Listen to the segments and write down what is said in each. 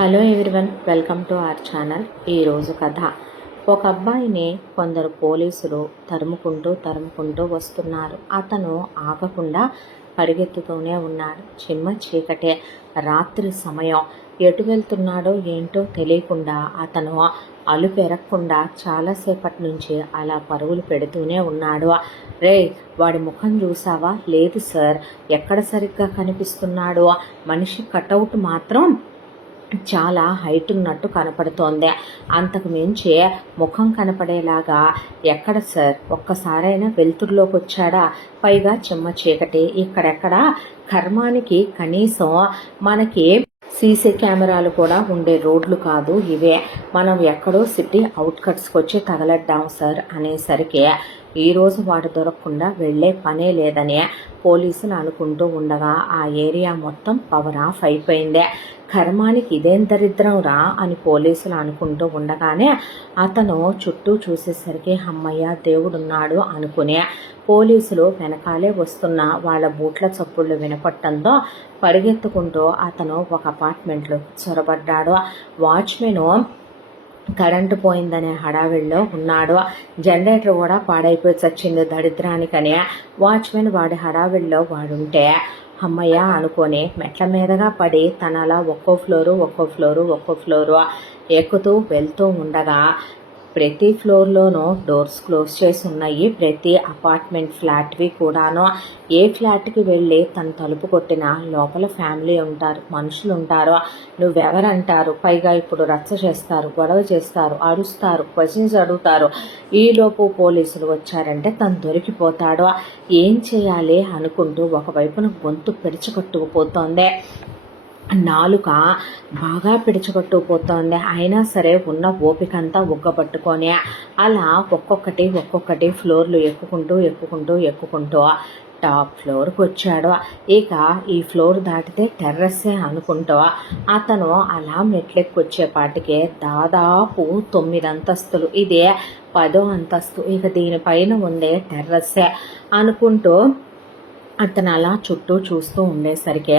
Hello everyone, welcome to our channel. ఈరోజు కథ. ఒక అబ్బాయిని కొందరు పోలీసులు తరుముకుంటూ వస్తున్నారు. అతను ఆగకుండా పరిగెత్తుతూనే ఉన్నాడు. చిమ్మ చీకటే, రాత్రి సమయం. ఎటు వెళ్తున్నాడో ఏంటో తెలియకుండా అతను అలుపెరగకుండా చాలాసేపటి నుంచి అలా పరుగులు పెడుతూనే ఉన్నాడు. రే, వాడి ముఖం చూసావా? లేదు సార్. ఎక్కడ సరిగ్గా కనిపిస్తున్నాడు? మనిషి కటౌట్ మాత్రం చాలా హైట్ ఉన్నట్టు కనపడుతోంది. అంతకు మించి ముఖం కనపడేలాగా ఎక్కడ సార్? ఒక్కసారైనా వెలుతురులోకి వచ్చాడా? పైగా చిమ్మ చీకటి. ఇక్కడెక్కడ కర్మానికి కనీసం మనకి సీసీ కెమెరాలు కూడా ఉండే రోడ్లు కాదు ఇవే. మనం ఎక్కడో సిటీ అవుట్కట్స్కి వచ్చి తగలడ్డాం సార్ అనేసరికి ఈరోజు వాడు దొరకకుండా వెళ్లే పనే లేదని పోలీసులు అనుకుంటూ ఉండగా ఆ ఏరియా మొత్తం పవర్ ఆఫ్ అయిపోయింది. కర్మానికి ఇదేం దరిద్రం రా అని పోలీసులు అనుకుంటూ ఉండగానే అతను చుట్టూ చూసేసరికి అమ్మయ్య దేవుడున్నాడు అనుకునే పోలీసులు వెనకాలే వస్తున్న వాళ్ళ బూట్ల చప్పుళ్ళు వినపట్టడంతో పరిగెత్తుకుంటూ అతను ఒక అపార్ట్మెంట్లో చొరబడ్డాడు. వాచ్మెన్ కరెంటు పోయిందనే హడావిడిలో ఉన్నాడు. జనరేటర్ కూడా పాడైపోయి చచ్చింది దరిద్రానికని వాచ్మెన్ వాడి హడావిడిలో వాడుంటే అమ్మయ్య అనుకొని మెట్ల మీదగా పడి తనలా ఒక్కో ఫ్లోరు ఎక్కుతూ వెళ్తూ ఉండగా ప్రతి ఫ్లోర్లోనూ డోర్స్ క్లోజ్ చేసి ఉన్నాయి. ప్రతి అపార్ట్మెంట్ ఫ్లాట్వి కూడాను. ఏ ఫ్లాట్కి వెళ్ళి తను తలుపు కొట్టినా లోపల ఫ్యామిలీ ఉంటారు, మనుషులు ఉంటారు. నువ్వెవరంటారు? పైగా ఇప్పుడు రచ్చ చేస్తారు, గొడవ చేస్తారు, అరుస్తారు, క్వశ్చన్స్ అడుగుతారు. ఈలోపు పోలీసులు వచ్చారంటే తను దొరికిపోతాడు. ఏం చేయాలి అనుకుంటూ ఒకవైపున గొంతు పెడిచికట్టుకుపోతోంది. నాలుక బాగా పిడిచగట్టుకుపోతోంది. అయినా సరే ఉన్న ఓపికంతా ఉగ్గబట్టుకొని అలా ఒక్కొక్కటి ఫ్లోర్లు ఎక్కుకుంటూ టాప్ ఫ్లోర్కి వచ్చాడు. ఇక ఈ ఫ్లోర్ దాటితే టెర్రస్సే అనుకుంటూ అతను అలా మెట్లెక్కి వచ్చేపాటికే దాదాపు 9 అంతస్తులు. ఇదే 10వ అంతస్తు. ఇక దీనిపైన ఉండే టెర్రస్సే అనుకుంటూ అతను అలా చుట్టూ చూస్తూ ఉండేసరికి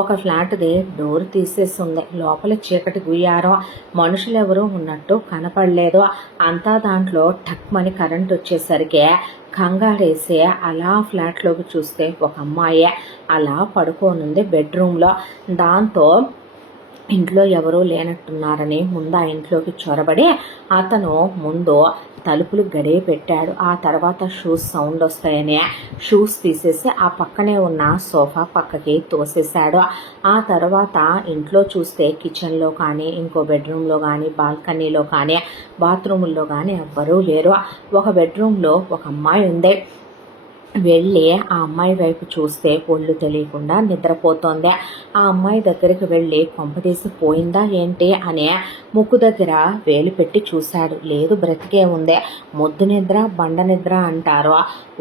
ఒక ఫ్లాట్ది డోర్ తీసేస్తుంది. లోపల చీకటి గుయ్యారో మనుషులు ఎవరూ ఉన్నట్టు కనపడలేదు. అంతా దాంట్లో టక్మని కరెంట్ వచ్చేసరికి కంగారేసి అలా ఫ్లాట్లోకి చూస్తే ఒక అమ్మాయి అలా పడుకోనుంది బెడ్రూమ్లో. దాంతో ఇంట్లో ఎవరూ లేనట్టున్నారని ముందు ఆ ఇంట్లోకి చొరబడి అతను ముందు తలుపులు గడియ పెట్టాడు. ఆ తర్వాత షూస్ సౌండ్ వస్తాయని షూస్ తీసేసి ఆ పక్కనే ఉన్న సోఫా పక్కకి తోసేశాడు. ఆ తర్వాత ఇంట్లో చూస్తే కిచెన్లో కానీ, ఇంకో బెడ్రూమ్లో కానీ, బాల్కనీలో కానీ, బాత్రూముల్లో కానీ ఎవ్వరూ లేరు. ఒక బెడ్రూమ్లో ఒక అమ్మాయి ఉంది. వెళ్ళి ఆ అమ్మాయి వైపు చూస్తే ఒళ్ళు తెలియకుండా నిద్రపోతోంది. ఆ అమ్మాయి దగ్గరికి వెళ్ళి కొంపదీసి పోయిందా ఏంటి అని ముక్కు దగ్గర వేలు పెట్టి చూశాడు. లేదు, బ్రతికే ఉంది. మొద్దు నిద్ర, బండ నిద్ర అంటారు.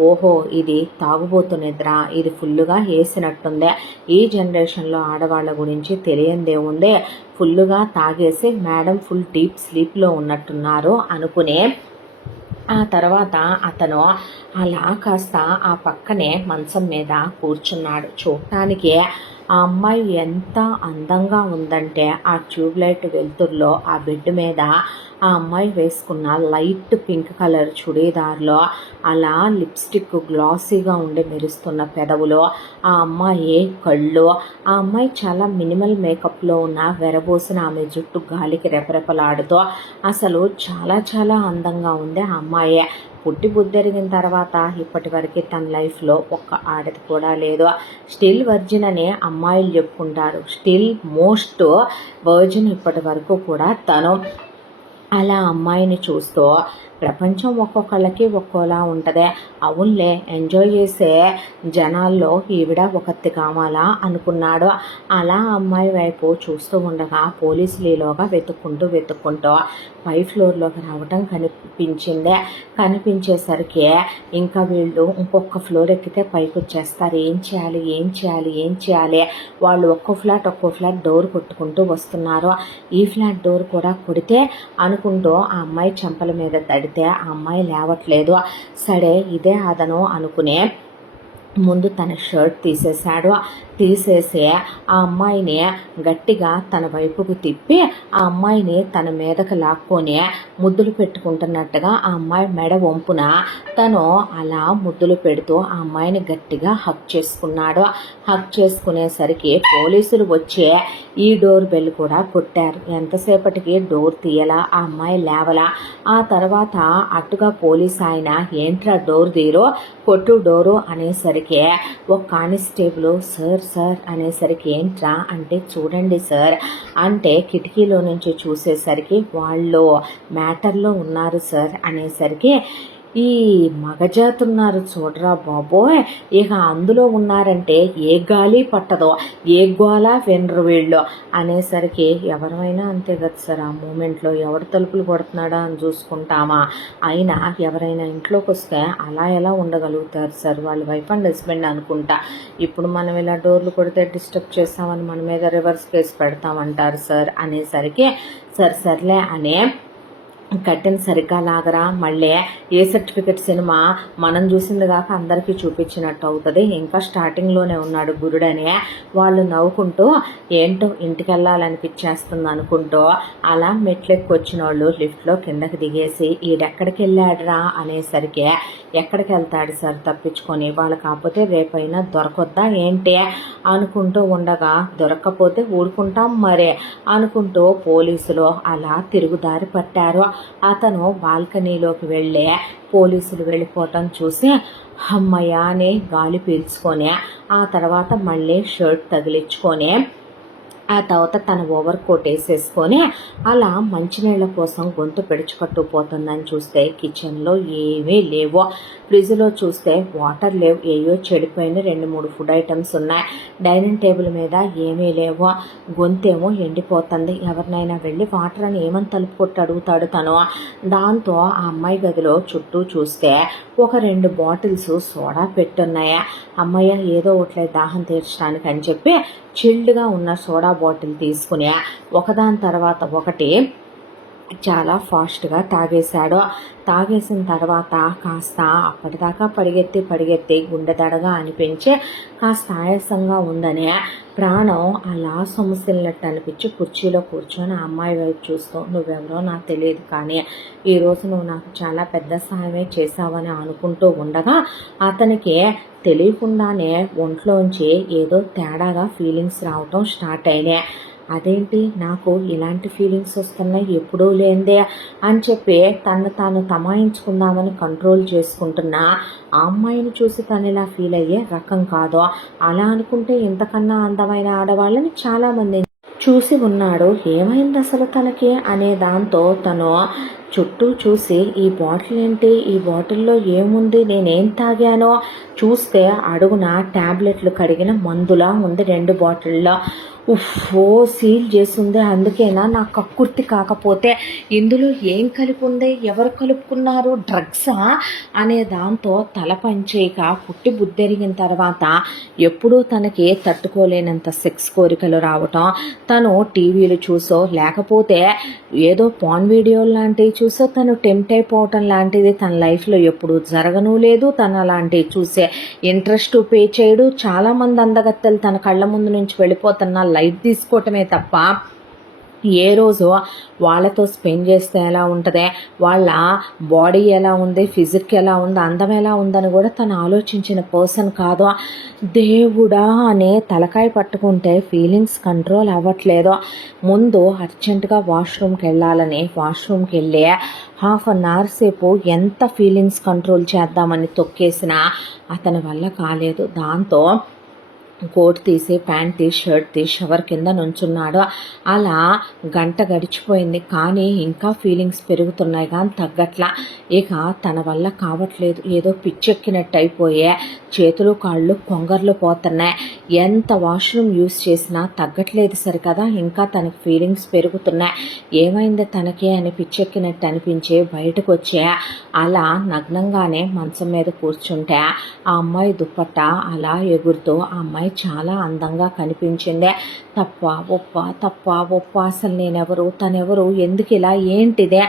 ఓహో, ఇది తాగుబోతు నిద్ర. ఇది ఫుల్లుగా వేసినట్టుంది. ఈ జనరేషన్లో ఆడవాళ్ళ గురించి తెలియందేముంది. ఫుల్లుగా తాగేసి మేడం ఫుల్ డీప్ స్లీప్లో ఉన్నట్టున్నారు అనుకునే ఆ తర్వాత అతను అలా కాస్త ఆ పక్కనే మంచం మీద కూర్చున్నాడు. చూడటానికి ఆ అమ్మాయి ఎంత అందంగా ఉందంటే ఆ ట్యూబ్లైట్ వెలుతురులో ఆ బెడ్ మీద ఆ అమ్మాయి వేసుకున్న లైట్ పింక్ కలర్ చుడీదార్లో అలా లిప్స్టిక్ గ్లాసీగా ఉండి మెరుస్తున్న పెదవులు, ఆ అమ్మాయి కళ్ళు, ఆ అమ్మాయి చాలా మినిమల్ మేకప్లో ఉన్న వెరబోసిన ఆమె జుట్టు గాలికి రెపరెపలాడుతూ అసలు చాలా చాలా అందంగా ఉంది ఆ అమ్మాయి. పుట్టి బుద్ధెరిగిన తర్వాత ఇప్పటి వరకు తన లైఫ్లో ఒక్క ఆడది కూడా లేదు. స్టిల్ వర్జిన్ అనే అమ్మాయిలు చెప్పుకుంటారు. స్టిల్ మోస్ట్ వర్జిన్ ఇప్పటి వరకు కూడా తను. అలా అమ్మాయిని చూస్తూ ప్రపంచం ఒక్కొక్కళ్ళకి ఒక్కోలా ఉంటుంది. అవునులే, ఎంజాయ్ చేసే జనాల్లో ఈవిడ ఒకత్తి కావాలా అనుకున్నాడు. అలా అమ్మాయి వైపు చూస్తూ ఉండగా పోలీసులు ఈలోగా వెతుక్కుంటూ పై ఫ్లోర్లోకి రావటం కనిపించింది. కనిపించేసరికి ఇంకా వీళ్ళు ఇంకొక ఫ్లోర్ ఎక్కితే పైకి వచ్చేస్తారు. ఏం చేయాలి? వాళ్ళు ఒక్కో ఫ్లాట్ డోర్ కొట్టుకుంటూ వస్తున్నారు. ఈ ఫ్లాట్ డోర్ కూడా కొడితే అనుకుంటూ ఆ అమ్మాయి చెంపల మీద తడితే ఆ అమ్మాయి లేవట్లేదు. సరే, ఇదే అదను అనుకునే ముందు తన షర్ట్ తీసేశాడు. తీసేసి ఆ అమ్మాయిని గట్టిగా తన వైపుకు తిప్పి ఆ అమ్మాయిని తన మీదకి లాక్కొని ముద్దులు పెట్టుకుంటున్నట్టుగా ఆ అమ్మాయి మెడ వంపున తను అలా ముద్దులు పెడుతూ ఆ అమ్మాయిని గట్టిగా హక్ చేసుకున్నాడు. హక్ చేసుకునేసరికి పోలీసులు వచ్చి ఈ డోర్ బెల్ కూడా కొట్టారు. ఎంతసేపటికి డోర్ తీయలా, ఆ అమ్మాయి లేవలా. ఆ తర్వాత అటుగా పోలీస్ ఆయన ఏంట్రా డోర్ తీరో కొట్టు డోరు అనేసరికి ఒక కానిస్టేబుల్ సార్ సార్ అనేసరికి ఏంట్రా అంటే చూడండి సార్ అంటే కిటికీలో నుంచి చూసేసరికి వాళ్ళు మ్యాటర్లో ఉన్నారు సార్ అనేసరికి ఈ మగజాతి ఉన్నారు చూడరా బాబోయ్, ఇక అందులో ఉన్నారంటే ఏ గాలి పట్టదో, ఏ గోల వినరు వీళ్ళు అనేసరికి ఎవరైనా అంతే కదా సార్, ఆ మూమెంట్లో ఎవరు తలుపులు కొడుతున్నాడా అని చూసుకుంటామా, అయినా ఎవరైనా ఇంట్లోకి వస్తే అలా ఎలా ఉండగలుగుతారు సార్, వాళ్ళ వైఫ్ అండ్ హస్బెండ్ అనుకుంటా. ఇప్పుడు మనం ఇలా డోర్లు కొడితే డిస్టర్బ్ చేస్తామని మన మీద రివర్స్ కేసు పెడతామంటారు సార్ అనేసరికి సర్లే అనే కట్టిన సరిగ్గా లాగరా, మళ్ళీ ఏ సర్టిఫికెట్ సినిమా మనం చూసింది కాక అందరికీ చూపించినట్టు అవుతుంది, ఇంకా స్టార్టింగ్లోనే ఉన్నాడు గురుడని వాళ్ళు నవ్వుకుంటూ ఏంటో ఇంటికి వెళ్ళాలనిపించేస్తుంది అనుకుంటూ అలా మెట్లెక్కి వచ్చిన వాళ్ళు లిఫ్ట్లో కిందకి దిగేసి ఈడెక్కడికి వెళ్ళాడురా అనేసరికి ఎక్కడికి వెళ్తాడు సార్ తప్పించుకొని, వాళ్ళు కాకపోతే రేపైనా దొరకొద్దా ఏంటి అనుకుంటూ ఉండగా దొరక్కపోతే ఊరుకుంటాం మరే అనుకుంటూ పోలీసులు అలా తిరుగుదారి పట్టారు. అతను బాల్కనీలోకి వెళ్ళే పోలీసులు వెళ్ళిపోవటం చూసి అమ్మయ్య అని గాలి పీల్చుకొని ఆ తర్వాత మళ్ళీ షర్ట్ తగిలించుకొని ఆ తర్వాత తన ఓవర్ కోట్ వేసేసుకొని అలా మంచినీళ్ళ కోసం గొంతు పెడుచుకట్టుపోతుందని చూస్తే కిచెన్లో ఏమీ లేవు. ఫ్రిడ్జ్లో చూస్తే వాటర్ లేవు, ఏయో చెడిపోయిన 2-3 ఫుడ్ ఐటమ్స్ ఉన్నాయి. డైనింగ్ టేబుల్ మీద ఏమీ లేవు. గొంతేమో ఎండిపోతుంది. ఎవరినైనా వెళ్ళి వాటర్ అని ఏమని తలుపు కొట్టి అడుగుతాడు తను. దాంతో ఆ అమ్మాయి గదిలో చుట్టూ చూస్తే ఒక 2 బాటిల్స్ సోడా పెట్టున్నాయి. అమ్మయ్య ఏదో ఒకట్లే దాహం తీర్చడానికి అని చెప్పి చిల్డ్గా ఉన్న సోడా బాటిల్ తీసుకుని ఒకదాని తర్వాత ఒకటి చాలా ఫాస్ట్గా తాగేశాడు. తాగేసిన తర్వాత కాస్త అప్పటిదాకా పరిగెత్తి గుండె దడగా అనిపించి కాస్త ఆయాసంగా ఉందనే ప్రాణం అలా సమస్యలట్టు అనిపించి కుర్చీలో కూర్చొని ఆ అమ్మాయి వైపు చూస్తూ నువ్వెవరో నాకు తెలియదు కానీ ఈరోజు నువ్వు నాకు చాలా పెద్ద సహాయమే చేశావని అనుకుంటూ ఉండగా అతనికి తెలియకుండానే ఒంట్లోంచి ఏదో తేడాగా ఫీలింగ్స్ రావటం స్టార్ట్ అయినాయి. అదేంటి నాకు ఇలాంటి ఫీలింగ్స్ వస్తున్నాయి ఎప్పుడూ లేందే అని చెప్పి తాను తమాయించుకుందామని కంట్రోల్ చేసుకుంటున్న ఆ అమ్మాయిని చూసి తను ఇలా ఫీల్ అయ్యే రకం కాదు. అలా అనుకుంటే ఇంతకన్నా అందమైన ఆడవాళ్ళని చాలామంది చూసి ఉన్నాడు. ఏమైంది అసలు తనకి అనే దాంతో తను చుట్టూ చూసి ఈ బాటిల్ ఏంటి, ఈ బాటిల్లో ఏముంది, నేనేం తాగానో చూస్తే అడుగున ట్యాబ్లెట్లు కడిగిన మందులా ఉంది 2 బాటిల్లో. ఉఫ్ఫో సీల్ చేసింది. అందుకేనా నా కక్కుర్తి కాకపోతే ఇందులో ఏం కలిపి ఉంది, ఎవరు కలుపుకున్నారు, డ్రగ్సా అనే దాంతో తల పంచేయక పుట్టి బుద్ధెరిగిన తర్వాత ఎప్పుడూ తనకి తట్టుకోలేనంత సెక్స్ కోరికలు రావటం, తను టీవీలు చూసో లేకపోతే ఏదో పాన్ వీడియోలు లాంటివి చూసో తను టెంప్ట్ అయిపోవటం లాంటిది తన లైఫ్లో ఎప్పుడు జరగనూ లేదు. తను అలాంటివి చూసే ఇంట్రెస్ట్ పే చేయడు. చాలామంది అందగత్తెలు తన కళ్ళ ముందు నుంచి వెళ్ళిపోతున్న లైట్ తీసుకోవటమే తప్ప ఏ రోజు వాళ్ళతో స్పెండ్ చేస్తే ఎలా ఉంటుంది, వాళ్ళ బాడీ ఎలా ఉంది, ఫిజిక్ ఎలా ఉంది, అందం ఎలా ఉందని కూడా తను ఆలోచించిన పర్సన్ కాదు. దేవుడా అనే తలకాయ పట్టుకుంటే ఫీలింగ్స్ కంట్రోల్ అవ్వట్లేదు. ముందు అర్జెంటుగా వాష్రూమ్కి వెళ్ళాలని వాష్రూమ్కి వెళ్ళి 1/2 అవర్ సేపు ఎంత ఫీలింగ్స్ కంట్రోల్ చేద్దామని తొక్కేసినా అతని వల్ల కాలేదు. దాంతో కోట్ తీసి ప్యాంట్ తీసి షర్ట్ తీసి షవర్ కింద నుంచున్నాడు. అలా గంట గడిచిపోయింది కానీ ఇంకా ఫీలింగ్స్ పెరుగుతున్నాయి కానీ తగ్గట్లా. ఇక తన వల్ల కావట్లేదు. ఏదో పిచ్చెక్కినట్టు అయిపోయే చేతులు కాళ్ళు కొంగర్లు పోతున్నాయి. ఎంత వాష్రూమ్ యూస్ చేసినా తగ్గట్లేదు సరికదా, ఇంకా తనకి ఫీలింగ్స్ పెరుగుతున్నాయి. ఏమైంది తనకి అని పిచ్చెక్కినట్టు అనిపించి బయటకు వచ్చే అలా నగ్నంగానే మంచం మీద కూర్చుంటే ఆ అమ్మాయి దుప్పట్ట అలా ఎగురుతూ ఆ అమ్మాయి అమ్మాయి చాలా అందంగా కనిపించింది. తప్ప ఒప్ప అసలు నేనెవరు, తనెవరు, ఎందుకు ఇలా, ఏంటిదే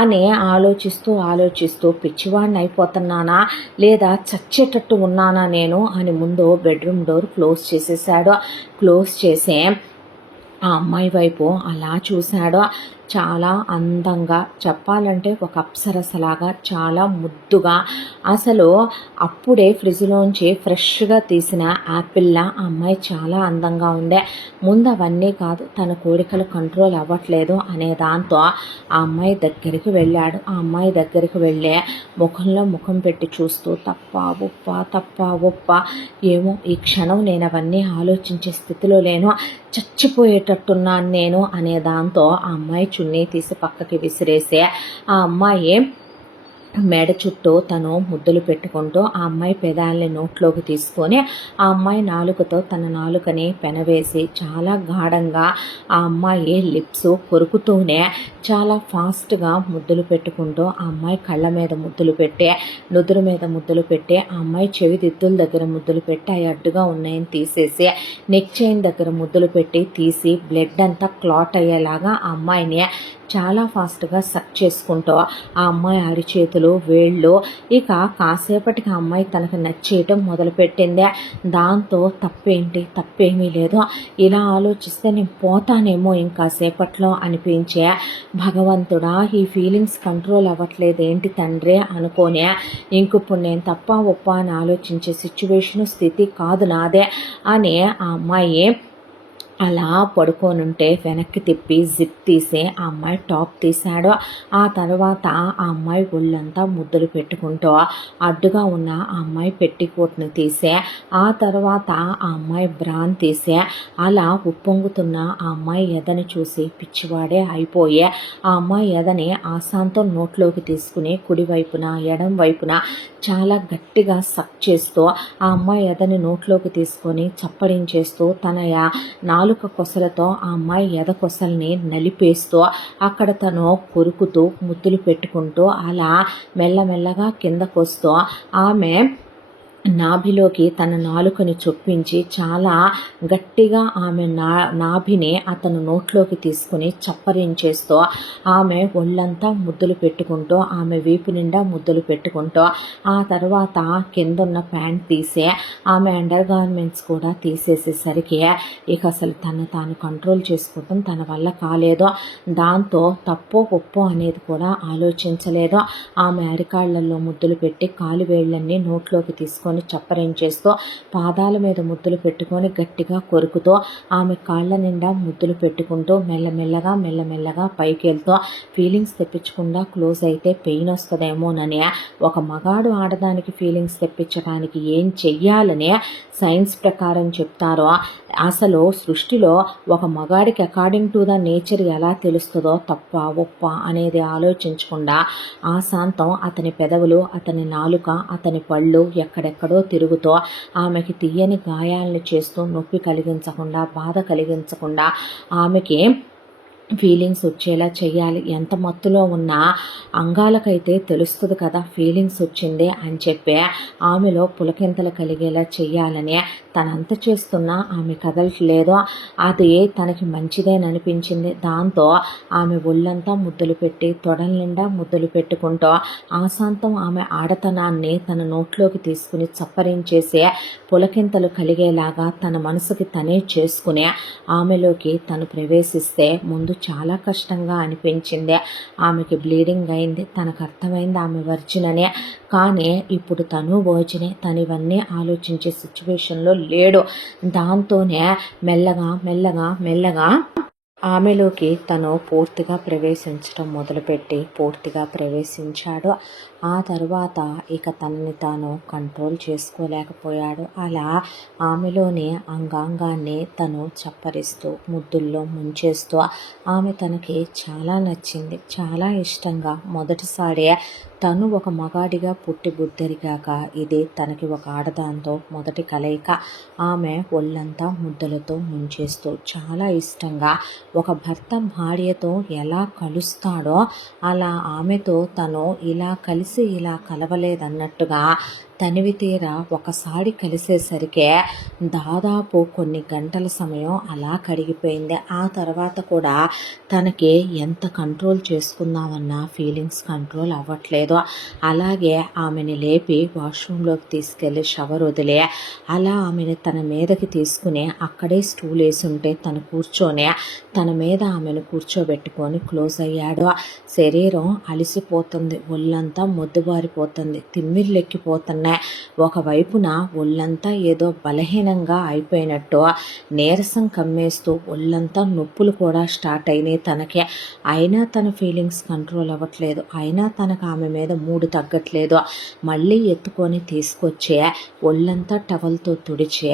అని ఆలోచిస్తూ పిచ్చివాడిని అయిపోతున్నానా లేదా చచ్చేటట్టు ఉన్నానా నేను అని ముందు బెడ్రూమ్ డోర్ క్లోజ్ చేసేసాడు. క్లోజ్ చేసే ఆ అమ్మాయి వైపు అలా చూశాడు. చాలా అందంగా, చెప్పాలంటే ఒక అప్సరసలాగా, చాలా ముద్దుగా, అసలు అప్పుడే ఫ్రిడ్జ్లోంచి ఫ్రెష్గా తీసిన యాపిల్లా ఆ అమ్మాయి చాలా అందంగా ఉంది. ముందు అవన్నీ కాదు, తన కోరికలు కంట్రోల్ అవ్వట్లేదు అనే దాంతో ఆ అమ్మాయి దగ్గరికి వెళ్ళాడు. ఆ అమ్మాయి దగ్గరికి వెళ్ళి ముఖంలో ముఖం పెట్టి చూస్తూ తప్ప ఒప్ప ఏమో ఈ క్షణం నేను అవన్నీ ఆలోచించే స్థితిలో లేను, చచ్చిపోయేటట్టున్నాను నేను అనే దాంతో ఆ అమ్మాయి చున్నీ తీసి పక్కకి విసిరేసి ఆ అమ్మాయి మెడ చుట్టూ తను ముద్దులు పెట్టుకుంటూ ఆ అమ్మాయి పెదాలని నోట్లోకి తీసుకొని ఆ అమ్మాయి నాలుకతో తన నాలుకని పెనవేసి చాలా గాఢంగా ఆ అమ్మాయి లిప్స్ కొరుకుతూనే చాలా ఫాస్ట్గా ముద్దులు పెట్టుకుంటూ ఆ అమ్మాయి కళ్ళ మీద ముద్దులు పెట్టి, నుదురు మీద ముద్దులు పెట్టి, ఆ అమ్మాయి చెవి దిద్దుల దగ్గర ముద్దులు పెట్టి అవి అడ్డుగా ఉన్నాయని తీసేసి నెక్ చైన్ దగ్గర ముద్దులు పెట్టి తీసి బ్లడ్ అంతా క్లాట్ అయ్యేలాగా ఆ అమ్మాయిని చాలా ఫాస్ట్గా సక్ చేసుకుంటూ ఆ అమ్మాయి అరిచేతులు, వేళ్ళు, ఇక కాసేపటికి ఆ అమ్మాయి తనకు నచ్చేయటం మొదలుపెట్టింది. దాంతో తప్పేమీ లేదు, ఇలా ఆలోచిస్తే నేను పోతానేమో ఇంకాసేపట్లో అనిపించే, భగవంతుడా ఈ ఫీలింగ్స్ కంట్రోల్ అవ్వట్లేదు ఏంటి తండ్రి అనుకోనే, ఇంకిప్పుడు నేను తప్ప ఒప్ప అని ఆలోచించే సిచ్యువేషను స్థితి కాదు నాదే అని ఆ అమ్మాయి అలా పడుకోనుంటే వెనక్కి తిప్పి జిప్ తీసి ఆ అమ్మాయి టాప్ తీశాడు. ఆ తర్వాత ఆ అమ్మాయి ఒళ్ళంతా ముద్దులు పెట్టుకుంటూ అడ్డుగా ఉన్న ఆ అమ్మాయి పెట్టికోట్ని తీసే, ఆ తర్వాత ఆ అమ్మాయి బ్రాన్ తీసే, అలా ఉప్పొంగుతున్న ఆ అమ్మాయి ఎదని చూసి పిచ్చివాడే అయిపోయే ఆ అమ్మాయి ఎదని ఆశాంతం నోట్లోకి తీసుకుని కుడివైపున ఎడం వైపున చాలా గట్టిగా సక్ చేస్తూ ఆ అమ్మాయి ఎదని నోట్లోకి తీసుకొని చప్పరించేస్తూ తన నాలుక కొసలతో ఆ అమ్మాయి ఎద కొసల్ని నలిపేస్తూ అక్కడ తను కొరుకుతూ ముద్దులు పెట్టుకుంటూ అలా మెల్లమెల్లగా కిందకొస్తూ ఆమె నాభిలోకి తన నాలుకని చొప్పించి చాలా గట్టిగా ఆమె నాభిని అతను నోట్లోకి తీసుకుని చప్పరించేస్తూ ఆమె ఒళ్ళంతా ముద్దులు పెట్టుకుంటూ ఆమె వీపు నిండా ముద్దులు పెట్టుకుంటూ ఆ తర్వాత కిందున్న ప్యాంట్ తీసే ఆమె అండర్ గార్మెంట్స్ కూడా తీసేసేసరికి ఇక అసలు తాను కంట్రోల్ చేసుకోవటం తన వల్ల కాలేదు. దాంతో తప్పో ఒప్పో అనేది కూడా ఆలోచించలేదు. ఆమె అరికాళ్లలో ముద్దులు పెట్టి కాలు వేళ్ళన్నీ నోట్లోకి తీసుకొని చప్పరించేస్తూ పాదాల మీద ముద్దులు పెట్టుకొని గట్టిగా కొరుకుతూ ఆమె కాళ్ళ నిండా ముద్దులు పెట్టుకుంటూ మెల్లమెల్లగా పైకి వెళ్తూ ఫీలింగ్స్ తెప్పించకుండా క్లోజ్ అయితే పెయిన్ వస్తుందేమోనని, ఒక మగాడు ఆడదానికి ఫీలింగ్స్ తెప్పించడానికి ఏం చెయ్యాలని సైన్స్ ప్రకారం చెప్తారో, అసలు సృష్టిలో ఒక మగాడికి అకార్డింగ్ టు ద నేచర్ ఎలా తెలుస్తుందో తప్ప ఒప్ప అనేది ఆలోచించకుండా ఆశాంతం అతని పెదవులు, అతని నాలుక, అతని పళ్ళు ఎక్కడెక్కడో తిరుగుతూ ఆమెకి తీయని గాయాలను చేస్తూ నొప్పి కలిగించకుండా, బాధ కలిగించకుండా ఆమెకి ఫీలింగ్స్ వచ్చేలా చెయ్యాలి. ఎంత మత్తులో ఉన్నా అంగాలకైతే తెలుస్తుంది కదా ఫీలింగ్స్ వచ్చింది అని చెప్పి ఆమెలో పులకింతలు కలిగేలా చెయ్యాలని తనంత చేస్తున్నా ఆమె కదలట్లేదో అది తనకి మంచిదేననిపించింది. దాంతో ఆమె ఒళ్ళంతా ముద్దులు పెట్టి తొడల నిండా ముద్దులు పెట్టుకుంటూ ఆశాంతం ఆమె ఆడతనాన్ని తన నోట్లోకి తీసుకుని చప్పరించేసే పులకింతలు కలిగేలాగా తన మనసుకి తనే చేసుకుని ఆమెలోకి తను ప్రవేశిస్తే ముందు చాలా కష్టంగా అనిపించింది. ఆమెకి బ్లీడింగ్ అయింది, తనకు అర్థమైంది ఆమె వర్జిన్ అని. కానీ ఇప్పుడు తను వర్జినే, తను ఇవన్నీ ఆలోచించే సిచ్యువేషన్లో లేడు. దాంతోనే మెల్లగా ఆమెలోకి తను పూర్తిగా ప్రవేశించడం మొదలుపెట్టి పూర్తిగా ప్రవేశించాడు. ఆ తర్వాత ఇక తనని తాను కంట్రోల్ చేసుకోలేకపోయాడు. అలా ఆమెలోని అంగాంగాన్ని తను చప్పరిస్తూ ముద్దుల్లో ముంచేస్తూ ఆమె తనకి చాలా నచ్చింది, చాలా ఇష్టంగా. మొదటిసారి తను ఒక మగాడిగా పుట్టి బుద్ధరిగాక ఇది తనకి ఒక ఆడదాంతో మొదటి కలయిక. ఆమె ఒళ్ళంతా ముద్దలతో ముంచేస్తూ చాలా ఇష్టంగా ఒక భర్త భార్యతో ఎలా కలుస్తాడో అలా ఆమెతో తను ఇలా కలిసి ఇలా కలవలేదన్నట్టుగా తనివి తీరా ఒకసారి కలిసేసరికి దాదాపు కొన్ని గంటల సమయం అలా కడిగిపోయింది. ఆ తర్వాత కూడా తనకి ఎంత కంట్రోల్ చేసుకుందామన్నా ఫీలింగ్స్ కంట్రోల్ అవ్వట్లేదు. అలాగే ఆమెని లేపి వాష్రూమ్లోకి తీసుకెళ్ళి షవర్ వదిలే అలా ఆమెను తన మీదకి తీసుకుని అక్కడే స్టూల్ వేసి ఉంటే తను కూర్చొని తన మీద ఆమెను కూర్చోబెట్టుకొని క్లోజ్ అయ్యాడు. శరీరం అలిసిపోతుంది, ఒళ్ళంతా మొద్దుబారిపోతుంది, తిమ్మిర్లెక్కిపోతున్నాయి. ఒకవైపున ఒళ్ళంతా ఏదో బలహీనంగా అయిపోయినట్టు నీరసం కమ్మేస్తూ ఒళ్ళంతా నొప్పులు కూడా స్టార్ట్ అయినాయి తనకి. అయినా తన ఫీలింగ్స్ కంట్రోల్ అవ్వట్లేదు. అయినా తనకు ఆమె మీద మూడు తగ్గట్లేదు. మళ్ళీ ఎత్తుకొని తీసుకొచ్చే ఒళ్ళంతా టవల్తో తుడిచే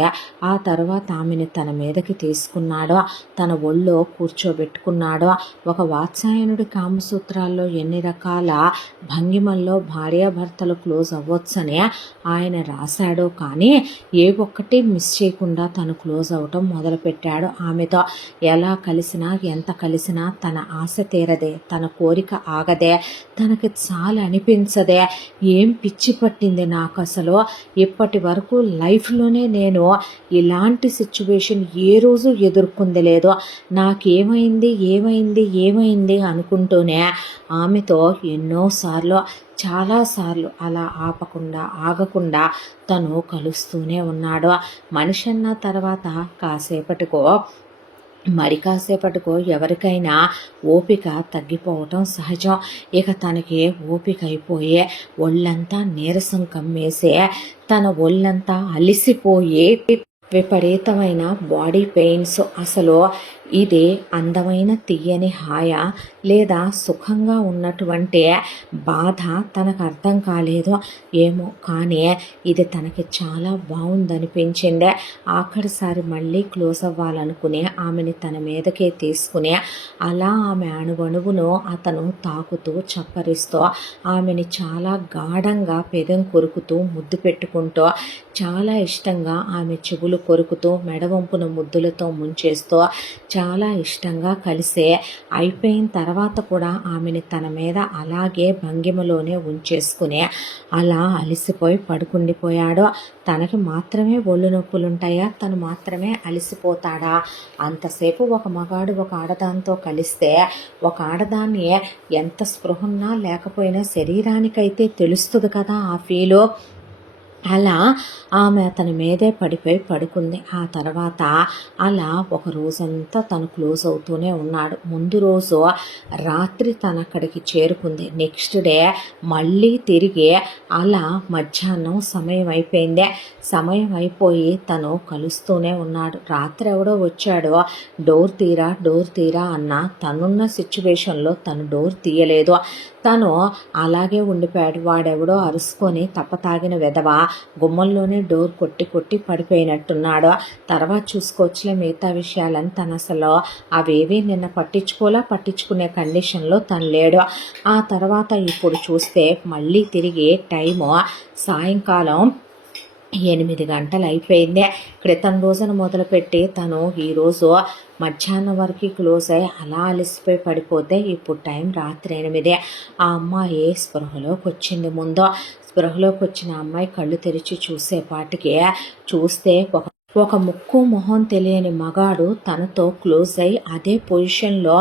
ఆ తర్వాత ఆమెను తన మీదకి తీసుకున్నాడు. తన ఒళ్ళో కూర్చోబెట్టుకున్నాడు. ఒక వాత్సాయనుడి కామసూత్రాల్లో ఎన్ని రకాల భంగిమల్లో భార్యాభర్తలు క్లోజ్ అవ్వచ్చని ఆయన రాశాడో కానీ ఏ ఒక్కటి మిస్ చేయకుండా తను క్లోజ్ అవటం మొదలుపెట్టాడు. ఆమెతో ఎలా కలిసినా ఎంత కలిసినా తన ఆశ తీరదే, తన కోరిక ఆగదే, తనకి చాలా అనిపించదే. ఏం పిచ్చి పట్టింది నాకు అసలు. ఇప్పటి వరకు లైఫ్లోనే నేను ఇలాంటి సిచ్యువేషన్ ఏ రోజు ఎదుర్కొంది లేదు. నాకేమైంది ఏమైంది ఏమైంది అనుకుంటూనే ఆమెతో ఎన్నోసార్లు చాలాసార్లు అలా ఆగకుండా తను కలుస్తూనే ఉన్నాడు. మనిషి అన్న తర్వాత కాసేపటికో ఎవరికైనా ఓపిక తగ్గిపోవటం సహజం. ఇక తనకి ఓపిక అయిపోయి ఒళ్ళంతా నీరసం కమ్మేసే తన ఒళ్ళంతా అలిసిపోయి విపరీతమైన బాడీ పెయిన్స్. అసలు ఇది అందమైన తీయని హాయ లేదా సుఖంగా ఉన్నటువంటి బాధ తనకు అర్థం కాలేదు ఏమో, కానీ ఇది తనకి చాలా బాగుందనిపించింది. ఆఖరిసారి మళ్ళీ క్లోజ్ అవ్వాలనుకుని ఆమెని తన మీదకే తీసుకుని అలా ఆమె అణువణువును అతను తాకుతూ చప్పరిస్తూ ఆమెని చాలా గాఢంగా పెదం కొరుకుతూ ముద్దు పెట్టుకుంటూ చాలా ఇష్టంగా ఆమె చెవులు కొరుకుతూ మెడవంపున ముద్దులతో ముంచేస్తూ చాలా ఇష్టంగా కలిసే అయిపోయిన తర్వాత కూడా ఆమెని తన మీద అలాగే భంగిమలోనే ఉంచేసుకుని అలా అలిసిపోయి పడుకుండిపోయాడు. తనకి మాత్రమే ఒళ్ళు నొప్పులుంటాయా, తను మాత్రమే అలిసిపోతాడా? అంతసేపు ఒక మగాడు ఒక ఆడదాంతో కలిస్తే ఒక ఆడదాన్ని ఎంత స్పృహన్నా లేకపోయినా శరీరానికైతే తెలుస్తుంది కదా ఆ ఫీలు. అలా ఆమె అతని మీదే పడిపోయి పడుకుంది. ఆ తర్వాత అలా ఒక రోజంతా తను క్లోజ్ అవుతూనే ఉన్నాడు. ముందు రోజు రాత్రి తను అక్కడికి చేరుకుంది. నెక్స్ట్ డే మళ్ళీ తిరిగి అలా మధ్యాహ్నం సమయం అయిపోయింది. సమయం అయిపోయి తను కలుస్తూనే ఉన్నాడు. రాత్రి ఎవడో వచ్చాడో డోర్ తీరా అన్న తనున్న సిచ్యువేషన్లో తను డోర్ తీయలేదు. తను అలాగే ఉండిపోయాడు. వాడెవడో అరుసుకొని తప్పతాగిన వెధవ గుమ్మంలోనే డోర్ కొట్టి పడిపోయినట్టున్నాడు. తర్వాత చూసుకోవచ్చులే మిగతా విషయాలని తను అసలు అవేవి నిన్న పట్టించుకునే కండిషన్లో తను లేడు. ఆ తర్వాత ఇప్పుడు చూస్తే మళ్ళీ తిరిగి టైము సాయంకాలం 8 గంటలు అయిపోయింది. క్రితం రోజున మొదలుపెట్టి తను ఈరోజు మధ్యాహ్నం వరకు క్లోజ్ అయ్యి అలా అలసిపోయి పడిపోతే ఇప్పుడు టైం రాత్రి 8. ఆ అమ్మాయి స్పృహలోకి వచ్చిన అమ్మాయి కళ్ళు తెరిచి చూసేపాటికి చూస్తే ఒక ముక్కు మొహం తెలియని మగాడు తనతో క్లోజ్ అయ్యి అదే పొజిషన్లో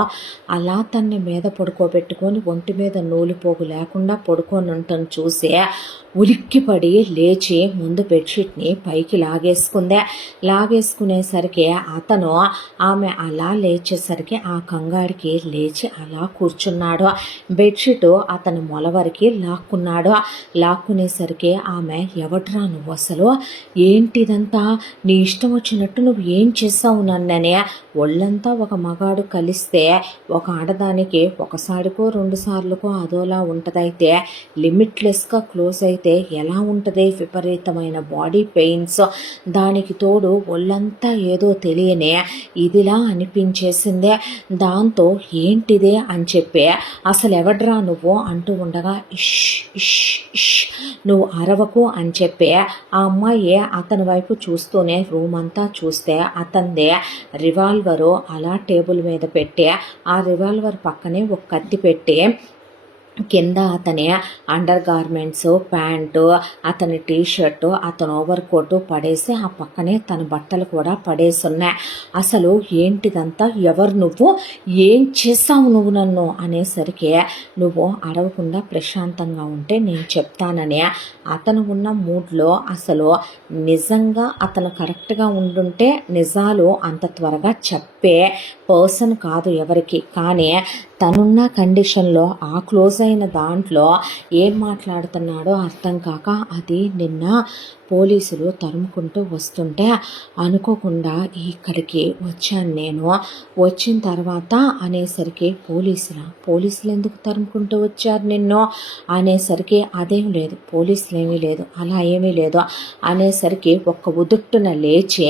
అలా తన్ని మీద పడుకోబెట్టుకొని ఒంటి మీద నూలిపోగు లేకుండా పడుకొని ఉండటం చూసి ఉలిక్కిపడి లేచి ముందు బెడ్షీట్ని పైకి లాగేసుకునేసరికి అతను ఆమె అలా లేచేసరికి ఆ కంగారికి లేచి అలా కూర్చున్నాడు. బెడ్షీట్ అతని మొల వరకు లాక్కునేసరికి ఆమె ఎవట్రా నువ్వు అసలు, ఏంటిదంతా, నీ ఇష్టం వచ్చినట్టు నువ్వు ఏం చేసావు నన్ననే. ఒళ్ళంతా ఒక మగాడు కలిస్తే ఒక ఆడదానికి ఒకసారికో 2 సార్లుకో అదోలా ఉంటుందైతే లిమిట్లెస్గా క్లోజ్ అయితే ఎలా ఉంటుంది? విపరీతమైన బాడీ పెయిన్స్, దానికి తోడు ఒళ్ళంతా ఏదో తెలియనే ఇదిలా అనిపించేసిందే. దాంతో ఏంటిదే అని చెప్పి అసలు ఎవడ్రా నువ్వు అంటూ ఉండగా ఇష్ ఇష్ ఇష్ నువ్వు అరవకు అని చెప్పి ఆ అమ్మాయి అతని వైపు చూస్తూనే రూమ్ అంతా చూస్తే అతనిదే రివాల్వరు అలా టేబుల్ మీద పెట్టి ఆ రివాల్వర్ పక్కనే ఒక కత్తి పెట్టి కింద అతని అండర్ గార్మెంట్స్, ప్యాంటు, అతని టీషర్టు, అతని ఓవర్ కోటు పడేసి ఆ పక్కనే తన బట్టలు కూడా పడేసున్నాయి. అసలు ఏంటిదంతా, ఎవరు నువ్వు, ఏం చేసావు నువ్వు నన్ను అనేసరికి, నువ్వు అడగకుండా ప్రశాంతంగా ఉంటే నేను చెప్తానని అతను ఉన్న మూడ్లో, అసలు నిజంగా అతను కరెక్ట్గా ఉండుంటే నిజాలు అంత త్వరగా చెప్పే పర్సన్ కాదు ఎవరికి. కానీ తనున్న కండిషన్లో ఆ క్లోజ్ అయిన దాంట్లో ఏం మాట్లాడుతున్నాడో అర్థం కాక, అది నిన్న పోలీసులు తరుముకుంటూ వస్తుంటే అనుకోకుండా ఇక్కడికి వచ్చాను నేను. వచ్చిన తర్వాత అనేసరికి పోలీసులు ఎందుకు తరుముకుంటూ వచ్చారు నిన్ను అనేసరికి, అదేం లేదు, పోలీసులు ఏమీ లేదు, అలా ఏమీ లేదు అనేసరికి ఒక్క ఉదుట్టున లేచి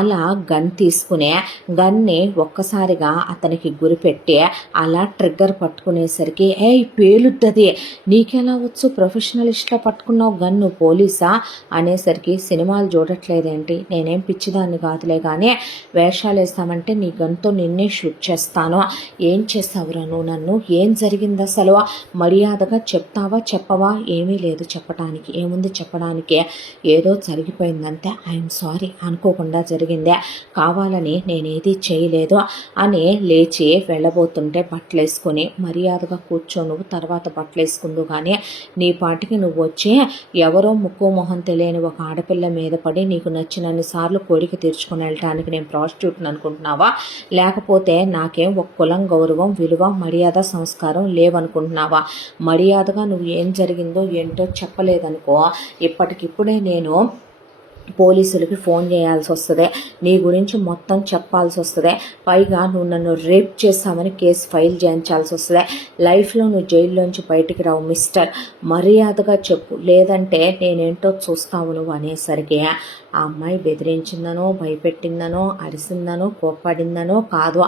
అలా గన్ తీసుకునే గన్ని ఒక్కసారిగా అతనికి గురిపెట్టి అలా ట్రిగ్గర్ పట్టుకునేసరికి, పేలుతుంది, నీకెలా వచ్చు, ప్రొఫెషనలిస్ట్లా పట్టుకున్నావు గన్ను, పోలీసా అనేసరికి, సినిమాలు చూడట్లేదేంటి, నేనేం పిచ్చిదాన్ని కాదులే కానీ వేషాలు వేస్తామంటే నీ గన్తో నిన్నే షూట్ చేస్తాను, ఏం చేస్తావురా నువ్వు నన్ను, ఏం జరిగింది అసలు, మర్యాదగా చెప్తావా చెప్పవా, ఏమీ లేదు చెప్పడానికి, ఏముంది చెప్పడానికి, ఏదో జరిగిపోయిందంతే, ఐఎమ్ సారీ, అనుకోకుండా జరిగిందే, కావాలని నేనేది చేయలేదు అని లేచి వెళ్ళబోతుంటే బట్టలేసుకొని, మర్యాదగా కూర్చో, నువ్వు తర్వాత బట్టలేసుకుందు కానీ, నీ పాటికి నువ్వు వచ్చి ఎవరో ముక్కు మొహం తెలియని ఒక ఆడపిల్ల మీద పడి నీకు నచ్చినన్ని సార్లు కోరిక తీర్చుకుని వెళ్ళటానికి నేను ప్రాస్టిట్యూట్ని అనుకుంటున్నావా, లేకపోతే నాకేం ఒక కులం, గౌరవం, విలువ, మర్యాద, సంస్కారం లేవనుకుంటున్నావా, మర్యాదగా నువ్వు ఏం జరిగిందో ఏంటో చెప్పలేదనుకో, ఇప్పటికిప్పుడే నేను పోలీసులకి ఫోన్ చేయాల్సి వస్తుంది, నీ గురించి మొత్తం చెప్పాల్సి వస్తుంది, పైగా నువ్వు నన్ను రేప్ చేస్తామని కేసు ఫైల్ చేయించాల్సి వస్తుంది, లైఫ్లో నువ్వు జైల్లోంచి బయటికి రావు మిస్టర్, మర్యాదగా చెప్పు, లేదంటే నేనేంటో చూస్తావు నువ్వు అనేసరికి, ఆ అమ్మాయి బెదిరించిందనో, భయపెట్టిందనో, అరిసిందనో, కోప్పడిందనో కాదు,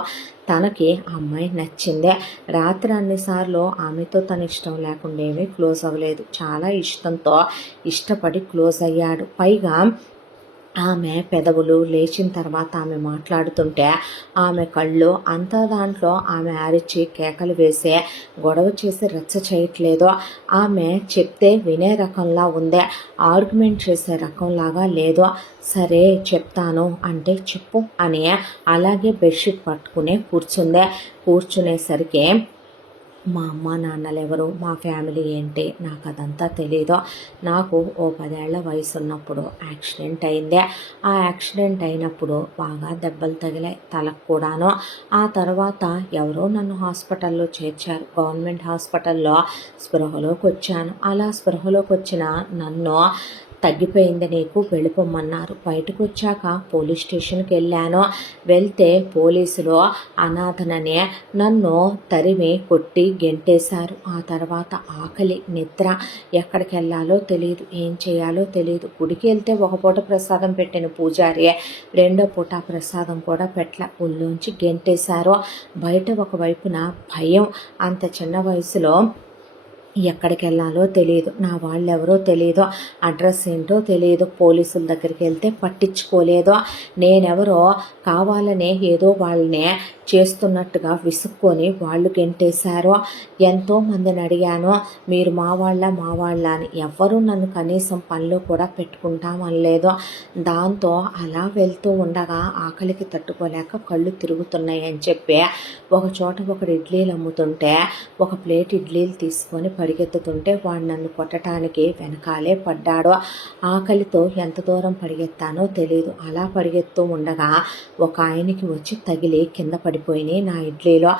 తనకి ఆ అమ్మాయి నచ్చిందే. రాత్రి అన్నిసార్లు ఆమెతో తన ఇష్టం లేకుండా ఏమీ క్లోజ్ అవ్వలేదు, చాలా ఇష్టంతో ఇష్టపడి క్లోజ్ అయ్యాడు. పైగా ఆమె పెదవులు లేచిన తర్వాత ఆమె మాట్లాడుతుంటే ఆమె కళ్ళు అంతా దాంట్లో ఆమె అరిచి కేకలు వేసే, గొడవ చేసి రచ్చ చేయట్లేదు, ఆమె చెప్తే వినే రకంలా ఉందే, ఆర్గ్యుమెంట్ చేసే రకంలాగా లేదు. సరే చెప్తాను అంటే చెప్పు అని అలాగే బెడ్షీట్ పట్టుకునే కూర్చునేసరికి, మా అమ్మ నాన్నలు ఎవరు, మా ఫ్యామిలీ ఏంటి, నాకు అదంతా తెలీదు, నాకు ఓ 10 ఏళ్ల వయసు ఉన్నప్పుడు యాక్సిడెంట్ అయిందే, ఆ యాక్సిడెంట్ అయినప్పుడు బాగా దెబ్బలు తగిలాయి, తలకు కూడాను. ఆ తర్వాత ఎవరో నన్ను హాస్పిటల్లో చేర్చారు, గవర్నమెంట్ హాస్పిటల్లో స్పృహలోకి వచ్చాను. అలా స్పృహలోకి వచ్చిన నన్ను తగ్గిపోయింది నీకు, వెళ్ళిపోమన్నారు. బయటకు వచ్చాక పోలీస్ స్టేషన్కి వెళ్తే పోలీసులు అనాథననే నన్ను తరిమి కొట్టి గెంటేశారు. ఆ తర్వాత ఆకలి, నిద్ర, ఎక్కడికి వెళ్ళాలో తెలియదు, ఏం చేయాలో తెలియదు. గుడికి వెళ్తే ఒక పూట ప్రసాదం పెట్టిన పూజారి రెండో పూట ప్రసాదం కూడా పెట్టల, ఊళ్ళోంచి గెంటేశారు. బయట ఒకవైపున భయం, అంత చిన్న వయసులో ఎక్కడికి వెళ్ళాలో తెలియదు, నా వాళ్ళెవరో తెలియదు, అడ్రస్ ఏంటో తెలియదు, పోలీసుల దగ్గరికి వెళ్తే పట్టించుకోలేదు, నేనెవరో కావాలనే ఏదో వాళ్ళని చేస్తున్నట్టుగా విసుక్కొని వాళ్ళు గెంటేశారు. ఎంతోమందిని అడిగాను, మీరు మా వాళ్ళ అని, ఎవ్వరూ నన్ను కనీసం పనిలో కూడా పెట్టుకుంటామనలేదు. దాంతో అలా వెళ్తూ ఉండగా ఆకలికి తట్టుకోలేక కళ్ళు తిరుగుతున్నాయి అని చెప్పి ఒక చోట ఒకడు ఇడ్లీలు అమ్ముతుంటే ఒక ప్లేట్ ఇడ్లీలు తీసుకొని పరిగెత్తుతుంటే వాడు నన్ను కొట్టడానికి వెనకాలే పడ్డాడు. ఆకలితో ఎంత దూరం పరిగెత్తానో తెలియదు. అలా పరిగెత్తూ ఉండగా ఒక ఆయనకి వచ్చి తగిలి కింద పడిపోయినాయి నా ఇడ్లీలో.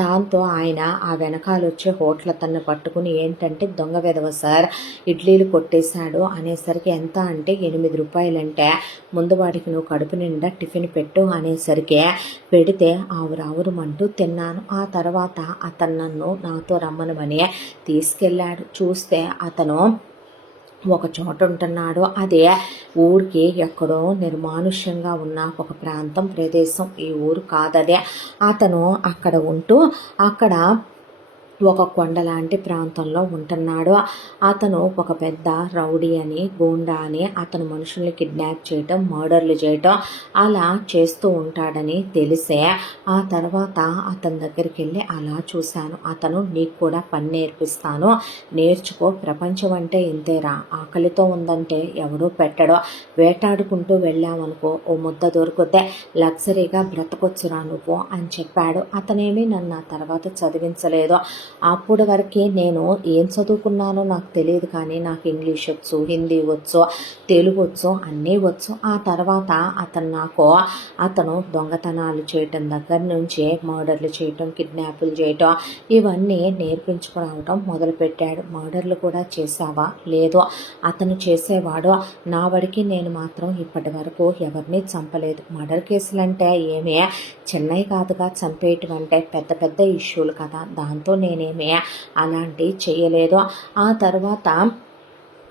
దాంతో ఆయన ఆ వెనకాల వచ్చే హోటల్ అతన్ని పట్టుకుని, ఏంటంటే దొంగ వెధవ సార్, ఇడ్లీలు కొట్టేశాడు అనేసరికి, ఎంత అంటే 8 రూపాయలంటే, ముందు వాడికి నువ్వు కడుపు నిండా టిఫిన్ పెట్టు అనేసరికి పెడితే ఆవురావురమంటూ తిన్నాను. ఆ తర్వాత అతను నన్ను నాతో రమ్మనమని తీసుకెళ్ళాడు. చూస్తే అతను ఒక చోట ఉంటున్నాడు. అదే ఊరికి ఎక్కడో నిర్మానుష్యంగా ఉన్న ఒక ప్రాంతం, ప్రదేశం, ఈ ఊరు కాదదే. అతను అక్కడ ఉంటూ అక్కడ ఒక కొండలాంటి ప్రాంతంలో ఉంటున్నాడు. అతను ఒక పెద్ద రౌడీ అని, గూండా అని, అతను మనుషుల్ని కిడ్నాప్ చేయటం, మర్డర్లు చేయటం అలా చేస్తూ ఉంటాడని తెలిసే ఆ తర్వాత అతని దగ్గరికి వెళ్ళి అలా చూశాను. అతను నీకు కూడా పని నేర్పిస్తాను, నేర్చుకో, ప్రపంచం అంటే ఇంతేరా, ఆకలితో ఉందంటే ఎవడూ పెట్టడో, వేటాడుకుంటూ వెళ్ళామనుకో ఓ ముద్ద దొరికితే లగ్జరీగా బ్రతకొచ్చురా నువ్వు అని చెప్పాడు. అతనేమి నన్ను ఆ తర్వాత చదివించలేదు. అప్పటి వరకు నేను ఏం చదువుకున్నానో నాకు తెలియదు, కానీ నాకు ఇంగ్లీష్ వచ్చు, హిందీ వచ్చు, తెలుగు వచ్చు, అన్నీ వచ్చు. ఆ తర్వాత అతను దొంగతనాలు చేయటం దగ్గర నుంచి మర్డర్లు చేయటం, కిడ్నాపులు చేయటం ఇవన్నీ నేర్పించుకురావటం మొదలుపెట్టాడు. మర్డర్లు కూడా చేసావా? లేదు. అతను చేసేవాడు. నా వాడికి నేను మాత్రం ఇప్పటి వరకు ఎవరిని చంపలేదు. మర్డర్ కేసులంటే ఏమీ చిన్నవి కాదుగా, చంపేయటం అంటే పెద్ద పెద్ద ఇష్యూలు కదా, దాంతో నేనేమీ అలాంటివి చేయలేదు. ఆ తర్వాత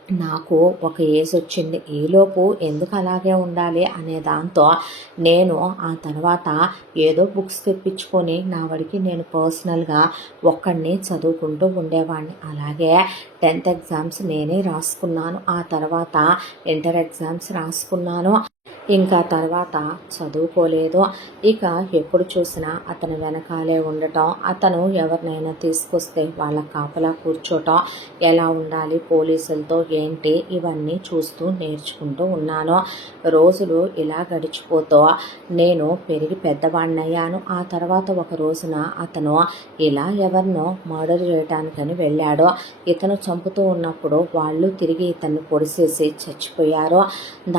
నాకు ఒక ఏజ్ వచ్చింది. ఈలోపు ఎందుకు అలాగే ఉండాలి అనే దాంతో నేను ఆ తర్వాత ఏదో బుక్స్ తెప్పించుకొని నా వాడికి నేను పర్సనల్గా ఒక్కడిని చదువుకుంటూ ఉండేవాడిని. అలాగే 10th ఎగ్జామ్స్ నేనే రాసుకున్నాను. ఆ తర్వాత ఇంటర్ ఎగ్జామ్స్ రాసుకున్నాను. ఇంకా తర్వాత చదువుకోలేదు. ఇక ఎప్పుడు చూసినా అతను వెనకాలే ఉండటం, అతను ఎవరినైనా తీసుకొస్తే వాళ్ళ కాపలా కూర్చోటం, ఎలా ఉండాలి పోలీసులతో ఏంటి ఇవన్నీ చూస్తూ నేర్చుకుంటూ ఉన్నాను. రోజులు ఇలా గడిచిపోతూ నేను పెరిగి పెద్దవాడినయ్యాను. ఆ తర్వాత ఒక రోజున అతను ఇలా ఎవరినో మర్డర్ చేయటానికని వెళ్ళాడు. ఇతను చంపుతూ ఉన్నప్పుడు వాళ్ళు తిరిగి ఇతన్ని పొడిసేసి చచ్చిపోయారు.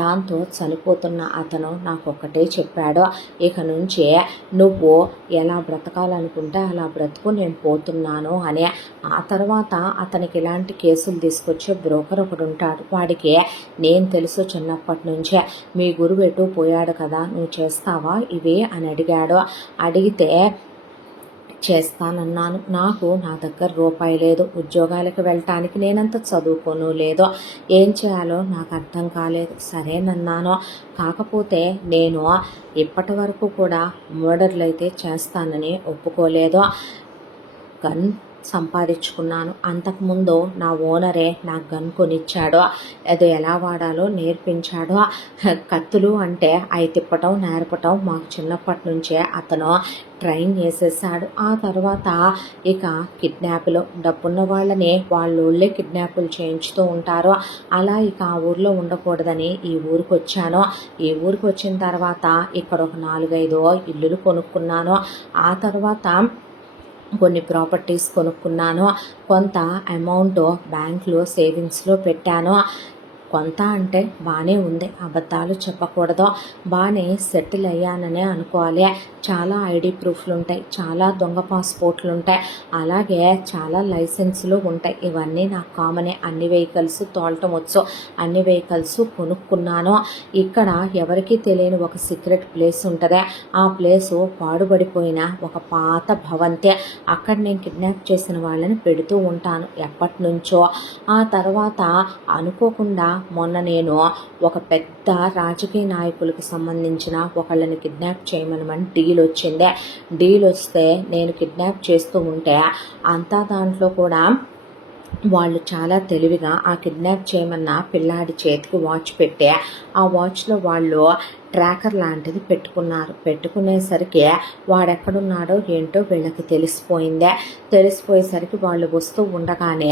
దాంతో చనిపోతున్న అతను నాకు ఒక్కటే చెప్పాడు, ఇక నుంచి నువ్వు ఎలా బ్రతకాలనుకుంటే అలా బ్రతుకు, నేను పోతున్నాను అని. ఆ తర్వాత అతనికి ఇలాంటి కేసులు తీసుకొచ్చే బ్రోకర్ ఒకడు ఉంటాడు. వాడికి నేను తెలుసు చిన్నప్పటి నుంచే, మీ గురువు ఎటు పోయాడు కదా, నువ్వు చేస్తావా ఇవి అని అడిగాడు. అడిగితే చేస్తానన్నాను. నాకు నా దగ్గర రూపాయి లేదు, ఉద్యోగాలకు వెళ్ళటానికి నేనంత చదువుకోను లేదు, ఏం చేయాలో నాకు అర్థం కాలేదు. సరేనన్నాను. కాకపోతే నేను ఇప్పటి వరకు కూడా మర్డర్లు అయితే చేస్తానని ఒప్పుకోలేదు. గన్ సంపాదించుకున్నాను. అంతకుముందు నా ఓనరే నాకు గన్ కొనిచ్చాడు, అది ఎలా వాడాలో నేర్పించాడు. కత్తులు అంటే అవి తిప్పటం నేర్పటం మాకు చిన్నప్పటి నుంచే అతను ట్రైన్ చేసేసాడు. ఆ తర్వాత ఇక కిడ్నాపులు, డబ్బున్న వాళ్ళని వాళ్ళోళ్ళే కిడ్నాపులు చేయించుతూ ఉంటారు. అలా ఇక ఆ ఊర్లో ఉండకూడదని ఈ ఊరికి వచ్చాను. ఈ ఊరికి వచ్చిన తర్వాత ఇక్కడ ఒక 4-5 ఇల్లులు కొనుక్కున్నాను. ఆ తర్వాత కొన్ని ప్రాపర్టీస్ కొనుక్కున్నాను. కొంత అమౌంట్ బ్యాంక్లో సేవింగ్స్లో పెట్టాను. కొంత అంటే బాగానే ఉంది, అబద్ధాలు చెప్పకూడదు, బాగానే సెటిల్ అయ్యాననే అనుకోవాలి. చాలా ఐడి ప్రూఫ్లు ఉంటాయి, చాలా దొంగ పాస్పోర్ట్లు ఉంటాయి, అలాగే చాలా లైసెన్సులు ఉంటాయి. ఇవన్నీ నాకు కామనే. అన్ని వెహికల్స్ తోలటం వచ్చు, అన్ని వెహికల్స్ కొనుక్కున్నాను. ఇక్కడ ఎవరికీ తెలియని ఒక సీక్రెట్ ప్లేస్ ఉంటుంది. ఆ ప్లేసు పాడుబడిపోయిన ఒక పాత భవంతి. అక్కడ నేను కిడ్నాప్ చేసిన వాళ్ళని పెడుతూ ఉంటాను ఎప్పటి నుంచో. ఆ తర్వాత అనుకోకుండా మొన్న నేను ఒక పెద్ద రాజకీయ నాయకులకు సంబంధించిన ఒకళ్ళని కిడ్నాప్ చేయమని డీల్ వచ్చిందే. డీల్ వస్తే నేను కిడ్నాప్ చేస్తూ ఉంటే అంతా దాంట్లో కూడా వాళ్ళు చాలా తెలివిగా ఆ కిడ్నాప్ చేయమన్న పిల్లాడి చేతికి వాచ్ పెట్టే, ఆ వాచ్లో వాళ్ళు ట్రాకర్ లాంటిది పెట్టుకున్నారు. పెట్టుకునేసరికి వాడెక్కడున్నాడో ఏంటో వీళ్ళకి తెలిసిపోయిందే. తెలిసిపోయేసరికి వాళ్ళు వస్తూ ఉండగానే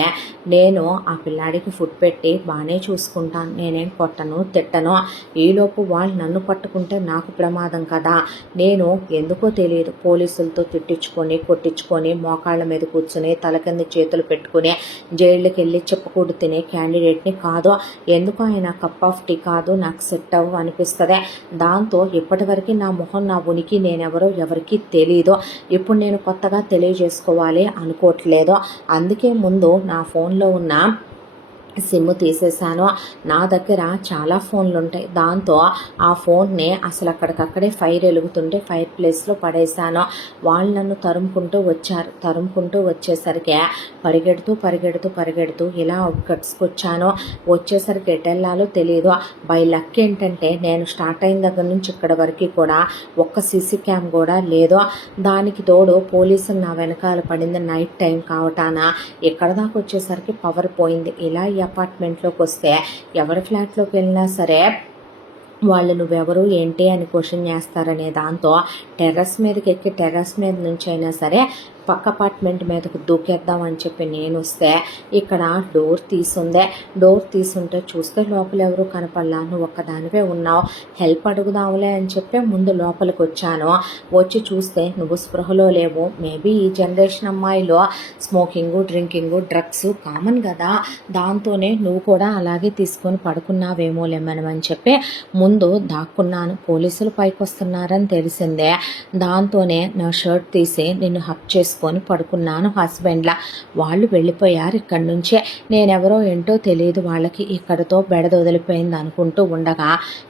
నేను ఆ పిల్లాడికి ఫుడ్ పెట్టి బాగానే చూసుకుంటాను, నేనేం కొట్టను తిట్టను. ఈలోపు వాళ్ళు నన్ను పట్టుకుంటే నాకు ప్రమాదం కదా. నేను ఎందుకో తెలియదు పోలీసులతో తిట్టించుకొని కొట్టించుకొని మోకాళ్ళ మీద కూర్చుని తల కింద చేతులు పెట్టుకుని జైళ్ళకి వెళ్ళి చెప్పకూడదు తినే క్యాండిడేట్ని కాదు. ఎందుకు ఆయన కప్ ఆఫ్ టీ కాదు, నాకు సెట్ అవ్వ అనిపిస్తుంది. దాంతో ఇప్పటివరకు నా మొహం, నా ఉనికి, నేనెవరో ఎవరికి తెలీదు. ఇప్పుడు నేను కొత్తగా తెలియజేసుకోవాలి అనుకోవట్లేదు. అందుకే ముందు నా ఫోన్లో ఉన్న సిమ్ తీసేసాను. నా దగ్గర చాలా ఫోన్లు ఉంటాయి. దాంతో ఆ ఫోన్ని అసలు అక్కడికక్కడే ఫైర్ వెలుగుతుంటే ఫైర్ ప్లేస్లో పడేశాను. వాళ్ళు నన్ను తరుముకుంటూ వచ్చారు. తరుముకుంటూ వచ్చేసరికి పరిగెడుతూ పరిగెడుతూ పరిగెడుతూ ఇలా గట్స్కొచ్చాను. వచ్చేసరికి ఎటెళ్ళాలో తెలియదు. బై లక్ ఏంటంటే నేను స్టార్ట్ అయిన దగ్గర నుంచి ఇక్కడ వరకు కూడా ఒక్క సీసీ క్యామ్ కూడా లేదు. దానికి తోడు పోలీసులు నా వెనకాల పడింది. నైట్ టైం కావటాన ఎక్కడ దాకా వచ్చేసరికి పవర్ పోయింది. ఇలా ఈ అపార్ట్మెంట్లోకి వస్తే ఎవరి ఫ్లాట్లోకి వెళ్ళినా సరే వాళ్ళు నువ్వెవరు ఏంటి అని క్వశ్చన్ చేస్తారనే దాంతో టెర్రస్ మీదకి ఎక్కి టెర్రస్ మీద నుంచి అయినా సరే పక్క అపార్ట్మెంట్ మీదకు దూకేద్దామని చెప్పి నేను వస్తే ఇక్కడ డోర్ తీసుంటే చూస్తే లోపల ఎవరు కనపడలా. నువ్వు ఒక్కదానివే ఉన్నావు. హెల్ప్ అడుగుదాములే అని చెప్పి ముందు లోపలికి వచ్చాను. వచ్చి చూస్తే నువ్వు స్పృహలో లేవు. మేబీ ఈ జనరేషన్ అమ్మాయిలో స్మోకింగు డ్రింకింగు డ్రగ్స్ కామన్ కదా, దాంతోనే నువ్వు కూడా అలాగే తీసుకొని పడుకున్నావేమో లేమని చెప్పి ముందు దాక్కున్నాను. పోలీసులు పైకి వస్తున్నారని తెలిసిందే. దాంతోనే నా షర్ట్ తీసి నిన్ను హక్ చేసుకొని పడుకున్నాను హస్బెండ్లా. వాళ్ళు వెళ్ళిపోయారు ఇక్కడి నుంచే. నేనెవరో ఏంటో తెలియదు వాళ్ళకి. ఇక్కడతో బెడద వదిలిపోయింది అనుకుంటూ ఉండగా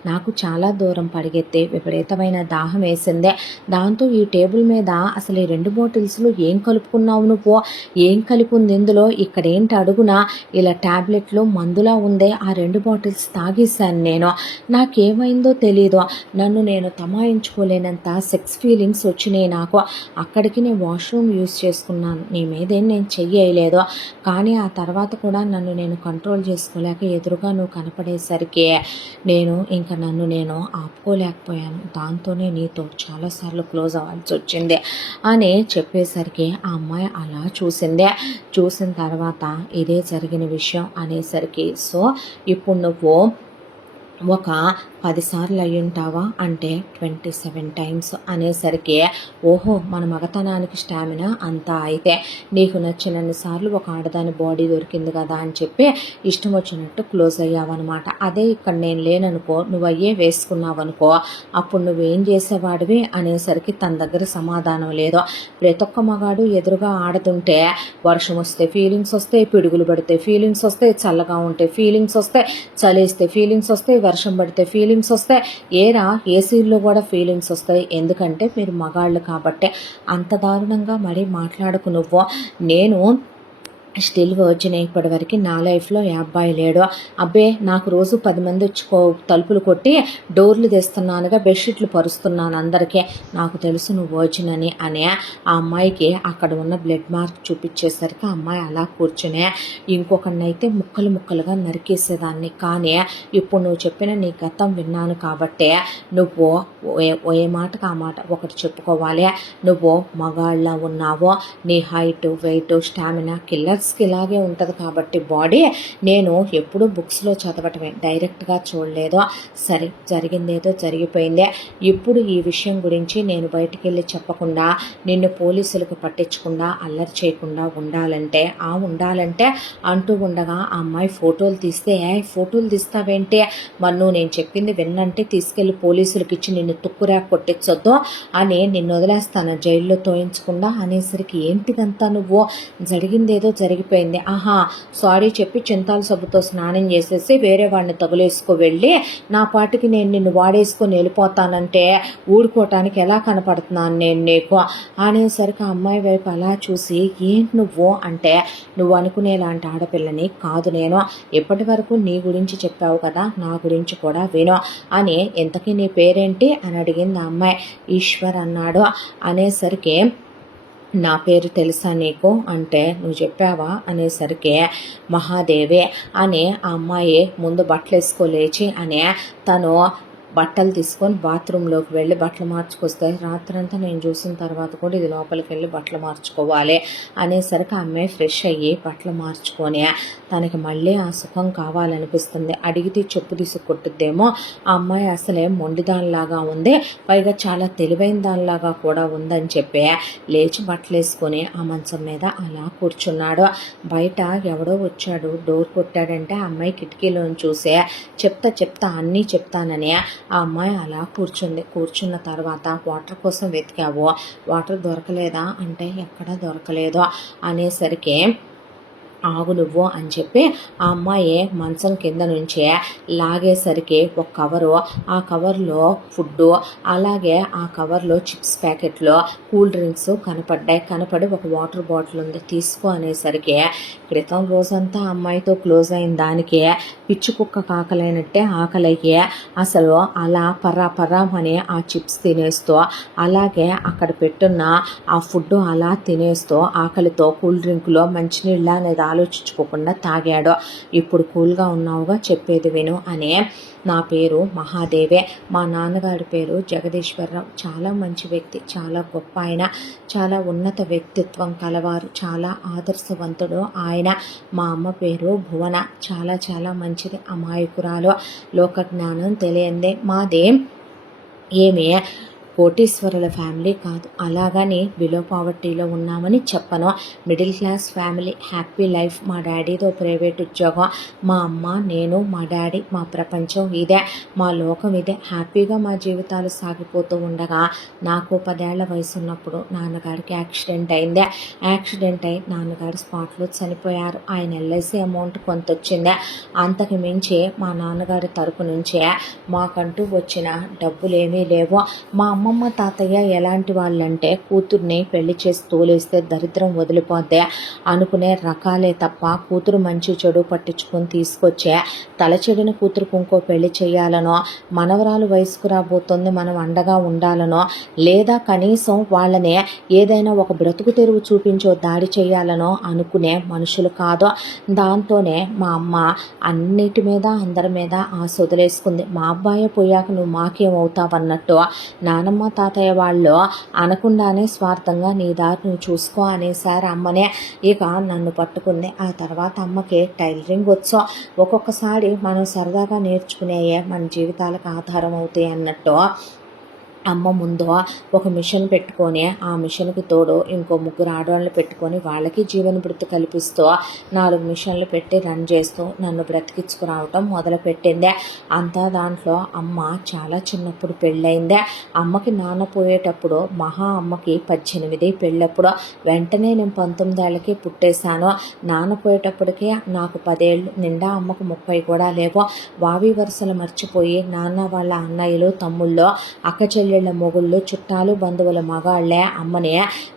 నాకు చాలా దూరం పరిగెత్తి విపరీతమైన దాహం వేసిందే. దాంతో ఈ టేబుల్ మీద అసలు ఈ 2 బాటిల్స్లో ఏం కలుపుకున్నావు నువ్వు, ఏం కలిపి ఉంది ఇందులో, ఇక్కడేంటి అడుగునా ఇలా ట్యాబ్లెట్లు మందులా ఉందే. ఆ 2 బాటిల్స్ తాగేశాను నేను. నాకేమైందో తెలీదు. నన్ను నేను తమాయించుకోలేనంత సెక్స్ ఫీలింగ్స్ వచ్చినాయి నాకు. అక్కడికి నేను వాష్రూమ్ యూజ్ చేసుకున్నాను. నీ మీదేం నేను చెయ్యలేదు. కానీ ఆ తర్వాత కూడా నన్ను నేను కంట్రోల్ చేసుకోలేక ఎదురుగా నువ్వు కనపడేసరికి నన్ను నేను ఆపుకోలేకపోయాను. దాంతోనే నీతో చాలాసార్లు క్లోజ్ అవ్వాల్సి వచ్చింది అని చెప్పేసరికి ఆ అమ్మాయి అలా చూసిన తర్వాత ఇదే జరిగిన విషయం అనేసరికి సో ఇప్పుడు నువ్వు ఒక 10 సార్లు అయ్యి ఉంటావా అంటే 27 టైమ్స్ అనేసరికి ఓహో మన మగతనానికి స్టామినా అంతా అయితే నీకు నచ్చినన్ని సార్లు ఒక ఆడదాని బాడీ దొరికింది కదా అని చెప్పి ఇష్టం వచ్చినట్టు క్లోజ్ అయ్యావన్నమాట. అదే ఇక్కడ నేను లేననుకో, నువ్వు అయ్యే వేసుకున్నావనుకో, అప్పుడు నువ్వేం చేసేవాడివి అనేసరికి తన దగ్గర సమాధానం లేదు. ప్రతి ఒక్క మగాడు ఎదురుగా ఆడుతుంటే వర్షం వస్తే ఫీలింగ్స్ వస్తాయి, పిడుగులు పడితే ఫీలింగ్స్ వస్తాయి, చల్లగా ఉంటే ఫీలింగ్స్ వస్తాయి, చలేస్తే ఫీలింగ్స్ వస్తాయి, వర్షం పడితే ఫీలింగ్స్ వస్తాయి. ఏరా ఏసీల్లో కూడా ఫీలింగ్స్ వస్తాయి. ఎందుకంటే మీరు మగాళ్ళు కాబట్టి. అంత దారుణంగా మరీ మాట్లాడకు నువ్వు. నేను స్టిల్ వర్జిన్ ఇప్పటి వరకు నా లైఫ్లో ఏ అబ్బాయి లేడు. అబ్బే నాకు రోజు 10 మంది వచ్చి తలుపులు కొట్టి డోర్లు తెస్తున్నానుగా, బెడ్షీట్లు పరుస్తున్నాను అందరికీ. నాకు తెలుసు నువ్వు వర్జిన్ అని ఆ అమ్మాయికి అక్కడ ఉన్న బ్లడ్ మార్క్ చూపించేసరికి ఆ అమ్మాయి అలా కూర్చునే. ఇంకొకరినైతే ముక్కలు ముక్కలుగా నరికేసేదాన్ని. కానీ ఇప్పుడు నువ్వు చెప్పిన నీ గతం విన్నాను కాబట్టి నువ్వు ఏ మాటకు ఆ మాట ఒకటి చెప్పుకోవాలి. నువ్వు మగాళ్ళ ఉన్నావు. నీ హైట్ వెయిట్ స్టామినా కిల్లర్స్కి ఇలాగే ఉంటుంది కాబట్టి బాడీ. నేను ఎప్పుడూ బుక్స్లో చదవటమే, డైరెక్ట్గా చూడలేదు. సరే జరిగిందేదో జరిగిపోయిందే. ఇప్పుడు ఈ విషయం గురించి నేను బయటికి వెళ్ళి చెప్పకుండా నిన్ను పోలీసులకు పట్టించకుండా అల్లరి చేయకుండా ఉండాలంటే అంటూ ఉండగా ఆ అమ్మాయి ఫోటోలు తీస్తే ఫోటోలు తీస్తావేంటి, మరి నువ్వు నేను చెప్పింది విన్నంటే తీసుకెళ్ళి పోలీసులకు ఇచ్చి నిన్ను తుక్కురా కొట్టించొద్దు అని నిన్ను వదిలేస్తాను జైల్లో తోయించకుండా అనేసరికి ఏంటిదంతా నువ్వు, జరిగిందేదో జరిగిపోయింది. ఆహా సారీ చెప్పి చింతాల సబ్బుతో స్నానం చేసేసి వేరే వాడిని తగులేసుకో వెళ్ళి నా పాటికి నేను నిన్ను వాడేసుకొని వెళ్ళిపోతానంటే ఊడుకోవటానికి ఎలా కనపడుతున్నాను నేను నీకు అనేసరికి ఆ అమ్మాయి వైపు అలా చూసి ఏంటి నువ్వు అంటే, నువ్వు అనుకునేలాంటి ఆడపిల్లని కాదు నేను. ఎప్పటి వరకు నీ గురించి చెప్పావు కదా, నా గురించి కూడా విను అని. ఇంతకీ నీ పేరేంటి అని అడిగింది ఆ అమ్మాయి. ఈశ్వర్ అన్నాడు. అనేసరికి నా పేరు తెలుసా నీకు అంటే నువ్వు చెప్పావా అనేసరికి మహాదేవి అని ఆ అమ్మాయి ముందు బట్టలు వేసుకోలేచి అని తను బట్టలు తీసుకొని బాత్రూంలోకి వెళ్ళి బట్టలు మార్చుకొస్తే రాత్రంతా నేను చూసిన తర్వాత కూడా ఇది లోపలికి వెళ్ళి బట్టలు మార్చుకోవాలి అనేసరికి ఆ అమ్మాయి ఫ్రెష్ అయ్యి బట్టలు మార్చుకొని తనకి మళ్ళీ ఆ సుఖం కావాలనిపిస్తుంది. అడిగితే చెప్పు తీసి కొట్టుద్దేమో. ఆ అమ్మాయి అసలే మొండిదానిలాగా ఉంది, పైగా చాలా తెలివైన దానిలాగా కూడా ఉందని చెప్పి లేచి బట్టలు వేసుకొని ఆ మంచం మీద అలా కూర్చున్నాడు. బయట ఎవడో వచ్చాడు, డోర్ కొట్టాడంటే ఆ అమ్మాయి కిటికీలోని చూసే చెప్తా అన్నీ చెప్తానని ఆ అమ్మాయి అలా కూర్చున్న తర్వాత వాటర్ కోసం వెతికావు, వాటర్ దొరకలేదా అంటే ఎక్కడా దొరకలేదు అనేసరికి ఆగు నువ్వు అని చెప్పి ఆ అమ్మాయి మంచం కింద నుంచే లాగేసరికి ఒక కవరు, ఆ కవర్లో ఫుడ్డు, అలాగే ఆ కవర్లో చిప్స్ ప్యాకెట్లు, కూల్ డ్రింక్స్ కనపడి ఒక వాటర్ బాటిల్ ఉంది, తీసుకో అనేసరికి క్రితం రోజంతా అమ్మాయితో క్లోజ్ అయిన దానికి పిచ్చి కుక్క కాకలైనట్టే ఆకలికి అసలు అలా పర్రామని ఆ చిప్స్ తినేస్తూ, అలాగే అక్కడ పెట్టున్న ఆ ఫుడ్ అలా తినేస్తూ ఆకలితో కూల్ డ్రింకులో మంచినీళ్ళ అనేది ఆలోచించుకోకుండా తాగాడు. ఇప్పుడు కూల్గా ఉన్నావుగా, చెప్పేది విను అని. నా పేరు మహాదేవే, మా నాన్నగారి పేరు జగదీశ్వరరావు. చాలా మంచి వ్యక్తి, చాలా గొప్ప ఆయన, చాలా ఉన్నత వ్యక్తిత్వం కలవారు, చాలా ఆదర్శవంతుడు ఆయన. మా అమ్మ పేరు భువన, చాలా చాలా మంచిది, అమాయకురాలు, లోకజ్ఞానం తెలియందే. మాది ఏమి కోటీశ్వరుల ఫ్యామిలీ కాదు, అలాగని బిలో పావర్టీలో ఉన్నామని చెప్పను. Middle class family, happy life. మా డాడీతో ప్రైవేట్ ఉద్యోగం, మా అమ్మ, నేను, మా డాడీ, మా ప్రపంచం ఇదే, మా లోకం ఇదే. హ్యాపీగా మా జీవితాలు సాగిపోతూ ఉండగా నాకు 10 ఏళ్ల వయసు ఉన్నప్పుడు నాన్నగారికి యాక్సిడెంట్ అయింది. యాక్సిడెంట్ అయి నాన్నగారు స్పాట్లో చనిపోయారు. ఆయన ఎల్ఐసి అమౌంట్ కొంత వచ్చింది. అంతకు మించి మా నాన్నగారి తరపు నుంచే మాకంటూ వచ్చిన డబ్బులేమీ లేవు. మా అమ్మమ్మ తాతయ్య ఎలాంటి వాళ్ళంటే కూతుర్ని పెళ్లి చేసి తోలేస్తే దరిద్రం వదిలిపోద్దే అనుకునే రకాలే తప్ప, కూతురు మంచి చెడు పట్టించుకొని తీసుకొచ్చే తలచెడిన కూతురుకు ఇంకో పెళ్లి చేయాలనో, మనవరాలు వయసుకు రాబోతుంది మనం అండగా ఉండాలనో, లేదా కనీసం వాళ్ళని ఏదైనా ఒక బ్రతుకు తెరువు చూపించో దాడి చేయాలనో అనుకునే మనుషులు కాదు. దాంతోనే మా అమ్మ అన్నిటి మీద అందరి మీద ఆశ వదిలేసుకుంది. మా అబ్బాయి పోయాక నువ్వు మాకేమవుతావన్నట్టు నానమ్మ తాతయ్య వాళ్ళు అనకుండానే స్వార్థంగా నీ దారి నువ్వు చూసుకో అనేసారి అమ్మనే. ఇక నన్ను పట్టుకుంది. ఆ తర్వాత అమ్మకి టైలరింగ్ వచ్చో, ఒక్కొక్కసారి మనం సరదాగా నేర్చుకునేయే మన జీవితాలకు ఆధారం అవుతాయి అన్నట్టు అమ్మ ముందు ఒక మిషన్ పెట్టుకొని, ఆ మిషన్కి తోడు ఇంకో 3 ఆడవాళ్ళని పెట్టుకొని వాళ్ళకి జీవన వృత్తి కల్పిస్తూ 4 మిషన్లు పెట్టి రన్ చేస్తూ నన్ను బ్రతికించుకురావటం మొదలుపెట్టిందే. అంతా దాంట్లో అమ్మ చాలా చిన్నప్పుడు పెళ్ళయిందే. అమ్మకి నాన్న పోయేటప్పుడు అమ్మకి 18 పెళ్ళప్పుడు, వెంటనే నేను 19 ఏళ్ళకి పుట్టేశాను. నాన్న పోయేటప్పటికి నాకు 10 ఏళ్ళు నిండా, అమ్మకు 30 కూడా లేవు. వావి వరుసలు మర్చిపోయి నాన్న వాళ్ళ అన్నయ్యలు, తమ్ముళ్ళు, అక్క చెల్లెళ్ళ మొగుళ్ళు, చుట్టాలు, బంధువుల మగాళ్లే అమ్మనే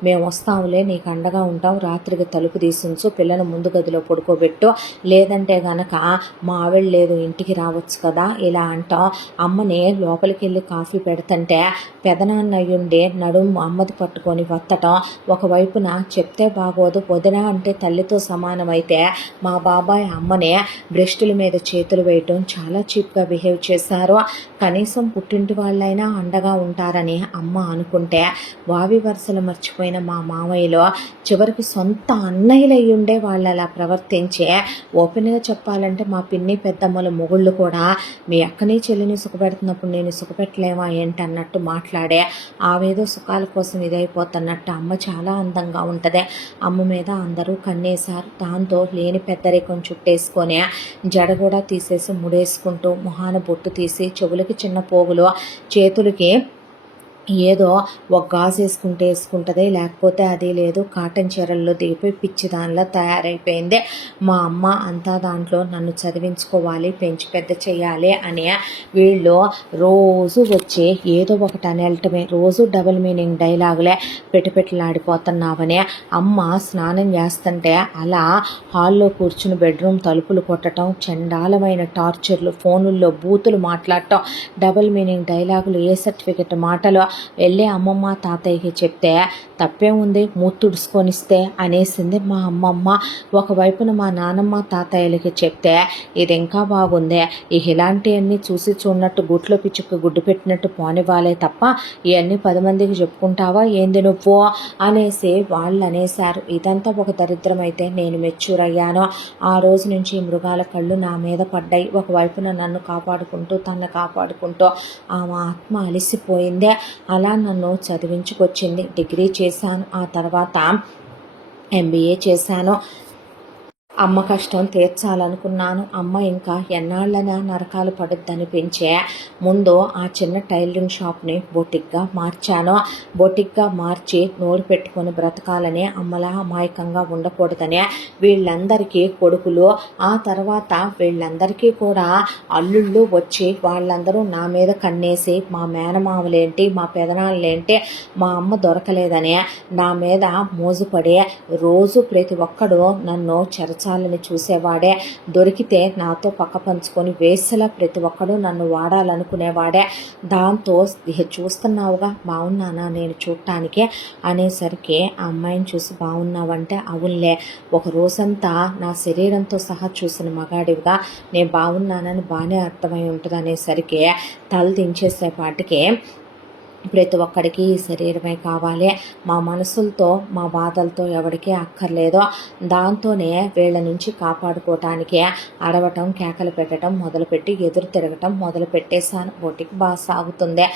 మేము వస్తాములే, నీకు అండగా ఉంటాం, రాత్రికి తలుపు తీసించు, పిల్లను ముందు గదిలో పడుకోబెట్టు, లేదంటే గనక మా ఆవిడ లేదు ఇంటికి రావచ్చు కదా ఇలా అంటాం. అమ్మని లోపలికి వెళ్ళి కాఫీ పెడతంటే పెదనాన్న అయ్యుండి నడుము అమ్మది పట్టుకొని వత్తటం. ఒకవైపున చెప్తే బాగోదు, వదిన అంటే తల్లితో సమానమైతే మా బాబాయ్ అమ్మనే బ్రెస్టుల మీద చేతులు వేయటం, చాలా చీప్గా బిహేవ్ చేశారు. కనీసం పుట్టింటి వాళ్ళైనా అండగా ఉంటారని అమ్మ అనుకుంటే, వావి వరుసలు మర్చిపోయిన మా మామయ్యలో చివరికి సొంత అన్నయ్యలయ్యుండే వాళ్ళు అలా ప్రవర్తించే. ఓపెన్గా చెప్పాలంటే మా పిన్ని పెద్దమ్మల మొగుళ్ళు కూడా మీ అక్కని చెల్లిని సుఖపెడుతున్నప్పుడు నేను సుఖపెట్టలేమా ఏంటి అన్నట్టు మాట్లాడే, ఆవేదో సుఖాల కోసం ఇదైపోతున్నట్టు. అమ్మ చాలా అందంగా ఉంటుంది. అమ్మ మీద అందరూ కన్నేశారు. దాంతో లేని పెద్దరికం చుట్టేసుకొని జడ కూడా తీసేసి ముడేసుకుంటూ, మొహాన బొట్టు తీసి, చెవులకి చిన్న పోగులు, చేతులకి ఏదో ఒక గాజు వేసుకుంటుంది, లేకపోతే అది లేదు, కాటన్ చీరల్లో దిగిపోయి పిచ్చి దానిలో తయారైపోయింది. మా అమ్మ అంతా దాంట్లో నన్ను చదివించుకోవాలి, పెంచి పెద్ద చేయాలి అని వీళ్ళు రోజు వచ్చి ఏదో ఒకటి అని వెళ్ళటమే, రోజు డబుల్ మీనింగ్ డైలాగులే పెట్టిపెట్టలాడిపోతున్నావని. అమ్మ స్నానం చేస్తుంటే అలా హాల్లో కూర్చుని బెడ్రూమ్ తలుపులు కొట్టడం, చండాలమైన టార్చర్లు, ఫోనుల్లో బూతులు మాట్లాడటం, డబుల్ మీనింగ్ డైలాగులు, ఏ సర్టిఫికెట్ మాటలు వెళ్ళి అమ్మమ్మ తాతయ్యకి చెప్తే తప్పే ఉంది, మూతుడుచుకొనిస్తే అనేసింది మా అమ్మమ్మ. ఒకవైపున మా నానమ్మ తాతయ్యలకి చెప్తే ఇది ఇంకా బాగుంది, ఇలాంటివన్నీ చూసి చూడనట్టు గుట్లో పిచ్చుకు గుడ్డు పెట్టినట్టు పోనివ్వాలే తప్ప ఇవన్నీ 10 మందికి చెప్పుకుంటావా ఏంది నువ్వు అనేసి వాళ్ళు అనేశారు. ఇదంతా ఒక దరిద్రం అయితే నేను మెచ్యూర్ అయ్యాను. ఆ రోజు నుంచి మృగాల కళ్ళు నా మీద పడ్డాయి. ఒకవైపున నన్ను కాపాడుకుంటూ తనను కాపాడుకుంటూ ఆమె ఆత్మ అలిసిపోయిందే. అలా నన్ను చదివించుకొచ్చింది. డిగ్రీ చేశాను, ఆ తర్వాత MBA చేశాను. అమ్మ కష్టం తీర్చాలనుకున్నాను. అమ్మ ఇంకా ఎన్నాళ్ళైనా నరకాలు పడుద్దనిపించే ముందు ఆ చిన్న టైలరింగ్ షాప్ని బొటిక్గా మార్చాను. బొటిక్గా మార్చి నోరు పెట్టుకొని బ్రతకాలని, అమ్మలా అమాయకంగా ఉండకూడదనే వీళ్ళందరికీ కొడుకులు, ఆ తర్వాత వీళ్ళందరికీ కూడా అల్లుళ్ళు వచ్చి వాళ్ళందరూ నా మీద కన్నేసి మా మేనమామలేంటి, మా పెదనాళ్ళేంటి, మా అమ్మ దొరకలేదనే నా మీద మోజుపడే రోజు ప్రతి ఒక్కడు నన్ను చెరచాలని చూసేవాడే. దొరికితే నాతో పక్క పంచుకొని వేసలా ప్రతి ఒక్కడు నన్ను వాడాలనుకునేవాడే. దాంతో చూస్తున్నావుగా బాగున్నానా నేను చూడటానికే అనేసరికి ఆ అమ్మాయిని చూసి బాగున్నావంటే అవునులే, ఒక రోజంతా నా శరీరంతో సహా చూసిన మగాడివిగా నేను బాగున్నానని బాగానే అర్థమై ఉంటుంది అనేసరికి తల దించేసేపాటికి ప్రతి ఒక్కడికి ఈ శరీరమే కావాలి, మా మనసులతో మా బాధలతో ఎవరికీ అక్కర్లేదో. దాంతోనే వీళ్ళ నుంచి కాపాడుకోవటానికి అరవటం కేకలు పెట్టడం మొదలుపెట్టి ఎదురు తిరగటం మొదలు పెట్టేశాను. బొటిక్ బాగా సాగుతుంది.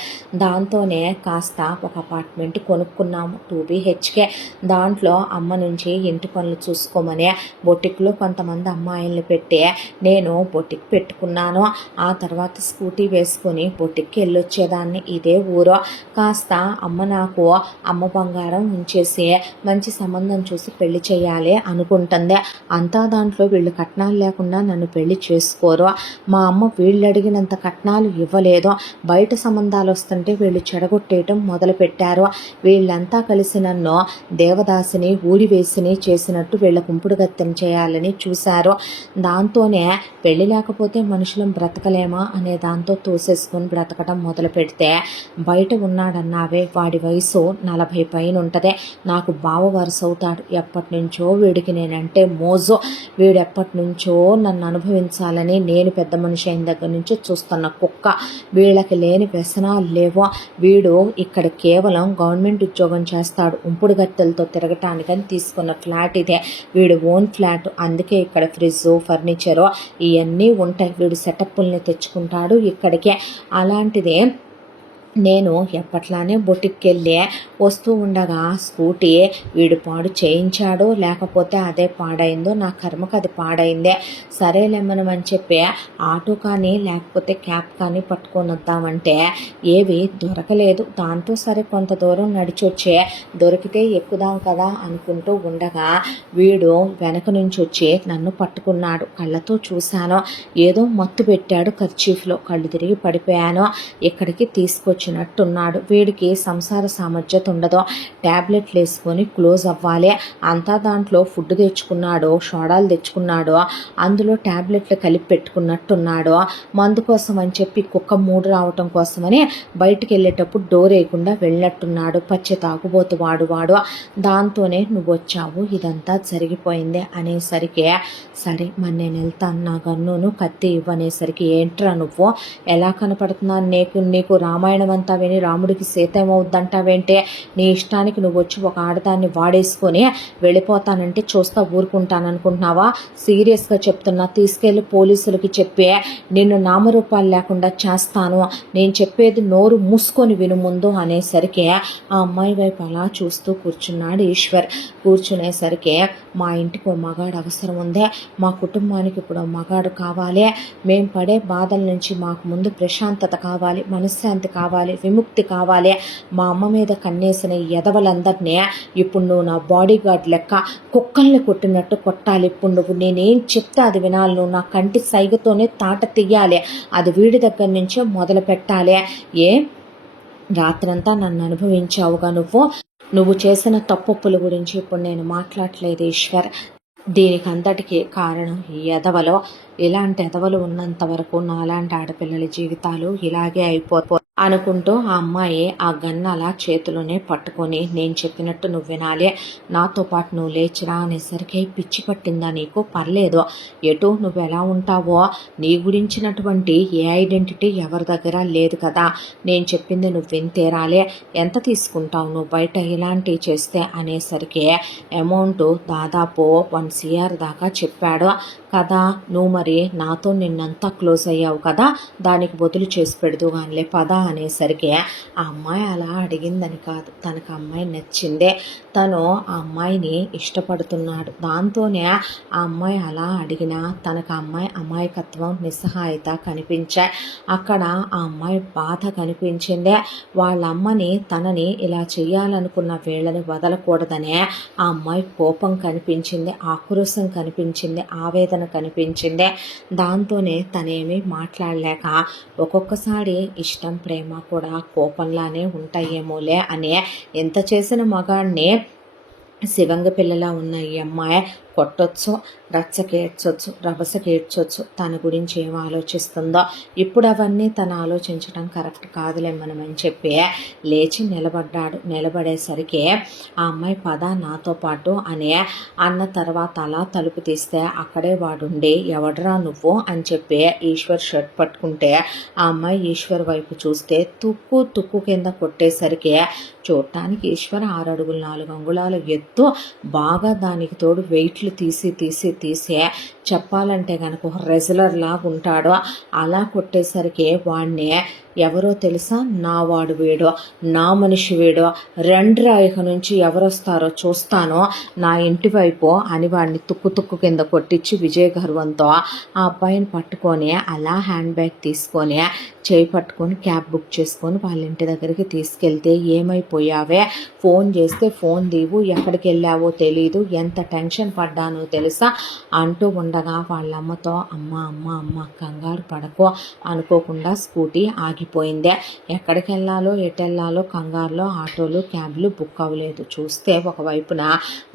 దాంతోనే కాస్త ఒక అపార్ట్మెంట్ కొనుక్కున్నాము, 2 BHK. దాంట్లో అమ్మ నుంచి ఇంటి పనులు చూసుకోమని బొటిక్లో కొంతమంది అమ్మాయిల్ని పెట్టి నేను బొటిక్ పెట్టుకున్నాను. ఆ తర్వాత స్కూటీ వేసుకొని బొటిక్కి వెళ్ళొచ్చేదాన్ని. ఇదే ఊరు. కాస్త అమ్మ నాకు అమ్మ బంగారం ఉంచేసి మంచి సంబంధం చూసి పెళ్లి చేయాలి అనుకుంటుంది. అంతా దాంట్లో వీళ్ళు కట్నాలు లేకుండా నన్ను పెళ్లి చేసుకోరు. మా అమ్మ వీళ్ళు అడిగినంత కట్నాలు ఇవ్వలేదు. బయట సంబంధాలు వస్తుంటే వీళ్ళు చెడగొట్టేయటం మొదలుపెట్టారు. వీళ్ళంతా కలిసి నన్ను దేవదాసిని ఊడివేసిని చేసినట్టు వీళ్ళ కుంపుడు గత్తెను చేయాలని చూశారు. దాంతోనే పెళ్లి లేకపోతే మనుషులం బ్రతకలేమా అనే దాంతో తోసేసుకొని బ్రతకటం మొదలు పెడితే బయట ఉన్నాడన్నావే వాడి వయసు 40 పైన ఉంటుంది. నాకు బావ వరుస అవుతాడు. ఎప్పటి నుంచో వీడికి నేనంటే మోజు. వీడు ఎప్పటి నుంచో నన్ను అనుభవించాలని నేను పెద్ద మనిషి అయిన దగ్గర నుంచి చూస్తున్న కుక్క. వీళ్ళకి లేని వ్యసనాలు లేవో. వీడు ఇక్కడ కేవలం గవర్నమెంట్ ఉద్యోగం చేస్తాడు. ఉంపుడు గత్తెలతో తిరగటానికని తీసుకున్న ఫ్లాట్ ఇదే. వీడు ఓన్ ఫ్లాట్. అందుకే ఇక్కడ ఫ్రిడ్జ్, ఫర్నిచరు ఇవన్నీ ఉంటాయి. వీడు సెటప్పుల్ని తెచ్చుకుంటాడు ఇక్కడికే. అలాంటిదే నేను ఎప్పట్లానే బొటిక్కి వెళ్ళి వస్తూ ఉండగా స్కూటీ వీడు పాడు చేయించాడో లేకపోతే అదే పాడైందో, నా కర్మకు అది పాడైందే. సరేలేమనమని చెప్పి ఆటో కానీ లేకపోతే క్యాబ్ కానీ పట్టుకొని వద్దామంటే ఏవి దొరకలేదు. దాంతో సరే కొంత దూరం నడిచొచ్చే దొరికితే ఎక్కుదాం కదా అనుకుంటూ ఉండగా వీడు వెనక నుంచి వచ్చి నన్ను పట్టుకున్నాడు. కళ్ళతో చూశాను. ఏదో మత్తు పెట్టాడు కర్చీఫ్లో. కళ్ళు తిరిగి పడిపోయాను. ఇక్కడికి తీసుకొచ్చినట్టున్నాడు. వీడికి సంసార సామర్థ్యత ఉండదు. ట్యాబ్లెట్లు వేసుకొని క్లోజ్ అవ్వాలి. అంతా దాంట్లో ఫుడ్ తెచ్చుకున్నాడు, సోడాలు తెచ్చుకున్నాడు, అందులో ట్యాబ్లెట్లు కలిపి పెట్టుకున్నట్టున్నాడు. మందు కోసం అని చెప్పి కుక్క మూడు రావటం కోసమని బయటికి వెళ్ళేటప్పుడు డోర్ వేయకుండా వెళ్ళినట్టున్నాడు. పచ్చి తాగుబోతు వాడు. దాంతోనే నువ్వు వచ్చావు, ఇదంతా జరిగిపోయింది అనేసరికి సరే మరి నేను వెళ్తాను, నా గన్నును కత్తి ఇవ్వనేసరికి ఏంట్రా నువ్వు ఎలా కనపడుతున్నాను నీకు రామాయణం అంతా విని రాముడికి సీత ఏమవుద్దంటావేంటే, నీ ఇష్టానికి నువ్వు వచ్చి ఒక ఆడదాన్ని వాడేసుకొని వెళ్ళిపోతానంటే చూస్తా ఊరుకుంటాననుకుంటున్నావా? సీరియస్గా చెప్తున్నా, తీసుకెళ్ళి పోలీసులకి చెప్పి నిన్ను నామరూపాలు లేకుండా చేస్తాను. నేను చెప్పేది నోరు మూసుకొని విను ముందు అనేసరికి ఆ అమ్మాయి వైపు అలా చూస్తూ కూర్చున్నాడు ఈశ్వర్. కూర్చునేసరికి మా ఇంటికి ఓ మగాడు అవసరం ఉందే, మా కుటుంబానికి ఇప్పుడు మగాడు కావాలి, మేము పడే బాధల నుంచి మాకు ముందు ప్రశాంతత కావాలి, మనశ్శాంతి కావాలి, విముక్తి కావాలి. మా అమ్మ మీద కన్నేసిన ఎదవలందరినీ ఇప్పుడు నువ్వు నా బాడీ గార్డ్ లెక్క కుక్కల్ని కొట్టినట్టు కొట్టాలి. ఇప్పుడు నువ్వు నేనేం చెప్తే అది వినాలి. నువ్వు నా కంటి సైగతోనే తాట తీయాలి. అది వీడి దగ్గర నుంచే మొదలు పెట్టాలి. రాత్రంతా నన్ను అనుభవించావుగా నువ్వు చేసిన తప్పుల గురించి ఇప్పుడు నేను మాట్లాడలేదు ఈశ్వర్. దీనికి అంతటికీ కారణం ఈ ఎదవలో. ఇలాంటి ఎదవలు ఉన్నంత వరకు నాలాంటి ఆడపిల్లల జీవితాలు ఇలాగే అయిపోతాయి అనుకుంటూ ఆ అమ్మాయి ఆ గన్ను అలా చేతిలోనే పట్టుకొని నేను చెప్పినట్టు నువ్వు వినాలి, నాతో పాటు నువ్వు లేచిరా అనేసరికి పిచ్చి పట్టిందా నీకు? పర్లేదు, ఎటు నువ్వు ఎలా ఉంటావో నీ గురించినటువంటి ఏ ఐడెంటిటీ ఎవరి దగ్గర లేదు కదా, నేను చెప్పింది నువ్వు వింతేరాలి. ఎంత తీసుకుంటావు నువ్వు బయట ఇలాంటివి చేస్తే అనేసరికి అమౌంట్ దాదాపు 1 CR దాకా చెప్పాడు కదా. నువ్వు మరి నాతో నిన్నంతా క్లోజ్ అయ్యావు కదా, దానికి బదులు చేసి పెడదు కానిలే పదా అనేసరికి ఆ అమ్మాయి అలా అడిగిందని కాదు, తనకు అమ్మాయి నచ్చిందే, తను ఆ అమ్మాయిని ఇష్టపడుతున్నాడు. దాంతోనే ఆ అమ్మాయి అలా అడిగినా తనకు ఆ అమ్మాయి అమాయకత్వం, నిస్సహాయత కనిపించాయి. అక్కడ ఆ అమ్మాయి బాధ కనిపించిందే. వాళ్ళ అమ్మని తనని ఇలా చేయాలనుకున్న వీళ్ళని వదలకూడదనే ఆ అమ్మాయి కోపం కనిపించింది, ఆక్రోశం కనిపించింది, ఆవేదన కనిపించింది. దాంతోనే తనేమీ మాట్లాడలేక ఒక్కొక్కసారి ఇష్టం, ప్రేమ కూడా కోపంలానే ఉంటాయేమోలే అని ఎంత చేసిన మగాడిని శివంగ పిల్లలా ఉన్న ఈ అమ్మాయి కొట్టొచ్చు, రచ్చకేడ్చొచ్చు, రభసకేడ్చొచ్చు. తన గురించి ఏం ఆలోచిస్తుందో ఇప్పుడు అవన్నీ తను ఆలోచించడం కరెక్ట్ కాదులే మనం అని చెప్పి లేచి నిలబడ్డాడు. నిలబడేసరికి ఆ అమ్మాయి పద నాతో పాటు అని అన్న తర్వాత అలా తలుపు తీస్తే అక్కడే వాడుండి ఎవడరా నువ్వు అని చెప్పి ఈశ్వర్ షర్ట్ పట్టుకుంటే ఆ అమ్మాయి ఈశ్వర్ వైపు చూస్తే తుక్కు తుక్కు కింద కొట్టేసరికి చూడటానికి ఈశ్వర్ 6 అడుగులు 4 అంగుళాల ఎత్తు, బాగా దానికి తోడు వెయిట్లు తీసి చెప్పాలంటే కనుక ఒక రెజ్లర్ లాగా ఉంటాడు. అలా కొట్టేసరికి వాడిని ఎవరో తెలుసా, నా వాడు వీడో, నా మనిషి వీడో, రెండ్రా ఇక నుంచి ఎవరొస్తారో చూస్తానో నా ఇంటి వైపు అని వాడిని తుక్కు కింద కొట్టించి విజయ గర్వంతో ఆ అబ్బాయిని పట్టుకొని అలా హ్యాండ్ బ్యాగ్ తీసుకొని చేయి పట్టుకొని క్యాబ్ బుక్ చేసుకొని వాళ్ళ ఇంటి దగ్గరికి తీసుకెళ్తే ఏమైపోయావే, ఫోన్ చేస్తే ఫోన్ దీవు, ఎక్కడికి వెళ్ళావో తెలీదు, ఎంత టెన్షన్ పడ్డానో తెలుసా అంటూ ఉండగా వాళ్ళ అమ్మతో అమ్మ అమ్మ అమ్మ కంగారు పడకో అనుకోకుండా స్కూటీ ఆగిపోయిందే. ఎక్కడికి వెళ్ళాలో ఎటు వెళ్ళాలో కంగారులో ఆటోలు క్యాబ్లు బుక్ అవ్వలేదు. చూస్తే ఒకవైపున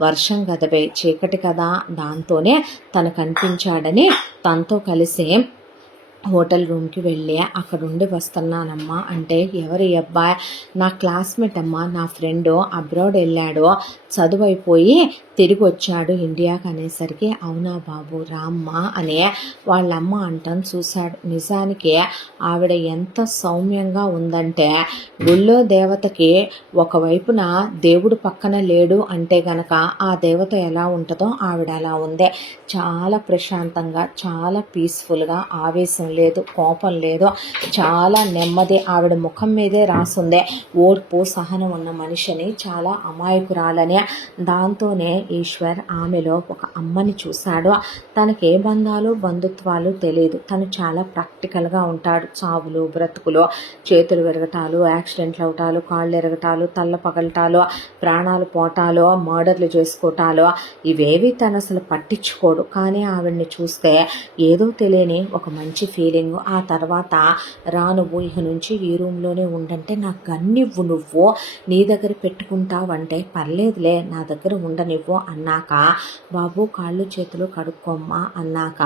వర్షం గదవే, చీకటి కదా, దాంతోనే తను కనిపించాడని తనతో కలిసి హోటల్ రూమ్కి వెళ్ళి అక్కడుండి వస్తున్నానమ్మా అంటే ఎవరి అబ్బాయి, నా క్లాస్మేట్ అమ్మ, నా ఫ్రెండు అబ్రాడ్ వెళ్ళాడు, చదువు అయిపోయి తిరిగి వచ్చాడు ఇండియాకి అనేసరికి అవునా బాబు రామ్మా అనే వాళ్ళమ్మ అంటాను చూశాడు. నిజానికి ఆవిడ ఎంత సౌమ్యంగా ఉందంటే గుళ్ళో దేవతకి ఒకవైపున దేవుడు పక్కన లేడు అంటే గనక ఆ దేవత ఎలా ఉంటుందో ఆవిడ అలా ఉంది. చాలా ప్రశాంతంగా, చాలా పీస్ఫుల్గా, ఆవేశం లేదు, కోపం లేదు, చాలా నెమ్మది. ఆవిడ ముఖం మీదే రాసుందే ఓర్పు, సహనం ఉన్న మనిషిని, చాలా అమాయకురాలని. దాంతోనే ఈశ్వర్ ఆమెలో ఒక అమ్మని చూశాడు. తనకే బంధాలు బంధుత్వాలు తెలియదు, తను చాలా ప్రాక్టికల్గా ఉంటాడు. చావులు బ్రతుకులు, చేతులు విరగటాలు, యాక్సిడెంట్లు అవటాలు, కాళ్ళు ఎరగటాలు, తల్ల పగలటాలు, ప్రాణాలు పోటాలు, మర్డర్లు చేసుకోవటాలు, ఇవేవి తను అసలు పట్టించుకోడు. కానీ ఆవిడ్ని చూస్తే ఏదో తెలియని ఒక మంచి ఫీలింగ్. ఆ తర్వాత రా నువ్వు ఇక నుంచి ఈ రూమ్లోనే ఉండంటే నాకు గన్నివ్వు, నువ్వు నీ దగ్గర పెట్టుకుంటావంటే పర్లేదులే నా దగ్గర ఉండనివ్వు అన్నాక బాబు కాళ్ళు చేతులు కడుక్కోమ్మా అన్నాక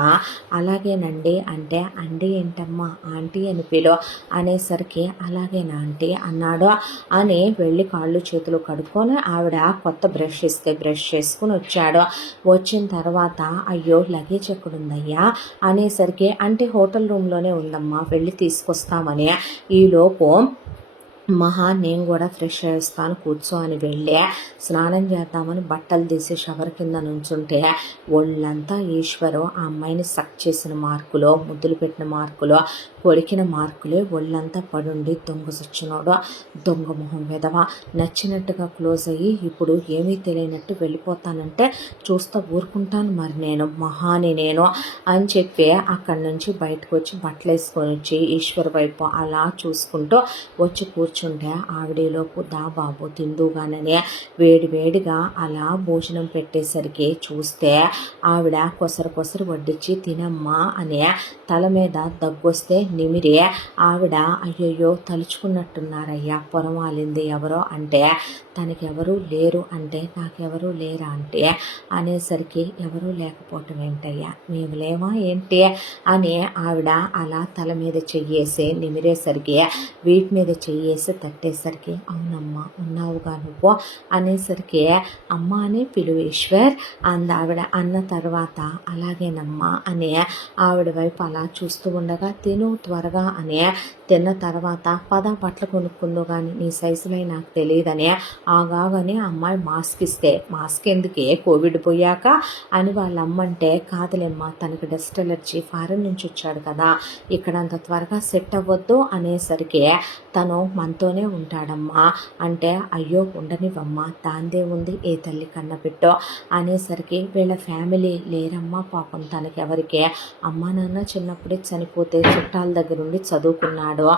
అలాగేనండి అంటే అండి ఏంటమ్మా ఆంటీ అని పిలో అనేసరికి అలాగేనా ఆంటీ అన్నాడు. అని వెళ్ళి కాళ్ళు చేతులు కడుక్కొని ఆవిడ కొత్త బ్రష్ ఇస్తే బ్రష్ చేసుకుని వచ్చాడు. వచ్చిన తర్వాత అయ్యో లగేజ్ ఎక్కడుందయ్యా అనేసరికి అంటే హోటల్ రూమ్లోనే ఉందమ్మా వెళ్ళి తీసుకొస్తామని ఈలోపు మహా నేను కూడా ఫ్రెష్ అయ్యేస్తాను కూర్చో అని వెళ్ళి స్నానం చేద్దామని బట్టలు తీసి షవర్ కింద నుంచుంటే ఒళ్ళంతా ఈశ్వరు ఆ అమ్మాయిని సక్ చేసిన మార్కులో, ముద్దులు పెట్టిన మార్కులో, కొరికిన మార్కులే ఒళ్ళంతా పడుండి దొంగ సచ్చినోడు, దొంగ మొహం వెదవ, నచ్చినట్టుగా క్లోజ్ అయ్యి ఇప్పుడు ఏమీ తెలియనట్టు వెళ్ళిపోతానంటే చూస్తా ఊరుకుంటాను మరి నేను మహాని నేను అని చెప్పి అక్కడి నుంచి బయటకు వచ్చి బట్టలు వేసుకొని వచ్చి ఈశ్వర్ వైపు అలా చూసుకుంటూ వచ్చి కూర్చుంటే ఆవిడలోపు దా బాబు తిందుగానని వేడిగా అలా భోజనం పెట్టేసరికి చూస్తే ఆవిడ కొసరు వడ్డించి తినమ్మా అని తల మీద దగ్గొస్తే నిమిరి ఆవిడ అయ్యయ్యో తలుచుకున్నట్టున్నారయ్యా పొరమాలింది ఎవరో అంటే తనకెవరూ లేరు అంటే నాకెవరూ లేరా అంటే అనేసరికి ఎవరూ లేకపోవటం ఏంటయ్యా మేము లేవా ఏంటి అని ఆవిడ అలా తల మీద చెయ్యేసి నిమిరేసరికి వీటి మీద చెయ్యేసి తట్టేసరికి అవునమ్మా ఉన్నావుగా నువ్వు అనేసరికి అమ్మ అని పిలువు ఈశ్వర్ ఆవిడ అన్న తర్వాత అలాగేనమ్మా అని ఆవిడ వైపు అలా చూస్తూ ఉండగా తిను త్వరగా అని తిన్న తర్వాత పద బట్టలు కొనుక్కుందో కానీ నీ సైజులో నాకు తెలియదని ఆగాగానే అమ్మాయి మాస్క్ ఇస్తే మాస్క్ ఎందుకే కోవిడ్ పోయాక అని వాళ్ళ అమ్మంటే కాదులేమ్మా తనకి డస్ట్ ఎలర్జీ ఫారెన్ నుంచి వచ్చాడు కదా ఇక్కడ అంత త్వరగా సెట్ అవ్వద్దు అనేసరికి తను మనతోనే ఉంటాడమ్మా అంటే అయ్యో ఉండనివమ్మా దాందే ఉంది ఏ తల్లి కన్న పెట్టో అనేసరికి వీళ్ళ ఫ్యామిలీ లేరమ్మా పాపం తనకి ఎవరికే అమ్మా నాన్న చిన్నప్పుడే చనిపోతే చుట్టాల దగ్గర ఉండి చదువుకున్నాడు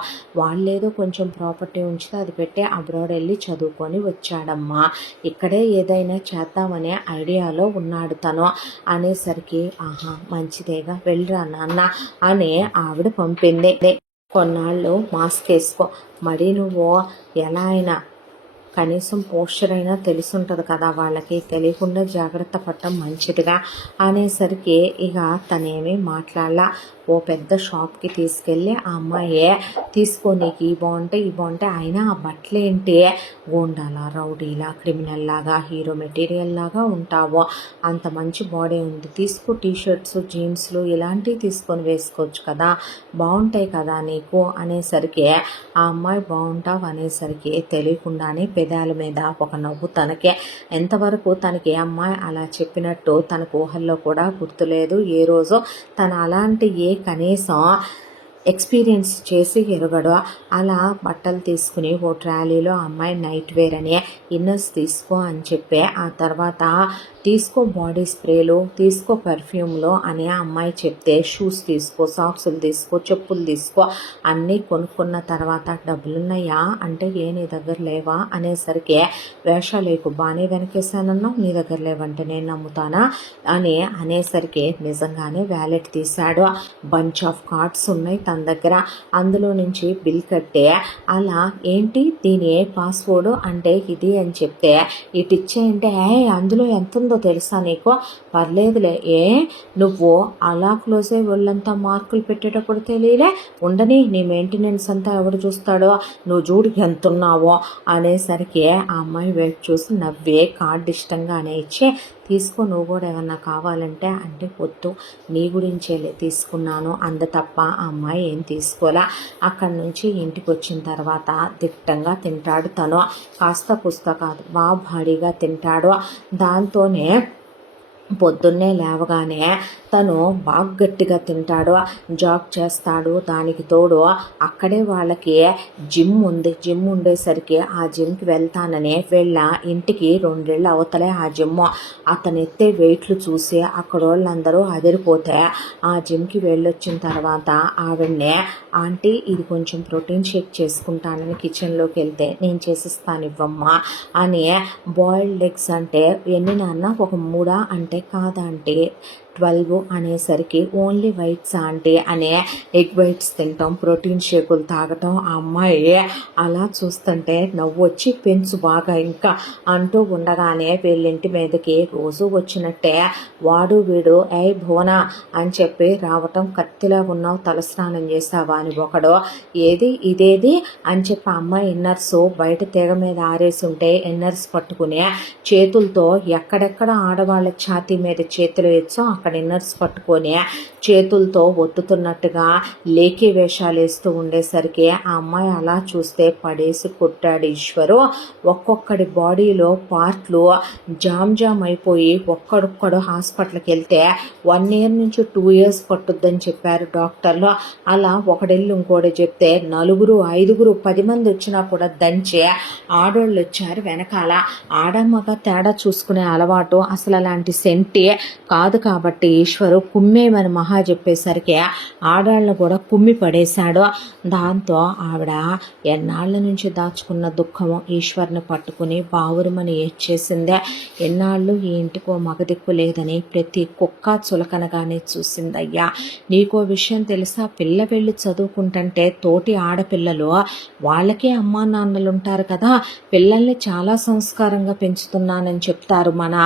వాళ్ళేదో కొంచెం ప్రాపర్టీ ఉంచితే అది పెట్టి అబ్రాడ్ వెళ్ళి చదువుకొని వచ్చాడమ్మా ఇక్కడే ఏదైనా చేద్దామనే ఐడియాలో ఉన్నాడు తను అనేసరికి ఆహా మంచిదేగా వెళ్ళరా నాన్న అని ఆవిడ పంపింది కొన్నాళ్ళు మాస్క్ వేసుకో మరి నువ్వు ఎలా అయినా కనీసం పోస్చర్ అయినా తెలుసుంటుంది కదా వాళ్ళకి తెలియకుండా జాగ్రత్త పడటం మంచిదిగా అనేసరికి ఇక తనేమీ మాట్లాడలా ఓ పెద్ద షాప్కి తీసుకెళ్ళి ఆ అమ్మాయే తీసుకో నీకు ఈ బాగుంటాయి అయినా ఆ బట్టలు ఏంటి గోండాలా రౌడీలా క్రిమినల్ లాగా హీరో మెటీరియల్ లాగా ఉంటావు అంత మంచి బాడీ ఉంది తీసుకో టీషర్ట్స్ జీన్స్లు ఇలాంటివి తీసుకొని వేసుకోవచ్చు కదా బాగుంటాయి కదా నీకు అనేసరికి ఆ అమ్మాయి బాగుంటావు అనేసరికి తెలియకుండానే పెదాల మీద ఒక నవ్వు తనకే ఎంతవరకు తనకి అమ్మాయి అలా చెప్పినట్టు తన ఊహల్లో కూడా గుర్తులేదు ఏ రోజు తను అలాంటి కనీసం ఎక్స్పీరియన్స్ చేసి ఎరగడు అలా బట్టలు తీసుకుని ఓ ట్రాలీలో అమ్మాయి నైట్ వేర్ అని ఇన్నర్స్ తీసుకో అని చెప్పి ఆ తర్వాత తీసుకో బాడీ స్ప్రేలు తీసుకో పర్ఫ్యూమ్లు అని ఆ అమ్మాయి చెప్తే షూస్ తీసుకో సాక్సులు తీసుకో చెప్పులు తీసుకో అన్నీ కొనుక్కున్న తర్వాత డబ్బులున్నాయా అంటే నీ దగ్గర లేవా అనేసరికి వేషాలేకు బాగానే వెనకేసానన్నావు నీ దగ్గర లేవంటే నేను నమ్ముతానా అని అనేసరికి నిజంగానే వ్యాలెట్ తీశాడు బంచ్ ఆఫ్ కార్డ్స్ ఉన్నాయి తన దగ్గర అందులో నుంచి బిల్ కట్టే అలా ఏంటి దీని పాస్వర్డ్ అంటే ఇది అని చెప్తే ఇటు ఇచ్చేయంటే అందులో ఎంత ఉందో తెలుసా నీకు పర్లేదులే నువ్వు అలా క్లోజ్ అయ్యి ఒళ్ళంతా మార్కులు పెట్టేటప్పుడు తెలియలే ఉండని నీ మెయింటెనెన్స్ అంతా ఎవడు చూస్తాడో నువ్వు చూడికి ఎంత ఉన్నావో అనేసరికి ఆ అమ్మాయి వెయిట్ చూసి నవ్వే కార్డు ఇష్టంగానే ఇచ్చి తీసుకో నువ్వు కూడా ఏమన్నా కావాలంటే అంటే వద్దు నీ గురించేలే తీసుకున్నాను అంద తప్ప ఆ అమ్మాయి ఏం తీసుకోలే అక్కడి నుంచి ఇంటికి వచ్చిన తర్వాత దిట్టంగా తింటాడు తను కాస్త పుస్తకాలు బాగా భారీగా తింటాడు దాంతోనే పొద్దున్నే లేవగానే తను బాగా గట్టిగా తింటాడు జాగ్ చేస్తాడు దానికి తోడు అక్కడే వాళ్ళకి జిమ్ ఉంది జిమ్ ఉండేసరికి ఆ జిమ్కి వెళ్తానని వెళ్ళ ఇంటికి 2 ఏళ్ళ అవతలే ఆ జిమ్ అతను ఎత్తే వెయిట్లు చూసి అక్కడ వాళ్ళందరూ అదిరిపోతే ఆ జిమ్కి వెళ్ళొచ్చిన తర్వాత ఆవిడనే ఆంటీ ఇది కొంచెం ప్రోటీన్ షేక్ చేసుకుంటానని కిచెన్లోకి వెళ్తే నేను చేసిస్తాను ఇవ్వమ్మా అని బాయిల్డ్ ఎగ్స్ అంటే ఎన్ని నాన్న ఒక 3 అంటే కాదా అంటే 12 అనేసరికి ఓన్లీ వైట్స్ ఆంటీ అనే ఎగ్ వైట్స్ తింటాం ప్రోటీన్ షేకులు తాగటం ఆ అమ్మాయి అలా చూస్తుంటే నవ్వు వచ్చి పెంచు బాగా ఇంకా అంటూ ఉండగానే వీళ్ళింటి మీదకి రోజు వచ్చినట్టే వాడు వీడు భువనా అని చెప్పి రావటం కత్తిలా ఉన్నావు తలస్నానం చేసావా అని ఒకడు ఏది ఇదేది అని చెప్పి అమ్మాయి ఇన్నర్స్ బయట తీగ మీద ఆరేసి ఉంటే ఇన్నర్స్ పట్టుకుని చేతులతో ఎక్కడెక్కడ ఆడవాళ్ళ ఛాతీ మీద చేతులు వేచ్చో అక్కడ ఇన్నర్స్ పట్టుకొని చేతులతో ఒత్తుతున్నట్టుగా లేఖీ వేషాలు వేస్తూ ఉండేసరికి ఆ అమ్మాయి అలా చూస్తే పడేసి కొట్టాడు ఈశ్వరు ఒక్కొక్కడి బాడీలో పార్ట్లు జామ్ అయిపోయి ఒక్కడొక్కడు హాస్పిటల్కి వెళ్తే 1 year నుంచి 2 years పట్టుద్దని చెప్పారు డాక్టర్లు అలా ఒకడెళ్ళి ఇంకోటి చెప్తే 4 5 10 మంది వచ్చినా కూడా దంచే ఆడోళ్ళు వచ్చారు వెనకాల ఆడమ్మగా తేడా చూసుకునే అలవాటు అసలు అలాంటి సెంటి కాదు కాబట్టి ఈశ్వరు కుమ్మేమని మహా చెప్పేసరికి ఆడాళ్ళను కూడా కుమ్మి పడేశాడు దాంతో ఆవిడ ఎన్నాళ్ళ నుంచి దాచుకున్న దుఃఖము ఈశ్వర్ని పట్టుకుని బావురుమని ఏడ్చేసిందే ఎన్నాళ్ళు ఈ ఇంటికో మగదిక్కు లేదని ప్రతి కుక్క చులకనగానే చూసిందయ్యా నీకో విషయం తెలుసా పిల్ల వెళ్ళి చదువుకుంటుంటే తోటి ఆడపిల్లలు వాళ్ళకే అమ్మా నాన్నలు ఉంటారు కదా పిల్లల్ని చాలా సంస్కారంగా పెంచుతున్నానని చెప్తారు మన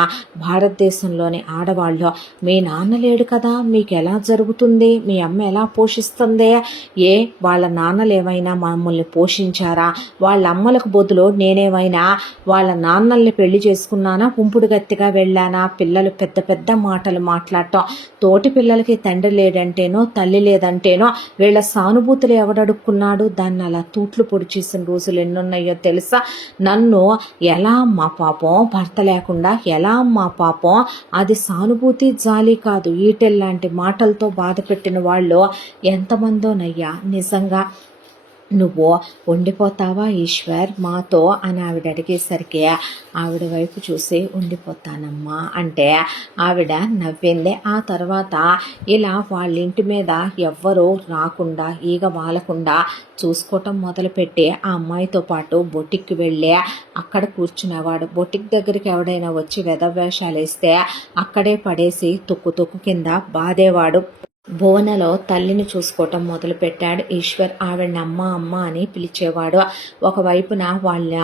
భారతదేశంలోని ఆడవాళ్ళు మీ నాన్న లేడు కదా, మీకు ఎలా జరుగుతుంది, మీ అమ్మ ఎలా పోషిస్తుంది, వాళ్ళ నాన్నలు ఏమైనా మమ్మల్ని పోషించారా, వాళ్ళ అమ్మలకు బదులు నేనేమైనా వాళ్ళ నాన్నల్ని పెళ్లి చేసుకున్నానా, ఉంపుడు గత్తిగా వెళ్ళానా. పిల్లలు పెద్ద పెద్ద మాటలు మాట్లాడటం, తోటి పిల్లలకి తండ్రి లేదంటేనో తల్లి లేదంటేనో వీళ్ళ సానుభూతులు ఎవడడుక్కున్నాడు. దాన్ని అలా తూట్లు పొడి చేసిన రోజులు ఎన్నున్నాయో తెలుసా. నన్ను ఎలా అమ్మా పాపం, భర్త లేకుండా ఎలా అమ్మా పాపం, అది సానుభూతి జాలి కాదు, ఈటెల్లాంటి మాటలతో బాధ పెట్టిన వాళ్ళు ఎంతమందోనయ్యా. నిజంగా నువ్వు ఉండిపోతావా ఈశ్వర్ మాతో అని ఆవిడ అడిగేసరికి ఆవిడ వైపు చూసి ఉండిపోతానమ్మా అంటే ఆవిడ నవ్వింది. ఆ తర్వాత ఇలా వాళ్ళ ఇంటి మీద ఎవ్వరూ రాకుండా ఈగ వాలకుండా చూసుకోవటం మొదలుపెట్టి ఆ అమ్మాయితో పాటు బొటిక్కి వెళ్ళి అక్కడ కూర్చునేవాడు. బొటిక్ దగ్గరికి ఎవడైనా వచ్చి వెధవేషాలు వేస్తే అక్కడే పడేసి తుక్కు కింద బాధేవాడు. భువనలో తల్లిని చూసుకోవటం మొదలుపెట్టాడు ఈశ్వర్. ఆవిడని అమ్మ అమ్మ అని పిలిచేవాడు. ఒకవైపున వాళ్ళ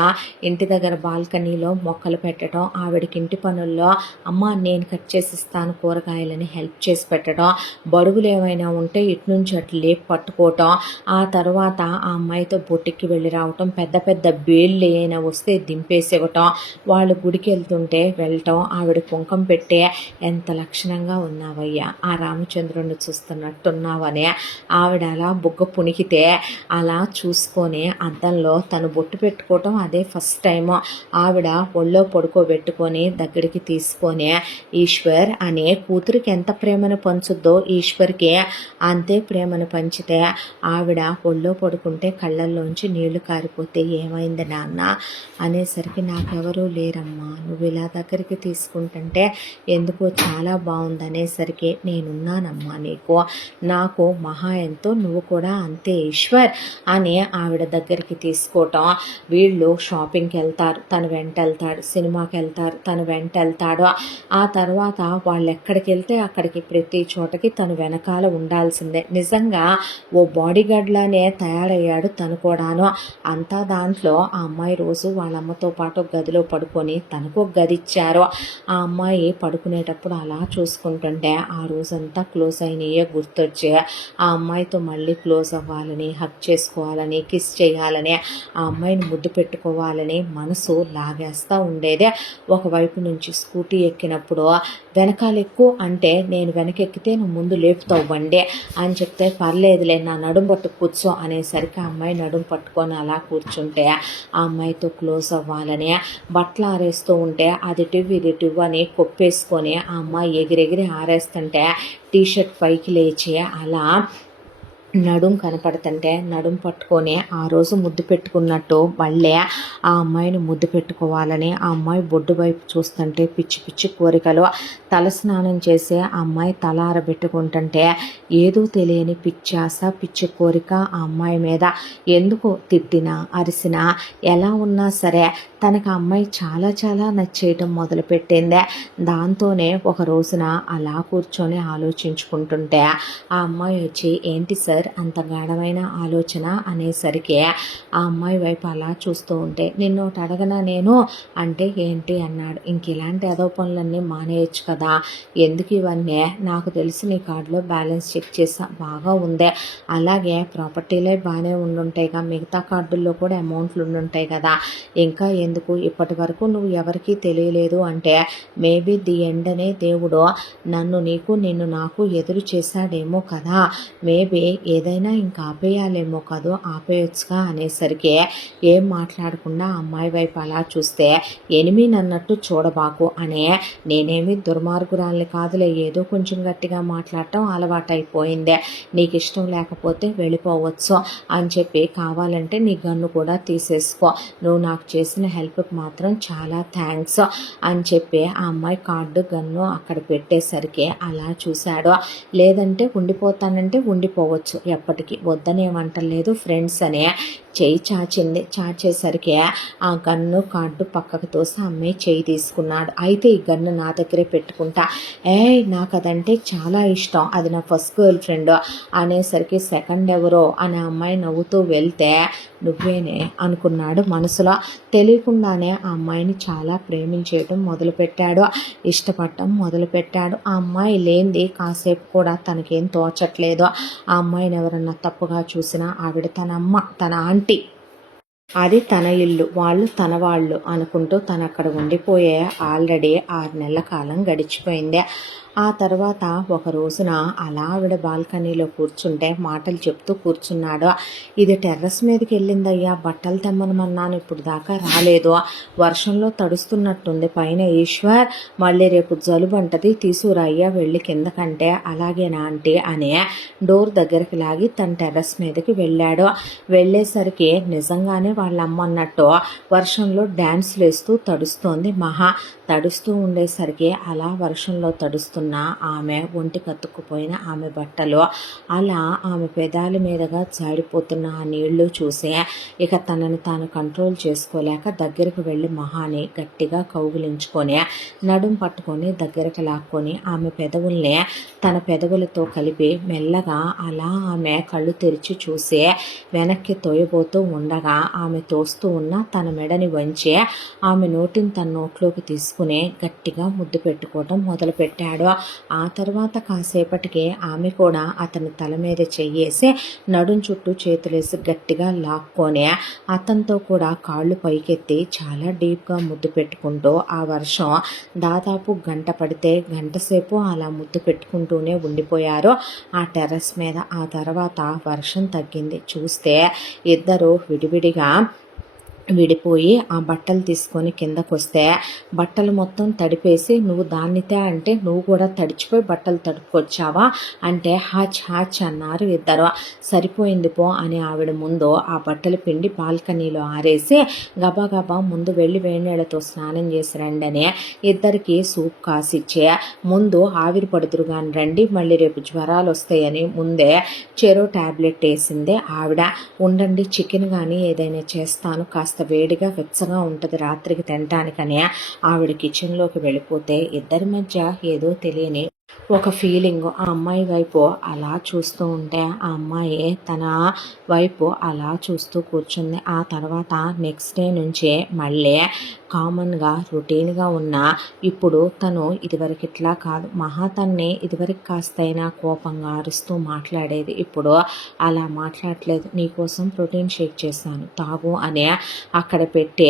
ఇంటి దగ్గర బాల్కనీలో మొక్కలు పెట్టడం, ఆవిడకి ఇంటి పనుల్లో అమ్మ నేను కట్ చేసి ఇస్తాను కూరగాయలని హెల్ప్ చేసి పెట్టడం, బడుగులు ఏమైనా ఉంటే ఇటు నుంచి అటు లేపు పట్టుకోవటం, ఆ తర్వాత ఆ అమ్మాయితో బొట్టికి వెళ్ళి రావటం, పెద్ద పెద్ద బేళ్ళు ఏమైనా వస్తే దింపేసివ్వటం, వాళ్ళు గుడికి వెళ్తుంటే వెళ్ళటం, ఆవిడ కుంకం పెట్టే ఎంత లక్షణంగా ఉన్నావయ్యా, ఆ రామచంద్రుడిని చూస్తున్నట్టున్నావని ఆవిడ అలా బుగ్గ పుణికితే అలా చూసుకొని అద్దంలో తను బొట్టు పెట్టుకోవటం అదే ఫస్ట్ టైం. ఆవిడ ఒళ్ళో పడుకోబెట్టుకొని దగ్గరికి తీసుకొని ఈశ్వర్ అనే కూతురికి ఎంత ప్రేమను పంచుద్దో ఈశ్వర్కి అంతే ప్రేమను పంచితే ఆవిడ ఒళ్ళో పడుకుంటే కళ్ళల్లోంచి నీళ్లు కారిపోతే ఏమైంది నాన్న అనేసరికి నాకెవరూ లేరమ్మా, నువ్వు ఇలా దగ్గరికి తీసుకుంటుంటే ఎందుకో చాలా బాగుంది అనేసరికి నేనున్నానమ్మా నీకు, నాకు మహా ఎంతో, నువ్వు కూడా అంతే ఈశ్వర్ అని ఆవిడ దగ్గరికి తీసుకోవటం. వీళ్ళు షాపింగ్కి వెళ్తారు, తను వెంట వెళ్తాడు, సినిమాకి వెళ్తారు, తను వెంట వెళ్తాడు. ఆ తర్వాత వాళ్ళు ఎక్కడికి వెళ్తే అక్కడికి ప్రతి చోటకి తను వెనకాల ఉండాల్సిందే. నిజంగా ఓ బాడీ గార్డ్లానే తయారయ్యాడు తను కూడాను. అంతా దాంట్లో ఆ అమ్మాయి రోజు వాళ్ళ అమ్మతో పాటు గదిలో పడుకొని తనకు ఒక గది ఇచ్చారు. ఆ అమ్మాయి పడుకునేటప్పుడు అలా చూసుకుంటుంటే ఆ రోజంతా క్లోజ్ అయినాయే గుర్తొచ్చి ఆ అమ్మాయితో మళ్ళీ క్లోజ్ అవ్వాలని, హక్ చేసుకోవాలని, కిస్ చేయాలని, ఆ అమ్మాయిని ముద్దు పెట్టుకోవాలని మనసు లాగేస్తూ ఉండేదే. ఒకవైపు నుంచి స్కూటీ ఎక్కినప్పుడు వెనకాల ఎక్కువ అంటే నేను వెనకెక్కితే నువ్వు ముందు లేపుతావు బండి అని చెప్తే పర్లేదులే నా నడుం పట్టు కూర్చో అనేసరికి ఆ అమ్మాయి నడుం పట్టుకొని అలా కూర్చుంటే ఆ అమ్మాయితో క్లోజ్ అవ్వాలని, బట్టలు ఆరేస్తూ ఉంటే అది టివ్ ఇది టివ్ అని కొప్పేసుకొని ఆ అమ్మాయి ఎగిరెగిరి ఆరేస్తుంటే టీషర్ట్ పైకి లేచి అలా నడుం కనపడుతుంటే నడుం పట్టుకొని ఆ రోజు ముద్దు పెట్టుకున్నట్టు మళ్ళీ ఆ అమ్మాయిని ముద్దు పెట్టుకోవాలని, ఆ అమ్మాయి బొడ్డు వైపు చూస్తుంటే పిచ్చి పిచ్చి కోరికలు, తల స్నానం చేసే ఆ అమ్మాయి తల ఆరబెట్టుకుంటుంటే ఏదో తెలియని పిచ్చాస పిచ్చి కోరిక ఆ అమ్మాయి మీద. ఎందుకు తిట్టినా అరిసినా ఎలా ఉన్నా సరే తనకు ఆ అమ్మాయి చాలా చాలా నచ్చేయటం మొదలుపెట్టింది. దాంతోనే ఒక రోజున అలా కూర్చొని ఆలోచించుకుంటుంటే ఆ అమ్మాయి వచ్చి ఏంటి సార్ అంత గాఢమైన ఆలోచన అనేసరికి ఆ అమ్మాయి వైపు అలా చూస్తూ ఉంటే నిన్ను ఒకటి అడగనా నేను అంటే ఏంటి అన్నాడు. ఇంక ఇలాంటి ఏదో పనులన్నీ మానేయచ్చు కదా, ఎందుకు ఇవన్నీ, నాకు తెలిసి నీ కార్డులో బ్యాలెన్స్ చెక్ చేసా బాగా ఉందే, అలాగే ప్రాపర్టీలే బాగానే ఉండుంటాయిగా, మిగతా కార్డుల్లో కూడా అమౌంట్లు ఉండుంటాయి కదా, ఇంకా ఎందుకు ఇప్పటి వరకు నువ్వు ఎవరికీ తెలియలేదు అంటే మేబీ ది ఎండ్ అనే దేవుడు నన్ను నీకు నిన్ను నాకు ఎదురు చేశాడేమో కదా, మేబీ ఏదైనా ఇంకా ఆపేయాలేమో కాదు, ఆపేయొచ్చుగా అనేసరికి ఏం మాట్లాడకుండా అమ్మాయి వైపు అలా చూస్తే ఎనిమి నన్నట్టు చూడబాకు అనే నేనేమి దుర్మార్గురాల్ని కాదులే, ఏదో కొంచెం గట్టిగా మాట్లాడటం అలవాటైపోయిందే, నీకు ఇష్టం లేకపోతే వెళ్ళిపోవచ్చు అని చెప్పి కావాలంటే నీ గన్ను కూడా తీసేసుకో, నువ్వు నాకు చేసిన హెల్ప్కి మాత్రం చాలా థ్యాంక్స్ అని చెప్పి ఆ అమ్మాయి కార్డు గన్ను అక్కడ పెట్టేసరికి అలా చూశాడు. లేదంటే ఉండిపోతానంటే ఉండిపోవచ్చు, ఎప్పటికీ వద్దనేమంటలేదు ఫ్రెండ్స్ అనే చెయ్యి చాచింది. చాచేసరికి ఆ గన్ను కార్డు పక్కకు తోసి అమ్మాయి చెయ్యి తీసుకున్నాడు. అయితే ఈ గన్ను నా దగ్గరే పెట్టుకుంటా, నాకు అదంటే చాలా ఇష్టం, అది నా ఫస్ట్ గర్ల్ ఫ్రెండ్ అనేసరికి సెకండ్ ఎవరో అనే అమ్మాయి నవ్వుతూ వెళ్తే నువ్వేనే అనుకున్నాడు మనసులో. తెలియకుండానే ఆ అమ్మాయిని చాలా ప్రేమించేయటం మొదలుపెట్టాడు, ఇష్టపడటం మొదలుపెట్టాడు. ఆ అమ్మాయి లేనిది కాసేపు కూడా తనకేం తోచట్లేదు. ఆ అమ్మాయిని ఎవరన్నా తప్పుగా చూసినా ఆవిడ తన అమ్మ, తన ఆంటీ, అది తన ఇల్లు, వాళ్ళు తన వాళ్ళు అనుకుంటూ తను అక్కడ ఉండిపోయే ఆల్రెడీ 6 నెలల కాలం గడిచిపోయింది. ఆ తర్వాత ఒక రోజున అలా ఆవిడ బాల్కనీలో కూర్చుంటే మాటలు చెప్తూ కూర్చున్నాడు. ఇది టెర్రస్ మీదకి వెళ్ళిందయ్యా, బట్టలు తెమ్మనమన్నాను, ఇప్పుడు దాకా రాలేదు, వర్షంలో తడుస్తున్నట్టుంది, పైన ఈశ్వర్ మళ్ళీ రేపు జలుబు అంటది, తీసుకురాయ్యా వెళ్ళి కిందకంటే. అలాగేనా ఆంటీ అని డోర్ దగ్గరికి లాగి తన టెర్రస్ మీదకి వెళ్ళాడు. వెళ్ళేసరికి నిజంగానే వాళ్ళ అమ్మ అన్నట్టు వర్షంలో డ్యాన్స్లు వేస్తూ తడుస్తోంది మహా. తడుస్తూ ఉండేసరికి అలా వర్షంలో తడుస్తున్న ఆమె ఒంటి కత్తుక్కుపోయిన ఆమె బట్టలు, అలా ఆమె పెదాల మీదుగా జారిపోతున్న ఆ నీళ్లు చూసి ఇక తనని తాను కంట్రోల్ చేసుకోలేక దగ్గరకు వెళ్ళి మహాని గట్టిగా కౌగిలించుకొని నడుం పట్టుకొని దగ్గరకు లాక్కొని ఆమె పెదవుల్ని తన పెదవులతో కలిపి మెల్లగా అలా ఆమె కళ్ళు తెరిచి చూసి వెనక్కి తోయబోతూ ఉండగా ఆమె తోస్తూ ఉన్న తన మెడని వంచి ఆమె నోటిని తన నోట్లోకి తీసుకుని గట్టిగా ముద్దు పెట్టుకోవడం మొదలుపెట్టాడు. ఆ తర్వాత కాసేపటికి ఆమె కూడా అతని తల మీద చెయ్యేసి నడుం చుట్టూ చేతులేసి గట్టిగా లాక్కొని అతనితో కూడా కాళ్ళు పైకెత్తి చాలా డీప్గా ముద్దు పెట్టుకుంటూ ఆ వర్షం దాదాపు గంట పడితే గంట సేపు అలా ముద్దు పెట్టుకుంటూనే ఉండిపోయారు ఆ టెర్రస్ మీద. ఆ తర్వాత వర్షం తగ్గింది. చూస్తే ఇద్దరు విడివిడిగా విడిపోయి ఆ బట్టలు తీసుకొని కిందకు వస్తే బట్టలు మొత్తం తడిపేసి, నువ్వు దాన్నితే అంటే నువ్వు కూడా తడిచిపోయి బట్టలు తడుపుకొచ్చావా అంటే హాచ్ హాచ్ అన్నారు ఇద్దరు. సరిపోయింది పో అని ఆవిడ ముందు ఆ బట్టలు పిండి బాల్కనీలో ఆరేసి గబా గబా ముందు వెళ్ళి వేడినీళ్ళతో స్నానం చేసి రండి అని ఇద్దరికి సూప్ కాసిచ్చే, ముందు ఆవిరి పడుతురుగాని రండి మళ్ళీ రేపు జ్వరాలు వస్తాయని ముందే చెరో ట్యాబ్లెట్ వేసిందే ఆవిడ. ఉండండి చికెన్ కానీ ఏదైనా చేస్తాను, కాస్త వేడిగా వెచ్చగా ఉంటుంది రాత్రికి తినటానికని ఆవిడ కిచెన్లోకి వెళ్ళిపోతే ఇద్దరి మధ్య ఏదో తెలియని ఒక ఫీలింగ్. ఆ అమ్మాయి వైపు అలా చూస్తూ ఉంటే ఆ అమ్మాయి తన వైపు అలా చూస్తూ కూర్చుంది. ఆ తర్వాత నెక్స్ట్ డే నుంచి మళ్ళీ కామన్గా రొటీన్గా ఉన్న ఇప్పుడు తను ఇదివరకు ఇట్లా కాదు. మహా తన్ని ఇదివరకు కాస్తైనా కోపంగా అరుస్తూ మాట్లాడేది, ఇప్పుడు అలా మాట్లాడలేదు. నీకోసం ప్రోటీన్ షేక్ చేశాను తాగు అని అక్కడ పెట్టి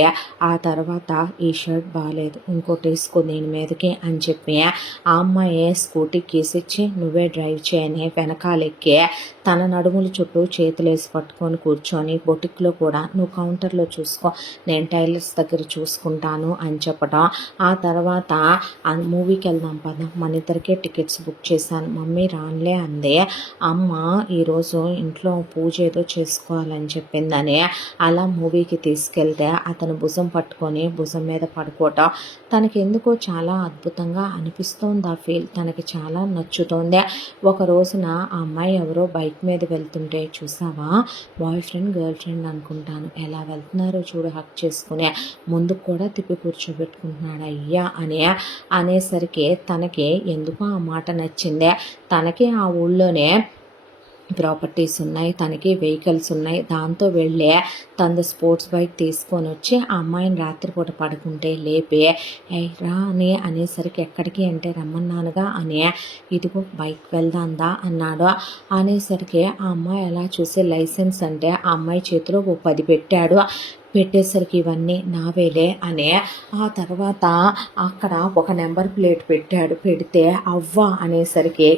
ఆ తర్వాత ఈ షర్ట్ బాగాలేదు ఇంకోటి వేసుకో దీని మీదకి అని చెప్పి ఆ అమ్మాయి స్కూటీ కీసిచ్చి నువ్వే డ్రైవ్ చేయని వెనకాలెక్కి తన నడుముల చుట్టూ చేతులేసి పట్టుకొని కూర్చొని బొటిక్లో కూడా నువ్వు కౌంటర్లో చూసుకో నేను టైలర్స్ దగ్గర చూసుకుంటాను అని చెప్పడం. ఆ తర్వాత మూవీకి వెళ్దాం పద, మన ఇద్దరికే టికెట్స్ బుక్ చేశాను, మమ్మీ రాన్లే అందే. అమ్మ ఈరోజు ఇంట్లో పూజ ఏదో చేసుకోవాలని చెప్పిందని అలా మూవీకి తీసుకెళ్తే అతను భుజం పట్టుకొని భుజం మీద పడుకోవటం తనకి ఎందుకో చాలా అద్భుతంగా అనిపిస్తోంది. ఆ ఫీల్ తనకి చాలా నచ్చుతోంది. ఒక రోజున ఆ అమ్మాయి ఎవరో బైక్ మీద వెళ్తుంటే చూసావా, బాయ్ ఫ్రెండ్ గర్ల్ ఫ్రెండ్ అనుకుంటాను, ఎలా వెళ్తున్నారో చూడు, హక్ చేసుకునే ముందుకు కూడా తిప్పి కూర్చోబెట్టుకుంటున్నాడు అయ్యా అని అనేసరికి తనకి ఎందుకో ఆ మాట నచ్చిందే. తనకి ఆ ఊళ్ళోనే ప్రాపర్టీస్ ఉన్నాయి, తనకి వెహికల్స్ ఉన్నాయి, దాంతో వెళ్ళే తన స్పోర్ట్స్ బైక్ తీసుకొని వచ్చి ఆ అమ్మాయిని రాత్రిపూట పడుకుంటే లేపి రా అని అనేసరికి ఎక్కడికి అంటే రమ్మన్నానుగా అని ఇదిగో బైక్ వెళ్దాందా అన్నాడు. అనేసరికి ఆ అమ్మాయి అలా చూసి లైసెన్స్ అంటే ఆ అమ్మాయి చేతిలో 10 పెట్టాడు. పెట్టేసరికి ఇవన్నీ నావేలే అని ఆ తర్వాత అక్కడ ఒక నెంబర్ ప్లేట్ పెట్టాడు. పెడితే అవ్వ అనేసరికి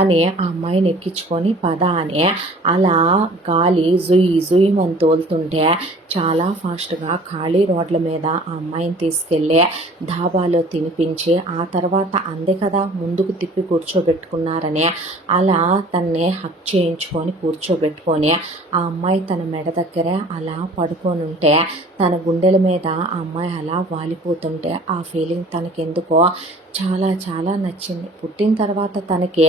అని ఆ అమ్మాయిని ఎక్కించుకొని పద అని అలా గాలి జుయి జుయి అని తోలుతుంటే చాలా ఫాస్ట్గా ఖాళీ రోడ్ల మీద ఆ అమ్మాయిని తీసుకెళ్ళి ధాబాలో తినిపించి ఆ తర్వాత అందే కదా ముందుకు తిప్పి కూర్చోబెట్టుకున్నారని అలా తన్నే హక్ చేయించుకొని కూర్చోబెట్టుకొని ఆ అమ్మాయి తన మెడ దగ్గర అలా పడుకొని ఉంటే తన గుండెల మీద ఆ అమ్మాయి అలా వాలిపోతుంటే ఆ ఫీలింగ్ తనకెందుకో చాలా చాలా నచ్చింది. పుట్టిన తర్వాత తనకి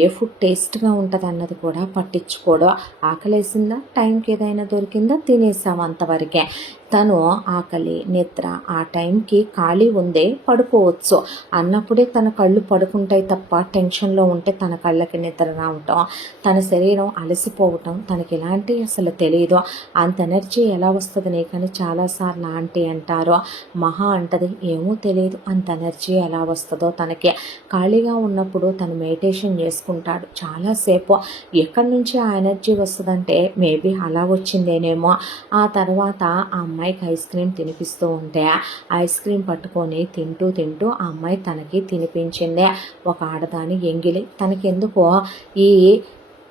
ఏ ఫుడ్ టేస్ట్‌గా ఉంటదన్నది కూడా పట్టించుకోడు. ఆకలేసిందా, టైంకి ఏదైనా దొరికిందా తినేసాం అంతవరకే. తను ఆకలి, నిద్ర ఆ టైంకి ఖాళీ ఉందే పడుకోవచ్చు అన్నప్పుడే తన కళ్ళు పడుకుంటాయి తప్ప టెన్షన్‌లో ఉంటే తన కళ్ళకి నిద్ర రావటం, తన శరీరం అలసిపోవటం తనకి ఎలాంటివి అసలు తెలీదు. అంత ఎనర్జీ ఎలా వస్తది నీకని చాలాసార్లు ఆంటీ అంటారు. మహా అంటది ఏమో తెలీదు అంత ఎనర్జీ ఎలా వస్తుందో తనకి. ఖాళీగా ఉన్నప్పుడు తను మెడిటేషన్ చేసుకుంటాడు చాలాసేపు. ఎక్కడి నుంచి ఆ ఎనర్జీ వస్తుందంటే మేబీ అలా వచ్చిందేనేమో. ఆ తర్వాత ఆ అమ్మాయికి ఐస్ క్రీమ్ తినిపిస్తూ ఉంటే ఐస్ క్రీమ్ పట్టుకొని తింటూ తింటూ ఆ అమ్మాయి తనకి తినిపించింది. ఒక ఆడదాని ఎంగిలి తనకెందుకో ఈ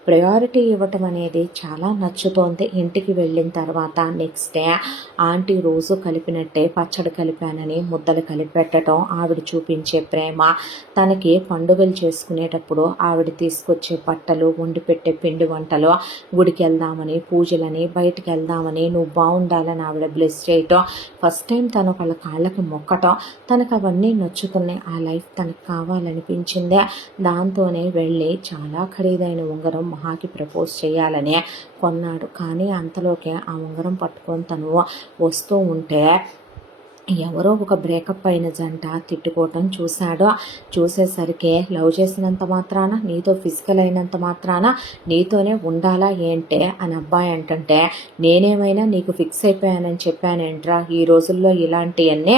ప్రయారిటీ ఇవ్వటం అనేది చాలా నచ్చుతోంది. ఇంటికి వెళ్ళిన తర్వాత నెక్స్ట్ డే ఆంటీ రోజు కలిపినట్టే పచ్చడి కలిపానని ముద్దలు కలిపెట్టడం ఆవిడ చూపించే ప్రేమ. తనకి పండుగలు చేసుకునేటప్పుడు ఆవిడ తీసుకొచ్చే బట్టలు, వండి పెట్టే పిండి వంటలు, గుడికి వెళ్దామని, పూజలని, బయటికి వెళ్దామని, నువ్వు బాగుండాలని ఆవిడ బ్లెస్ చేయటం, ఫస్ట్ టైం తను వాళ్ళ కాళ్ళకి మొక్కటం, తనకు అవన్నీ నచ్చుతున్నాయి. ఆ లైఫ్ తనకు కావాలనిపించిందే. దాంతోనే వెళ్ళి చాలా ఖరీదైన ఉంగరం మహాకి ప్రపోజ్ చేయాలని కొన్నాడు. కానీ అంతలోకే ఆ ఉంగరం పట్టుకొని తను వస్తూ ఉంటే ఎవరో ఒక బ్రేకప్ అయిన జంట తిట్టుకోవటం చూశాడు. చూసేసరికి లవ్ చేసినంత మాత్రాన, నీతో ఫిజికల్ అయినంత మాత్రాన నీతోనే ఉండాలా ఏంటే అని అబ్బాయి అంటుంటే, నేనేమైనా నీకు ఫిక్స్ అయిపోయానని చెప్పానేంట్రా, ఈ రోజుల్లో ఇలాంటివన్నీ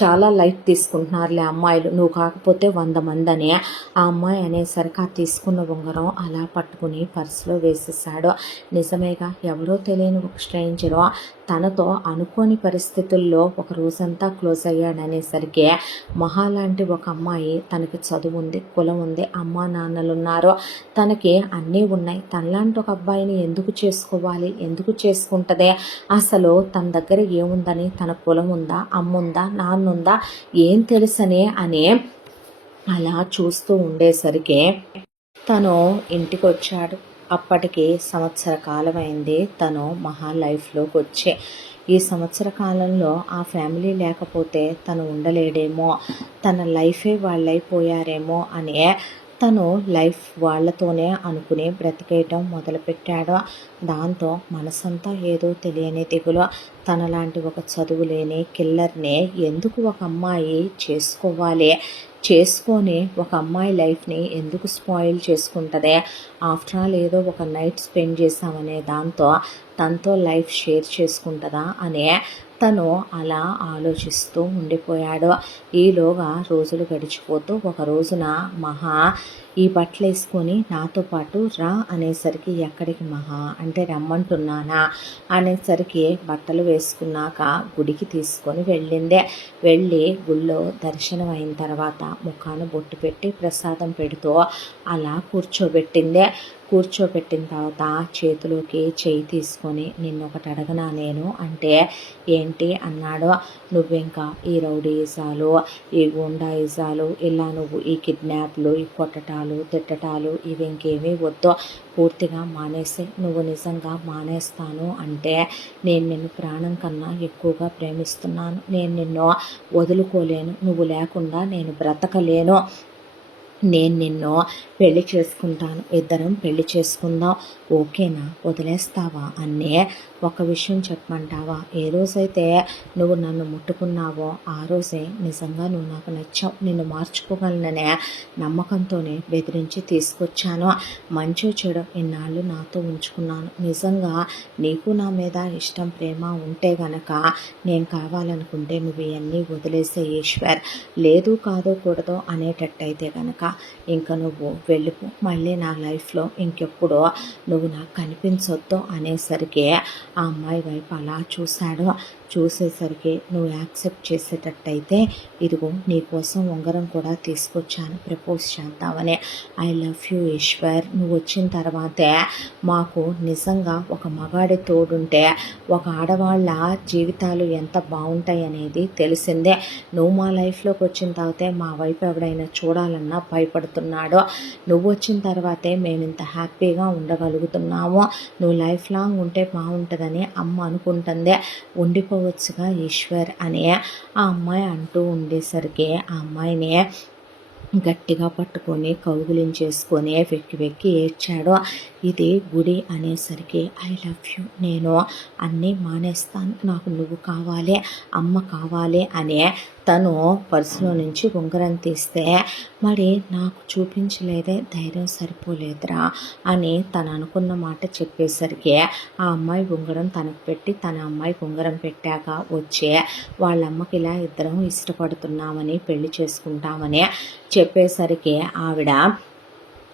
చాలా లైట్ తీసుకుంటున్నారులే అమ్మాయిలు, నువ్వు కాకపోతే 100 మంది అని. ఆ అమ్మాయి అనేసరికి ఆ తీసుకున్న ఉంగరం అలా పట్టుకుని పర్సులో వేసేసాడు. నిజమేగా, ఎవరో తెలియని ఒక స్ట్రేంజరు తనతో అనుకోని పరిస్థితుల్లో ఒక రోజంతా క్లోజ్ అయ్యాడనేసరికి మహాలాంటి ఒక అమ్మాయి, తనకి చదువు ఉంది, కులం ఉంది, అమ్మా నాన్నలు ఉన్నారు, తనకి అన్నీ ఉన్నాయి, తనలాంటి ఒక అబ్బాయిని ఎందుకు చేసుకోవాలి, ఎందుకు చేసుకుంటుందే, అసలు తన దగ్గర ఏముందని, తన కులం ఉందా, అమ్ముందా, నాన్నుందా, ఏం తెలుసనే అని అలా చూస్తూ ఉండేసరికి తను ఇంటికి వచ్చాడు. అప్పటికి సంవత్సర కాలమైంది తను మహా లైఫ్లోకి వచ్చే. ఈ సంవత్సర కాలంలో ఆ ఫ్యామిలీ లేకపోతే తను ఉండలేడేమో, తన లైఫే వాళ్ళైపోయారేమో అనే తను లైఫ్ వాళ్ళతోనే అనుకుని బ్రతికేయటం మొదలుపెట్టాడు. దాంతో మనసంతా ఏదో తెలియని దిగులు. తనలాంటి ఒక చదువు లేని కిల్లర్ని ఎందుకు ఒక అమ్మాయి చేసుకోవాలి, చేసుకొని ఒక అమ్మాయి లైఫ్ని ఎందుకు స్పాయిల్ చేసుకుంటుందే, ఆఫ్టర్ ఆల్ ఏదో ఒక నైట్ స్పెండ్ చేసామనే దాంతో తనతో లైఫ్ షేర్ చేసుకుంటుందా అనే తను అలా ఆలోచిస్తూ ఉండిపోయాడు. ఈలోగా రోజులు గడిచిపోతూ ఒక రోజున మహా ఈ బట్టలు వేసుకొని నాతో పాటు రా అనేసరికి, ఎక్కడికి మహా అంటే రమ్మంటున్నానా అనేసరికి బట్టలు వేసుకున్నాక గుడికి తీసుకొని వెళ్ళిందే. వెళ్ళి గుళ్ళో దర్శనం అయిన తర్వాత ముఖాన బొట్టు పెట్టి ప్రసాదం పెడుతూ అలా కూర్చోబెట్టిందే. కూర్చోబెట్టిన తర్వాత చేతిలోకి చెయ్యి తీసుకొని, నిన్నొకటి అడగనా నేను అంటే, ఏంటి అన్నాడు. నువ్వింకా ఈ రౌడీయిజాలు, ఈ గుండాయిజాలు, ఇలా నువ్వు ఈ కిడ్నాప్లు, ఈ కొట్టటాలు, తిట్టటాలు ఇవి ఇంకేమీ వద్దు, పూర్తిగా మానేసి, నువ్వు నిజంగా మానేస్తాను అంటే నేను నిన్ను ప్రాణం కన్నా ఎక్కువగా ప్రేమిస్తున్నాను, నేను నిన్ను వదులుకోలేను, నువ్వు లేకుండా నేను బ్రతకలేను, నేను నిన్ను పెళ్లి చేసుకుంటాను, ఇద్దరం పెళ్లి చేసుకుందాం, ఓకేనా, వదిలేస్తావా అన్నే. ఒక విషయం చెప్పమంటావా, ఏ రోజైతే నువ్వు నన్ను ముట్టుకున్నావో ఆ రోజే నిజంగా నువ్వు నాకు నచ్చావు, నిన్ను మార్చుకోగలననే నమ్మకంతోనే బెదిరించి తీసుకొచ్చాను. మంచో చెడు ఇన్నాళ్ళు నాతో ఉంచుకున్నాను. నిజంగా నీకు నా మీద ఇష్టం, ప్రేమ ఉంటే గనక నేను కావాలనుకుంటే నువ్వు ఇవన్నీ వదిలేసే ఈశ్వర్, లేదు కాదో కూడదో అనేటట్టయితే గనక ఇంకా నువ్వు వెళ్ళిపో, మళ్ళీ నా లైఫ్లో ఇంకెప్పుడో నువ్వు నాకు కనిపించొద్దు అనేసరికి ఆ అమ్మాయి వైపు అలా చూశాడు. చూసేసరికి, నువ్వు యాక్సెప్ట్ చేసేటట్టయితే ఇదిగో నీకోసం ఉంగరం కూడా తీసుకొచ్చాను ప్రపోజ్ చేద్దామని. ఐ లవ్ యూ ఈశ్వర్, నువ్వు వచ్చిన తర్వాతే మాకు నిజంగా ఒక మగాడి తోడుంటే ఒక ఆడవాళ్ళ జీవితాలు ఎంత బాగుంటాయి అనేది తెలిసిందే. నువ్వు మా లైఫ్లోకి వచ్చిన తర్వాతే మా వైపు ఎవడైనా చూడాలన్నా భయపడుతున్నాడు, నువ్వు వచ్చిన తర్వాతే మేము ఇంత హ్యాపీగా ఉండగలుగుతున్నాము, నువ్వు లైఫ్ లాంగ్ ఉంటే బాగుంటుందని అమ్మ అనుకుంటుందే, ఉండిపోవచ్చుగా ఈశ్వర్ అని ఆ అమ్మాయి అంటూ ఉండేసరికి ఆ అమ్మాయిని గట్టిగా పట్టుకొని కౌగిలించేసుకొని వెక్కి వెక్కి ఏడ్చాడు. ఇది గుడి అనేసరికి ఐ లవ్ యూ, నేను అన్నీ మానేస్తాను, నాకు నువ్వు కావాలి, అమ్మ కావాలి అనే తను పర్సులో నుంచి ఉంగరం తీస్తే మరి నాకు చూపించలేదే, ధైర్యం సరిపోలేదురా అని తను అనుకున్న మాట చెప్పేసరికి ఆ అమ్మాయి ఉంగరం తనకు పెట్టి తన అమ్మాయికి ఉంగరం పెట్టాక వచ్చే వాళ్ళమ్మకి ఇలా ఇద్దరం ఇష్టపడుతున్నామని పెళ్లి చేసుకుంటామని చెప్పేసరికి ఆవిడ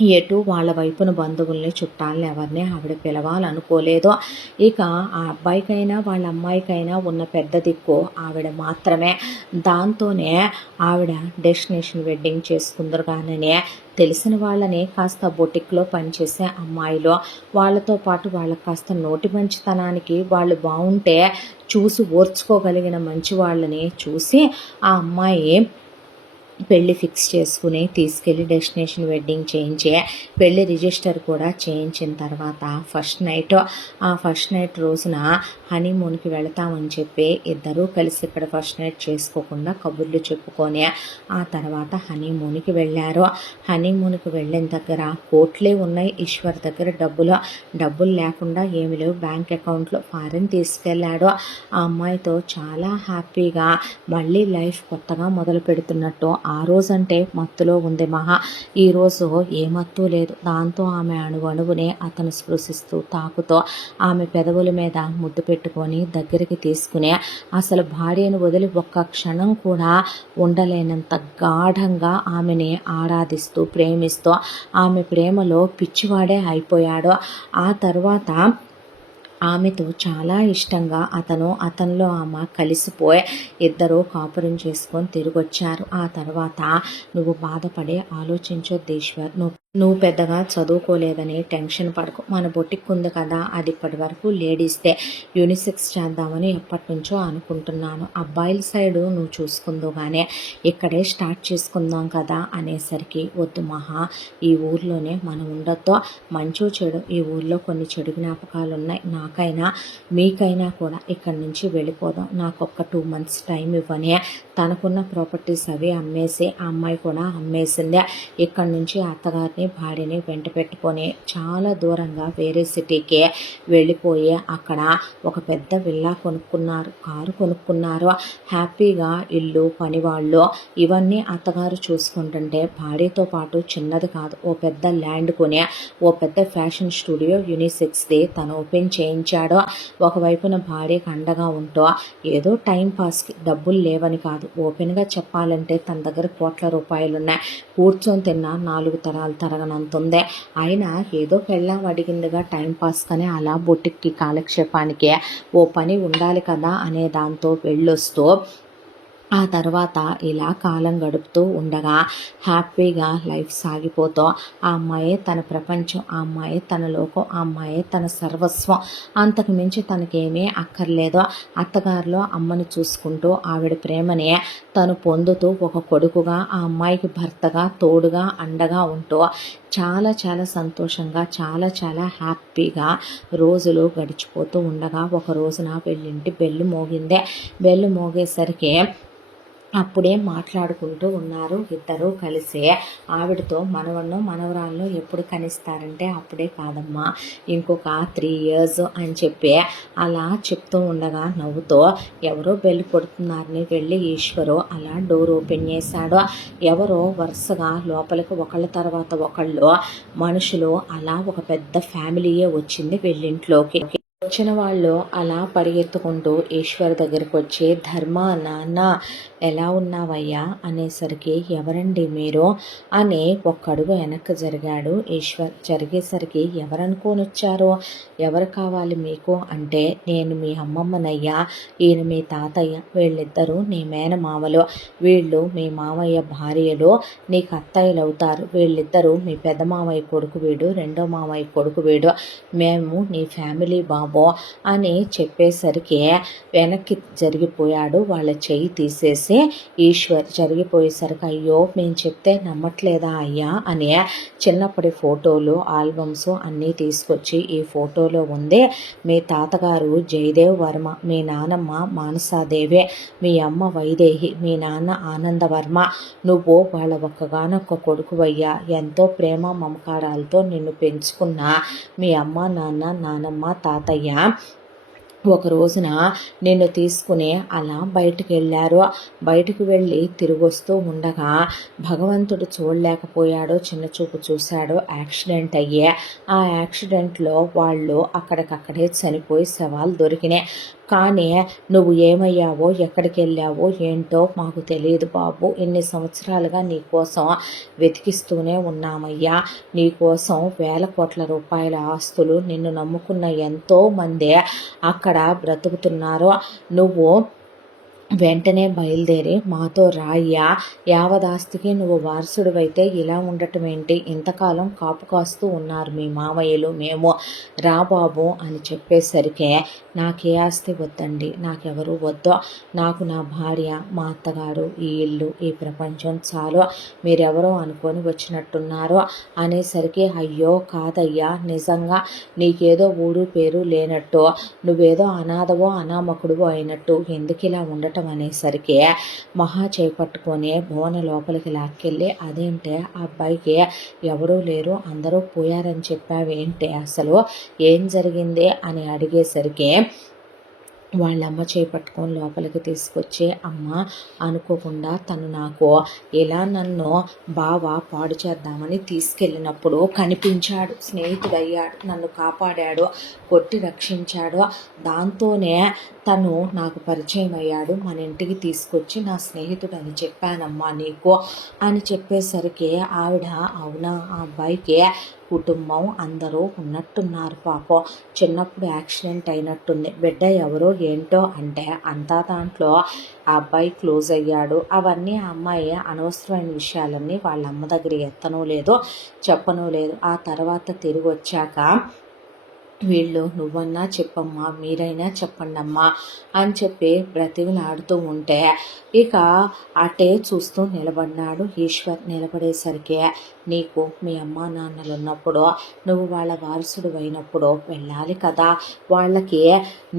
ఎటు వాళ్ళ వైపున బంధువుల్ని చుట్టాలని ఎవరిని ఆవిడ పిలవాలనుకోలేదు. ఇక ఆ అబ్బాయికైనా వాళ్ళ అమ్మాయికైనా ఉన్న పెద్ద దిక్కు ఆవిడ మాత్రమే. దాంతోనే ఆవిడ డెస్టినేషన్ వెడ్డింగ్ చేసుకుందరు కానీ తెలిసిన వాళ్ళని కాస్త బొటిక్లో పనిచేసే అమ్మాయిలు వాళ్ళతో పాటు వాళ్ళకి కాస్త నోటి మంచితనానికి వాళ్ళు బాగుంటే చూసి ఓర్చుకోగలిగిన మంచి వాళ్ళని చూసి ఆ అమ్మాయి పెళ్ళి ఫిక్స్ చేసుకుని తీసుకెళ్ళి డెస్టినేషన్ వెడ్డింగ్ చేయించి పెళ్ళి రిజిస్టర్ కూడా చేయించిన తర్వాత ఆ ఫస్ట్ నైట్ రోజున హనీమూన్కి వెళతామని చెప్పి ఇద్దరూ కలిసి ఇక్కడ ఫస్ట్ నైట్ చేసుకోకుండా కబుర్లు చెప్పుకొని ఆ తర్వాత హనీమూన్కి వెళ్ళారు. హనీమూన్కి వెళ్ళిన దగ్గర కోట్లే ఉన్నాయి, ఈశ్వర్ దగ్గర డబ్బులు లేకుండా ఏమి లేవు, బ్యాంక్ అకౌంట్లో ఫారెన్ తీసుకెళ్ళాడు. ఆ అమ్మాయితో చాలా హ్యాపీగా మళ్ళీ లైఫ్ కొత్తగా మొదలు పెడుతున్నట్టు ఆ రోజంటే మత్తులో ఉంది మహా. ఈరోజు ఏ మత్తు లేదు. దాంతో ఆమె అణువణువునే అతను స్పృశిస్తూ తాకుతో ఆమె పెదవుల మీద ముద్దు పెట్టుకొని దగ్గరికి తీసుకుని అసలు భార్యను వదిలి ఒక్క క్షణం కూడా ఉండలేనంత గాఢంగా ఆమెని ఆరాధిస్తూ ప్రేమిస్తూ ఆమె ప్రేమలో పిచ్చివాడే అయిపోయాడు. ఆ తర్వాత ఆమెతో చాలా ఇష్టంగా అతనిలో ఆమె కలిసిపోయి ఇద్దరూ కాపురం చేసుకొని తిరిగొచ్చారు. ఆ తర్వాత నువ్వు బాధపడే ఆలోచించొద్దు ఈశ్వర్, నువ్వు పెద్దగా చదువుకోలేదని టెన్షన్ పడకు, మన బొటిక్ ఉంది కదా, అది ఇప్పటి వరకు లేడీస్దే, యూనిసెక్స్ చేద్దామని ఎప్పటి నుంచో అనుకుంటున్నాను, అబ్బాయిల సైడు నువ్వు చూసుకుందో కానీ ఇక్కడే స్టార్ట్ చేసుకుందాం కదా అనేసరికి వద్దు మహా, ఈ ఊర్లోనే మనం ఉండొద్దు, మంచో చెడు ఈ ఊర్లో కొన్ని చెడు జ్ఞాపకాలు ఉన్నాయి, నాకైనా మీకైనా కూడా ఇక్కడి నుంచి వెళ్ళిపోదాం, నాకు ఒక్క 2 months టైం ఇవ్వని తనకున్న ప్రాపర్టీస్ అవి అమ్మేసి ఆ అమ్మాయి కూడా అమ్మేసిందే. ఇక్కడి నుంచి అత్తగారిని భార్యని వెంట పెట్టుకొని చాలా దూరంగా వేరే సిటీకి వెళ్ళిపోయి అక్కడ ఒక పెద్ద విల్లా కొనుక్కున్నారు, కారు కొనుక్కున్నారు, హ్యాపీగా ఇల్లు పనివాళ్ళు ఇవన్నీ అత్తగారు చూసుకుంటుంటే భార్యతో పాటు చిన్నది కాదు ఓ పెద్ద ల్యాండ్ కొని ఓ పెద్ద ఫ్యాషన్ స్టూడియో యూనిసెక్స్ది తను ఓపెన్ చేయించాడు. ఒకవైపున భార్యకు అండగా ఉంటూ ఏదో టైం పాస్కి డబ్బులు లేవని కాదు, ఓపెన్గా చెప్పాలంటే తన దగ్గర కోట్ల రూపాయలు ఉన్నాయి, కూర్చొని తిన్నా 4 తరాలు తరగనంతుంది, అయినా ఏదో పెళ్ళాం అడిగిందిగా టైం పాస్ కానీ అలా బొటిక్కి కాలక్షేపానికి ఓ పని ఉండాలి కదా అనే దాంతో వెళ్ళొస్తూ ఆ తర్వాత ఇలా కాలం గడుపుతూ ఉండగా హ్యాపీగా లైఫ్ సాగిపోతూ ఆ అమ్మాయే తన ప్రపంచం, ఆ అమ్మాయే తన లోకం, ఆ అమ్మాయే తన సర్వస్వం, అంతకు మించి తనకేమీ అక్కర్లేదో అత్తగారిలో అమ్మని చూసుకుంటూ ఆవిడ ప్రేమని తను పొందుతూ ఒక కొడుకుగా ఆ అమ్మాయికి భర్తగా తోడుగా అండగా ఉంటూ చాలా చాలా సంతోషంగా చాలా చాలా హ్యాపీగా రోజులు గడిచిపోతూ ఉండగా ఒక రోజున వెళ్ళింటి బెల్లు మోగేసరికి అప్పుడే మాట్లాడుకుంటూ ఉన్నారు ఇద్దరూ కలిసి. ఆవిడతో మనవరాలను ఎప్పుడు కనిస్తారంటే అప్పుడే కాదమ్మా, ఇంకొక 3 years అని చెప్పి అలా చెప్తూ ఉండగా నవ్వుతో ఎవరో బెల్లు కొడుతున్నారని వెళ్ళి ఈశ్వరు అలా డోర్ ఓపెన్ చేశాడు. ఎవరో వరుసగా లోపలికి ఒకళ్ళ తర్వాత ఒకళ్ళు మనుషులు అలా ఒక పెద్ద ఫ్యామిలీయే వచ్చింది వెళ్ళింట్లోకి. వచ్చిన వాళ్ళు అలా పరిగెత్తుకుంటూ ఈశ్వర్ దగ్గరికి వచ్చి ధర్మ నాన్న ఎలా ఉన్నావయ్యా అనేసరికి ఎవరండి మీరు అని ఒక్కడుగు వెనక్కి జరిగాడు ఈశ్వర్. జరిగేసరికి ఎవరనుకొని వచ్చారో, ఎవరు కావాలి మీకు అంటే నేను మీ అమ్మమ్మనయ్యా, ఈయన మీ తాతయ్య, వీళ్ళిద్దరూ నీ మేనమామలు, వీళ్ళు మీ మామయ్య భార్యలు, నీకు అత్తయ్యలు అవుతారు, వీళ్ళిద్దరూ మీ పెద్ద మామయ్య కొడుకు వీడు, రెండో మామయ్య కొడుకు వీడు, మేము నీ ఫ్యామిలీ బాబు, బాబు అని చెప్పేసరికి వెనక్కి జరిగిపోయాడు. వాళ్ళ చెయ్యి తీసేసి ఈశ్వర్ జరిగిపోయేసరికి, అయ్యో మేము చెప్తే నమ్మట్లేదా అయ్యా అని చిన్నప్పటి ఫోటోలు ఆల్బమ్స్ అన్నీ తీసుకొచ్చి, ఈ ఫోటోలో ఉంది మీ తాతగారు జయదేవ్ వర్మ, మీ నానమ్మ మానసాదేవి, మీ అమ్మ వైదేహి, మీ నాన్న ఆనందవర్మ, నువ్వు వాళ్ళ ఒక్కగానొక్క కొడుకువయ్యా. ఎంతో ప్రేమ మమకారాలతో నిన్ను పెంచుకున్న మీ అమ్మ నాన్న నానమ్మ తాతయ్య ఒక రోజున నిన్ను తీసుకుని అలా బయటికి వెళ్ళారు. బయటకు వెళ్ళి తిరిగి వస్తూ ఉండగా భగవంతుడు చూడలేకపోయాడు, చిన్నచూపు చూశాడు. యాక్సిడెంట్ అయ్యే ఆ యాక్సిడెంట్లో వాళ్ళు అక్కడికక్కడే చనిపోయి శవాలు దొరికినాయి. కానీ నువ్వు ఏమయ్యావో ఎక్కడికి వెళ్ళావో ఏంటో మాకు తెలియదు బాబు. ఇన్ని సంవత్సరాలుగా నీకోసం వెతికిస్తూనే ఉన్నామయ్యా. నీకోసం వేల కోట్ల రూపాయల ఆస్తులు నిన్ను నమ్ముకున్న ఎంతోమంది అక్కడ బ్రతుకుతున్నారు. నువ్వు వెంటనే బయలుదేరి మాతో రాయ్యా. యావదాస్తికి నువ్వు వారసుడివైతే ఇలా ఉండటం ఏంటి? ఇంతకాలం కాపు కాస్తూ ఉన్నారు మీ మామయ్యలు, మేము రా బాబు అని చెప్పేసరికి, నాకే ఆస్తి వద్దండి, నాకెవరు వద్దు, నాకు నా భార్య మా అత్తగారు ఈ ఇల్లు ఈ ప్రపంచం చాలు, మీరెవరో అనుకొని వచ్చినట్టున్నారు అనేసరికి, అయ్యో కాదయ్యా, నిజంగా నీకేదో ఊడు పేరు లేనట్టు, నువ్వేదో అనాథవో అనామకుడువో అయినట్టు ఎందుకు ఇలా ఉండటం అనేసరికి మహా చేపట్టుకొని భువన లోపలికి లాక్కెళ్ళి, అదేంటే ఆ అబ్బాయికి ఎవరూ లేరు అందరూ పోయారని చెప్పావేంటి, అసలు ఏం జరిగింది అని అడిగేసరికి వాళ్ళమ్మ చేపట్టుకొని లోపలికి తీసుకొచ్చి, అమ్మ అనుకోకుండా తను నాకు ఇలా నన్ను బావ పాడు చేద్దామని తీసుకెళ్ళినప్పుడు కనిపించాడు, స్నేహితుడయ్యాడు, నన్ను కాపాడాడు, కొట్టి రక్షించాడు. దాంతోనే తను నాకు పరిచయం అయ్యాడు. మన ఇంటికి తీసుకొచ్చి నా స్నేహితుడు అని చెప్పానమ్మా నీకు అని చెప్పేసరికి ఆవిడ, అవునా, ఆ అబ్బాయికి కుటుంబం అందరూ ఉన్నట్టున్నారు పాపం, చిన్నప్పుడు యాక్సిడెంట్ అయినట్టుంది, బిడ్డ ఎవరో ఏంటో అంటే అంతా దాంట్లో ఆ అబ్బాయి క్లోజ్ అయ్యాడు. అవన్నీ ఆ అమ్మాయి అనవసరమైన విషయాలన్నీ వాళ్ళ అమ్మ దగ్గర ఎత్తనూ లేదు, చెప్పనూ లేదు. ఆ తర్వాత తిరిగి వచ్చాక వీళ్ళు, నువ్వన్నా చెప్పమ్మా, మీరైనా చెప్పండమ్మా అని చెప్పి బ్రతిమలాడుతూ ఉంటే ఇక అటే చూస్తూ నిలబడినాడు ఈశ్వర్. నిలబడేసరికి, నీకు మీ అమ్మా నాన్నలు ఉన్నప్పుడు, నువ్వు వాళ్ళ వారసుడు అయినప్పుడు వెళ్ళాలి కదా, వాళ్ళకి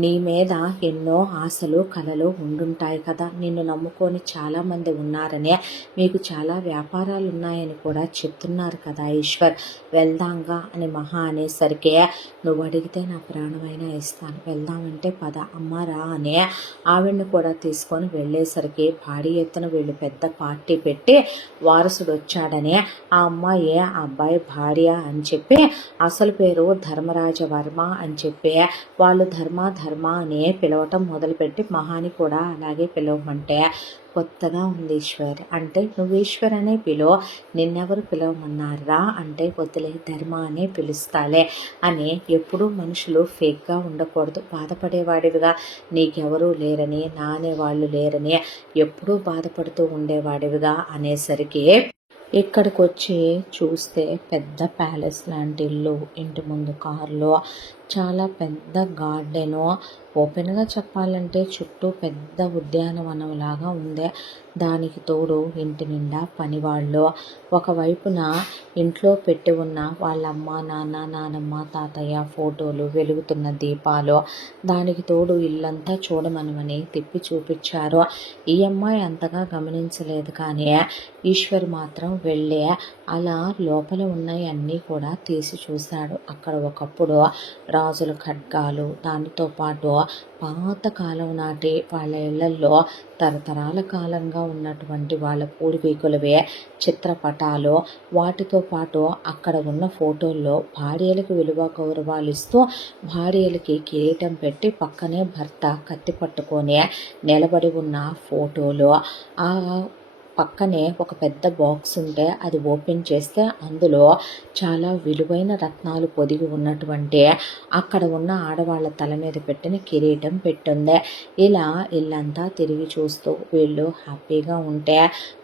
నీ మీద ఎన్నో ఆశలు కలలు ఉండుంటాయి కదా, నిన్ను నమ్ముకొని చాలామంది ఉన్నారని, మీకు చాలా వ్యాపారాలు ఉన్నాయని కూడా చెప్తున్నారు కదా ఈశ్వర్, వెళ్దాంగా అని మహా అనేసరికి, నువ్వు అడిగితే నా ప్రాణమైనా ఇస్తాను, వెళ్దామంటే పద అమ్మారా అని ఆవిడ్ని కూడా తీసుకొని వెళ్ళేసరికి భారీ ఎత్తున వీళ్ళు పెద్ద పార్టీ పెట్టి వారసుడు వచ్చాడని ఆ అమ్మాయి ఆ అబ్బాయి భార్య అని చెప్పి అసలు పేరు ధర్మరాజ వర్మ అని చెప్పి వాళ్ళు ధర్మ అని పిలవటం మొదలుపెట్టి మహాని కూడా అలాగే పిలవమంటే, కొత్తగా ఉంది ఈశ్వర్ అంటే, నువ్వు ఈశ్వర్ అనే పిలువ, నిన్నెవరు పిలవమన్నారా అంటే, వద్దులే ధర్మ అనే పిలుస్తాలే అని. ఎప్పుడూ మనుషులు ఫేక్గా ఉండకూడదు, బాధపడేవాడివిగా నీకెవరూ లేరని, నా అనేవాళ్ళు లేరని ఎప్పుడూ బాధపడుతూ ఉండేవాడివిగా అనేసరికి ఇక్కడికి వచ్చి చూస్తే పెద్ద ప్యాలెస్ లాంటి ఇల్లు, ఇంటి ముందు కార్లు, చాలా పెద్ద గార్డెను, ఓపెన్గా చెప్పాలంటే చుట్టూ పెద్ద ఉద్యానవనం లాగా ఉంది. దానికి తోడు ఇంటి నిండా పనివాళ్ళు, ఒకవైపున ఇంట్లో పెట్టి ఉన్న వాళ్ళ అమ్మ నాన్న నానమ్మ తాతయ్య ఫోటోలు, వెలుగుతున్న దీపాలు, దానికి తోడు ఇల్లంతా చూడమనమని తిప్పి చూపించారు. ఈ అమ్మాయి అంతగా గమనించలేదు, కానీ ఈశ్వర్ మాత్రం వెళ్ళి అలా లోపల ఉన్నాయి అన్నీ కూడా తీసి చూశాడు. అక్కడ ఒకప్పుడు రాజుల ఖడ్గాలు, దానితో పాటు పాతకాలం నాటి వాళ్ళ ఇళ్లల్లో తరతరాల కాలంగా ఉన్నటువంటి వాళ్ళ పూర్వీకులవే చిత్రపటాలు, వాటితో పాటు అక్కడ ఉన్న ఫోటోల్లో భార్యలకు విలువ గౌరవాలు ఇస్తూ భార్యలకి కిరీటం పెట్టి పక్కనే భర్త కత్తి పట్టుకొని నిలబడి ఉన్న ఫోటోలు, ఆ పక్కనే ఒక పెద్ద బాక్స్ ఉంటే అది ఓపెన్ చేస్తే అందులో చాలా విలువైన రత్నాలు పొదిగి ఉన్నటువంటి అక్కడ ఉన్న ఆడవాళ్ళ తల మీద పెట్టిన కిరీటం పెట్టింది. ఇలా ఇల్లంతా తిరిగి చూస్తూ వీళ్ళు హ్యాపీగా ఉంటే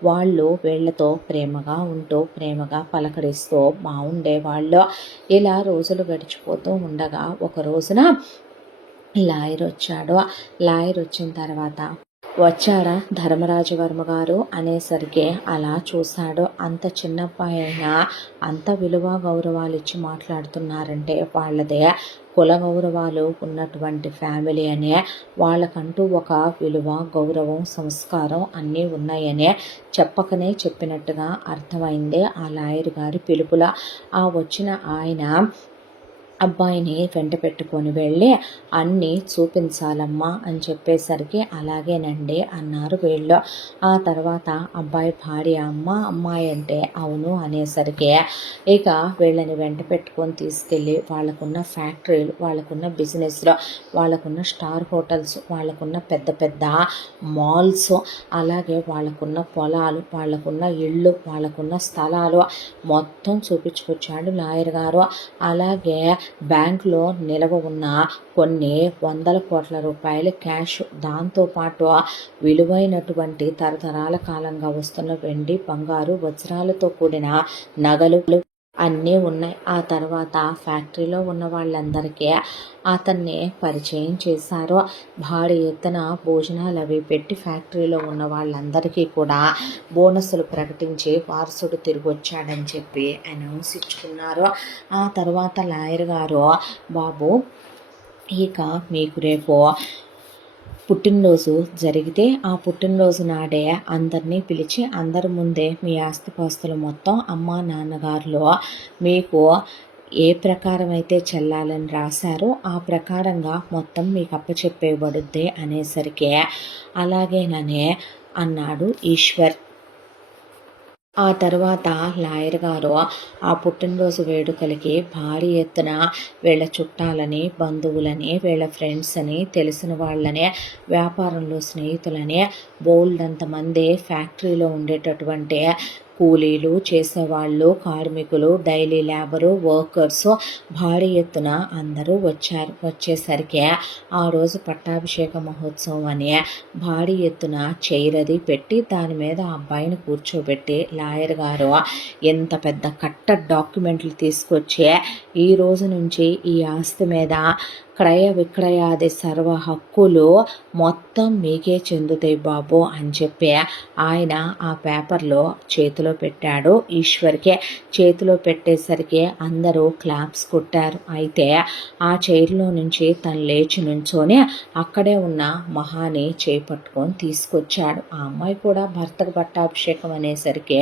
వాళ్ళు వీళ్ళతో ప్రేమగా ఉంటూ ప్రేమగా పలకరిస్తూ బాగుండేవాళ్ళు. ఇలా రోజులు గడిచిపోతూ ఉండగా ఒక రోజున లాయర్ వచ్చాడు. లాయర్ వచ్చిన తర్వాత వచ్చాడా ధర్మరాజు వర్మ గారు అనేసరికి అలా చూశాడు. అంత చిన్నబ్బాయి అయినా అంత విలువ గౌరవాలు ఇచ్చి మాట్లాడుతున్నారంటే వాళ్ళదే కుల గౌరవాలు ఉన్నటువంటి ఫ్యామిలీ అనే, వాళ్ళకంటూ ఒక విలువ గౌరవం సంస్కారం అన్నీ ఉన్నాయనే చెప్పకనే చెప్పినట్టుగా అర్థమైంది ఆ లాయర్ గారి పిలుపుల. ఆ వచ్చిన ఆయన అబ్బాయిని వెంట పెట్టుకొని వెళ్ళి అన్నీ చూపించాలమ్మా అని చెప్పేసరికి అలాగేనండి అన్నారు వీళ్ళు. ఆ తర్వాత అబ్బాయి భార్య అమ్మాయి అంటే అవును అనేసరికి ఇక వీళ్ళని వెంట పెట్టుకొని తీసుకెళ్ళి వాళ్ళకున్న ఫ్యాక్టరీలు, వాళ్ళకున్న బిజినెస్లో, వాళ్ళకున్న స్టార్ హోటల్స్, వాళ్ళకున్న పెద్ద పెద్ద మాల్స్, అలాగే వాళ్ళకున్న పొలాలు, వాళ్ళకున్న ఇళ్ళు, వాళ్ళకున్న స్థలాలు మొత్తం చూపించుకొచ్చాడు లాయర్ గారు. అలాగే బ్యాంకులో నిలవ ఉన్న కొన్ని వందల కోట్ల రూపాయల క్యాష్, దాంతోపాటు విలువైనటువంటి తరతరాల కాలంగా వస్తున్న వెండి, బంగారు, వజ్రాలతో కూడిన నగలు అన్నీ ఉన్నాయి. ఆ తర్వాత ఫ్యాక్టరీలో ఉన్న వాళ్ళందరికీ అతన్ని పరిచయం చేశారు. భారీ ఎత్తున భోజనాలు అవి పెట్టి ఫ్యాక్టరీలో ఉన్న వాళ్ళందరికీ కూడా బోనస్సులు ప్రకటించి వారసుడు తిరిగి వచ్చాడని చెప్పి అనౌన్స్ ఇచ్చుకున్నారు. ఆ తర్వాత లాయర్ గారు, బాబు ఇక మీకు రేపు పుట్టినరోజు జరిగితే ఆ పుట్టినరోజు నాడే అందరినీ పిలిచి అందరి ముందే మీ ఆస్తిపాస్తులు మొత్తం అమ్మా నాన్నగారులో మీకు ఏ ప్రకారం అయితే చెల్లాలని రాశారో ఆ ప్రకారంగా మొత్తం మీకు అప్పచెప్పేయబడుద్ది అనేసరికి అలాగేననే అన్నాడు ఈశ్వర్. ఆ తర్వాత లాయర్ గారు ఆ పుట్టినరోజు వేడుకలకి భారీ ఎత్తున వీళ్ళ చుట్టాలని, బంధువులని, వీళ్ళ ఫ్రెండ్స్ అని, తెలిసిన వాళ్ళని, వ్యాపారంలో స్నేహితులని, బోల్డంతమంది ఫ్యాక్టరీలో ఉండేటటువంటి కూలీలు, చేసేవాళ్ళు, కార్మికులు, డైలీ లేబరు, వర్కర్స్ భారీ ఎత్తున అందరూ వచ్చారు. వచ్చేసరికి ఆ రోజు పట్టాభిషేక మహోత్సవం అని భారీ ఎత్తున చైరది పెట్టి దాని మీద అబ్బాయిని కూర్చోబెట్టి లాయర్ గారు ఎంత పెద్ద కట్ట డాక్యుమెంట్లు తీసుకొచ్చి ఈ రోజు నుంచి ఈ ఆస్తి మీద క్రయ విక్రయాది సర్వ హక్కులు మొత్తం మీకే చెందుతాయి బాబు అని చెప్పి ఆయన ఆ పేపర్లో చేతిలో పెట్టాడు. ఈశ్వర్కే చేతిలో పెట్టేసరికి అందరూ క్లాప్స్ కొట్టారు. అయితే ఆ చైర్లో నుంచి తను లేచి నుంచొని అక్కడే ఉన్న మహాని చేపట్టుకొని తీసుకొచ్చాడు. ఆ అమ్మాయి కూడా భర్తకు పట్టాభిషేకం అనేసరికి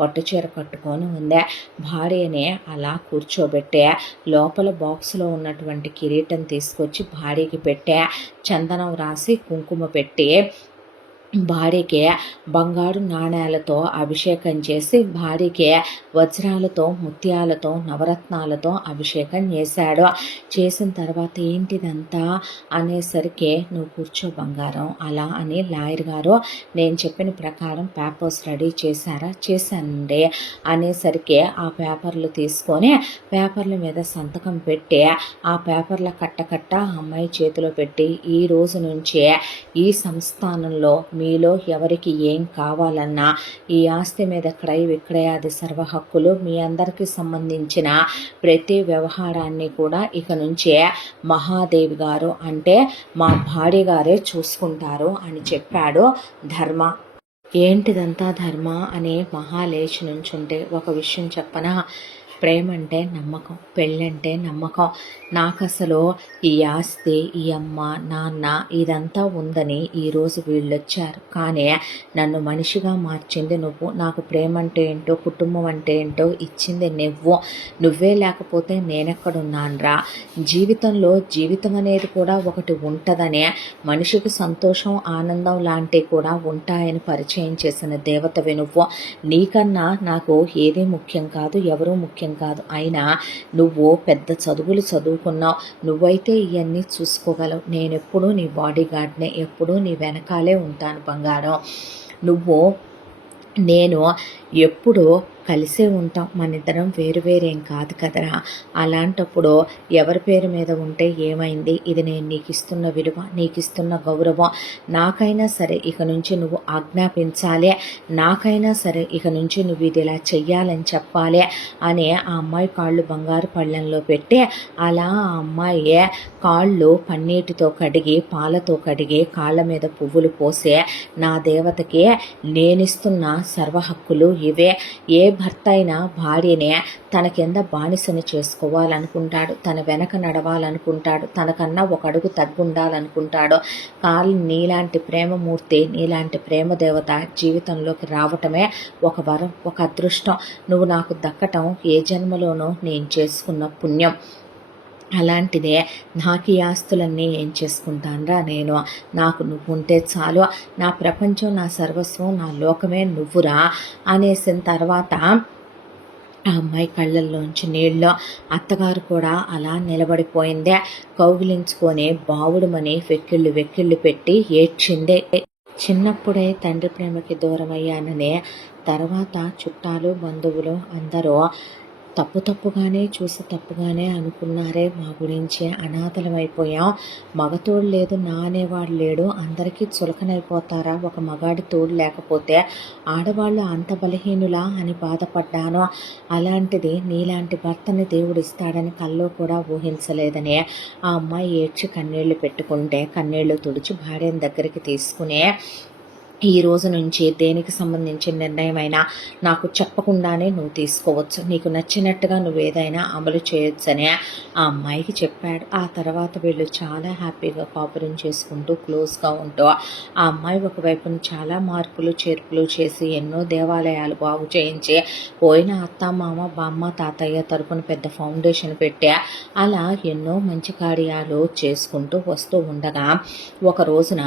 పట్టుచీర కట్టుకొని ఉందే. భార్యని అలా కూర్చోబెట్టే లోపల బాక్స్లో ఉన్నటువంటి కిరీటం తీసుకొచ్చి భార్యకి పెట్టే, చందనం రాసి కుంకుమ పెట్టి భార్యకి బంగారు నాణేలతో అభిషేకం చేసి భార్యకి వజ్రాలతో, ముత్యాలతో, నవరత్నాలతో అభిషేకం చేశాడు. చేసిన తర్వాత ఏంటిదంతా అనేసరికి నువ్వు కూర్చో బంగారం అలా అని లాయర్ గారు నేను చెప్పిన ప్రకారం పేపర్స్ రెడీ చేశారా? చేశానండి అనేసరికి ఆ పేపర్లు తీసుకొని పేపర్ల మీద సంతకం పెట్టి ఆ పేపర్ల కట్ట అమ్మాయి చేతిలో పెట్టి ఈ రోజు నుంచే ఈ సంస్థానంలో మీలో ఎవరికి ఏం కావాలన్నా ఈ ఆస్తి మీద క్రయ విక్రయాది సర్వ హక్కులు మీ అందరికీ సంబంధించిన ప్రతి వ్యవహారాన్ని కూడా ఇక నుంచే మహాదేవి గారు అంటే మా భార్య గారే చూసుకుంటారు అని చెప్పాడు ధర్మ. ఏంటిదంతా ధర్మ అని మహాలేచి నుంచుంటే ఒక విషయం చెప్పనా, ప్రేమ అంటే నమ్మకం, పెళ్ళంటే నమ్మకం. నాకు అసలు ఈ ఆస్తి, ఈ అమ్మ నాన్న ఇదంతా ఉందని ఈరోజు వీళ్ళు వచ్చారు. కానీ నన్ను మనిషిగా మార్చింది నువ్వు. నాకు ప్రేమ అంటే ఏంటో, కుటుంబం అంటే ఏంటో ఇచ్చింది నువ్వే లేకపోతే నేనెక్కడున్నానురా. జీవితంలో జీవితం అనేది కూడా ఒకటి ఉంటుందనే, మనిషికి సంతోషం ఆనందం లాంటివి కూడా ఉంటాయని పరిచయం చేసిన దేవతవి నువ్వు. నీకన్నా నాకు ఏదీ ముఖ్యం కాదు, ఎవరూ ముఖ్యం కాదు. అయినా నువ్వు పెద్ద చదువులు చదువుకున్నావు, నువ్వైతే ఇవన్నీ చూసుకోగలవు. నేనెప్పుడూ నీ బాడీ గార్డ్నే, ఎప్పుడూ నీ వెనకాలే ఉంటాను బంగారం. నేను ఎప్పుడూ కలిసే ఉంటాం, మన ఇద్దరం వేరు వేరేం కాదు కదరా. అలాంటప్పుడు ఎవరి పేరు మీద ఉంటే ఏమైంది, ఇది నేను నీకు ఇస్తున్న విలువ, నీకు ఇస్తున్న గౌరవం. నాకైనా సరే ఇక నుంచి నువ్వు ఆజ్ఞాపించాలి, నాకైనా సరే ఇక నుంచి నువ్వు ఇది ఇలా చెయ్యాలని చెప్పాలి అని ఆ అమ్మాయి కాళ్ళు బంగారు పళ్ళెంలో పెట్టి అలా ఆ అమ్మాయి కాళ్ళు పన్నీటితో కడిగి పాలతో కడిగి కాళ్ళ మీద పువ్వులు పోసే, నా దేవతకి నేనిస్తున్న సర్వ హక్కులు ఇవే. ఏ భర్త అయినా భార్యనే తన కింద బానిసని చేసుకోవాలనుకుంటాడు, తన వెనక నడవాలనుకుంటాడు, తనకన్నా ఒక అడుగు తగ్గుండాలనుకుంటాడు. కానీ నీలాంటి ప్రేమమూర్తి, నీలాంటి ప్రేమ దేవత జీవితంలోకి రావటమే ఒక వరం, ఒక అదృష్టం. నువ్వు నాకు దక్కటం ఏ జన్మలోనో నేను చేసుకున్న పుణ్యం. అలాంటిదే నాకు ఈ ఆస్తులన్నీ ఏం చేసుకుంటానరా నేను, నాకు నువ్వు ఉంటే చాలు, నా ప్రపంచం, నా సర్వస్వం, నా లోకమే నువ్వురా అనేసిన తర్వాత ఆ అమ్మాయి కళ్ళల్లోంచి నీళ్ళు. అత్తగారు కూడా అలా నిలబడిపోయిందే, కౌగిలించుకొని బావుడుమని వెక్కిళ్ళు వెక్కిళ్ళు పెట్టి ఏడ్చిందే. చిన్నప్పుడే తండ్రి ప్రేమకి దూరమయ్యాననే తర్వాత చుట్టాలు బంధువులు అందరూ తప్పుగానే చూసి తప్పుగానే అనుకున్నారే మా గురించి, అనాథలమైపోయాం, మగతోడు లేదు, నా అనేవాడు లేడు, అందరికీ చులకనైపోతారా ఒక మగాడి తోడు లేకపోతే, ఆడవాళ్ళు అంత బలహీనులా అని బాధపడ్డాను. అలాంటిది నీలాంటి భర్తని దేవుడిస్తాడని కల్లో కూడా ఊహించలేదని ఆ అమ్మాయి ఏడ్చి కన్నీళ్లు పెట్టుకుంటే కన్నీళ్లు తుడిచి భార్యని దగ్గరికి తీసుకునే, ఈ రోజు నుంచి దేనికి సంబంధించిన నిర్ణయమైనా నాకు చెప్పకుండానే నువ్వు తీసుకోవచ్చు, నీకు నచ్చినట్టుగా నువ్వు ఏదైనా అమలు చేయొచ్చని ఆ అమ్మాయికి చెప్పాడు. ఆ తర్వాత వీళ్ళు చాలా హ్యాపీగా కాపురం చేసుకుంటూ క్లోజ్గా ఉంటూ ఆ అమ్మాయి ఒకవైపున చాలా మార్పులు చేర్పులు చేసి ఎన్నో దేవాలయాలు బాగు చేయించి పోయిన అత్త మామ బామ్మ తాతయ్య తరపున పెద్ద ఫౌండేషన్ పెట్టి అలా ఎన్నో మంచి కార్యాలు చేసుకుంటూ వస్తూ ఉండగా ఒక రోజున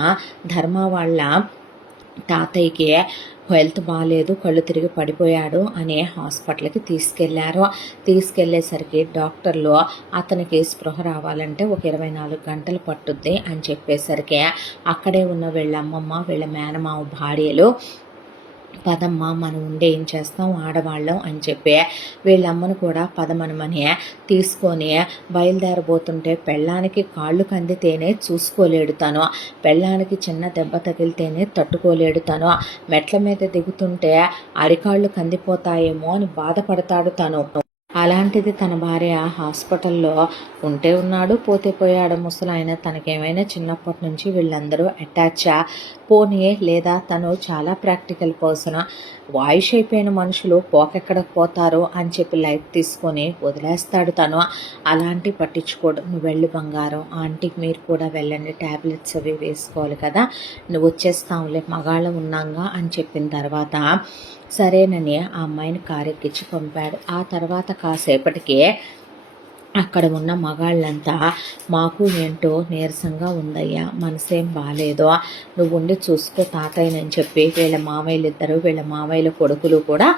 ధర్మ వాళ్ళ తాతయ్యకి హెల్త్ బాగాలేదు, కళ్ళు తిరిగి పడిపోయాడు అని హాస్పిటల్కి తీసుకెళ్లేసరికి డాక్టర్లు అతనికి స్పృహ రావాలంటే ఒక 24 గంటలు పట్టుద్ది అని చెప్పేసరికి అక్కడే ఉన్న వీళ్ళ అమ్మమ్మ వీళ్ళ మేనమామ భార్యలు పదమ్మ మనం ఉండే ఏం చేస్తాం ఆడవాళ్ళం అని చెప్పి వీళ్ళమ్మను కూడా పదమనమని తీసుకొని బయలుదేరబోతుంటే పెళ్ళానికి కాళ్ళు కందితేనే చూసుకోలేడు తను, పెళ్ళానికి చిన్న దెబ్బ తగిలితేనే తట్టుకోలేడు తను, మెట్ల మీద దిగుతుంటే అరికాళ్ళు కందిపోతాయేమో అని బాధపడతాడు తను. అలాంటిది తన భార్య హాస్పిటల్లో ఉంటే ఉన్నాడు, పోతే పోయాడు ముసలాయన. తనకేమైనా చిన్నప్పటి నుంచి వీళ్ళందరూ అటాచా పోనీ, లేదా తను చాలా ప్రాక్టికల్ పర్సన్, వాయిస్ అయిపోయిన మనుషులు పోకెక్కడికి పోతారు అని చెప్పి లైఫ్ తీసుకొని వదిలేస్తాడు తను. అలాంటి పట్టించుకోడు. నువ్వు వెళ్ళి బంగారం, ఆంటీకి మీరు కూడా వెళ్ళండి, ట్యాబ్లెట్స్ అవి వేసుకోవాలి కదా, నువ్వు వచ్చేస్తావులే మగాళ్ళం ఉన్నాగా అని చెప్పిన తర్వాత సరేనని ఆ అమ్మాయిని కారెక్కించి పంపాడు. ఆ తర్వాత కాసేపటికి అక్కడ ఉన్న మగాళ్ళంతా మాకు ఏంటో నీరసంగా ఉందయ్యా, మనసేం బాగాలేదు, నువ్వు ఉండి చూసుకో తాతయ్యనని చెప్పి వీళ్ళ మామయ్యలిద్దరు వీళ్ళ మామయ్యల కొడుకులు కూడా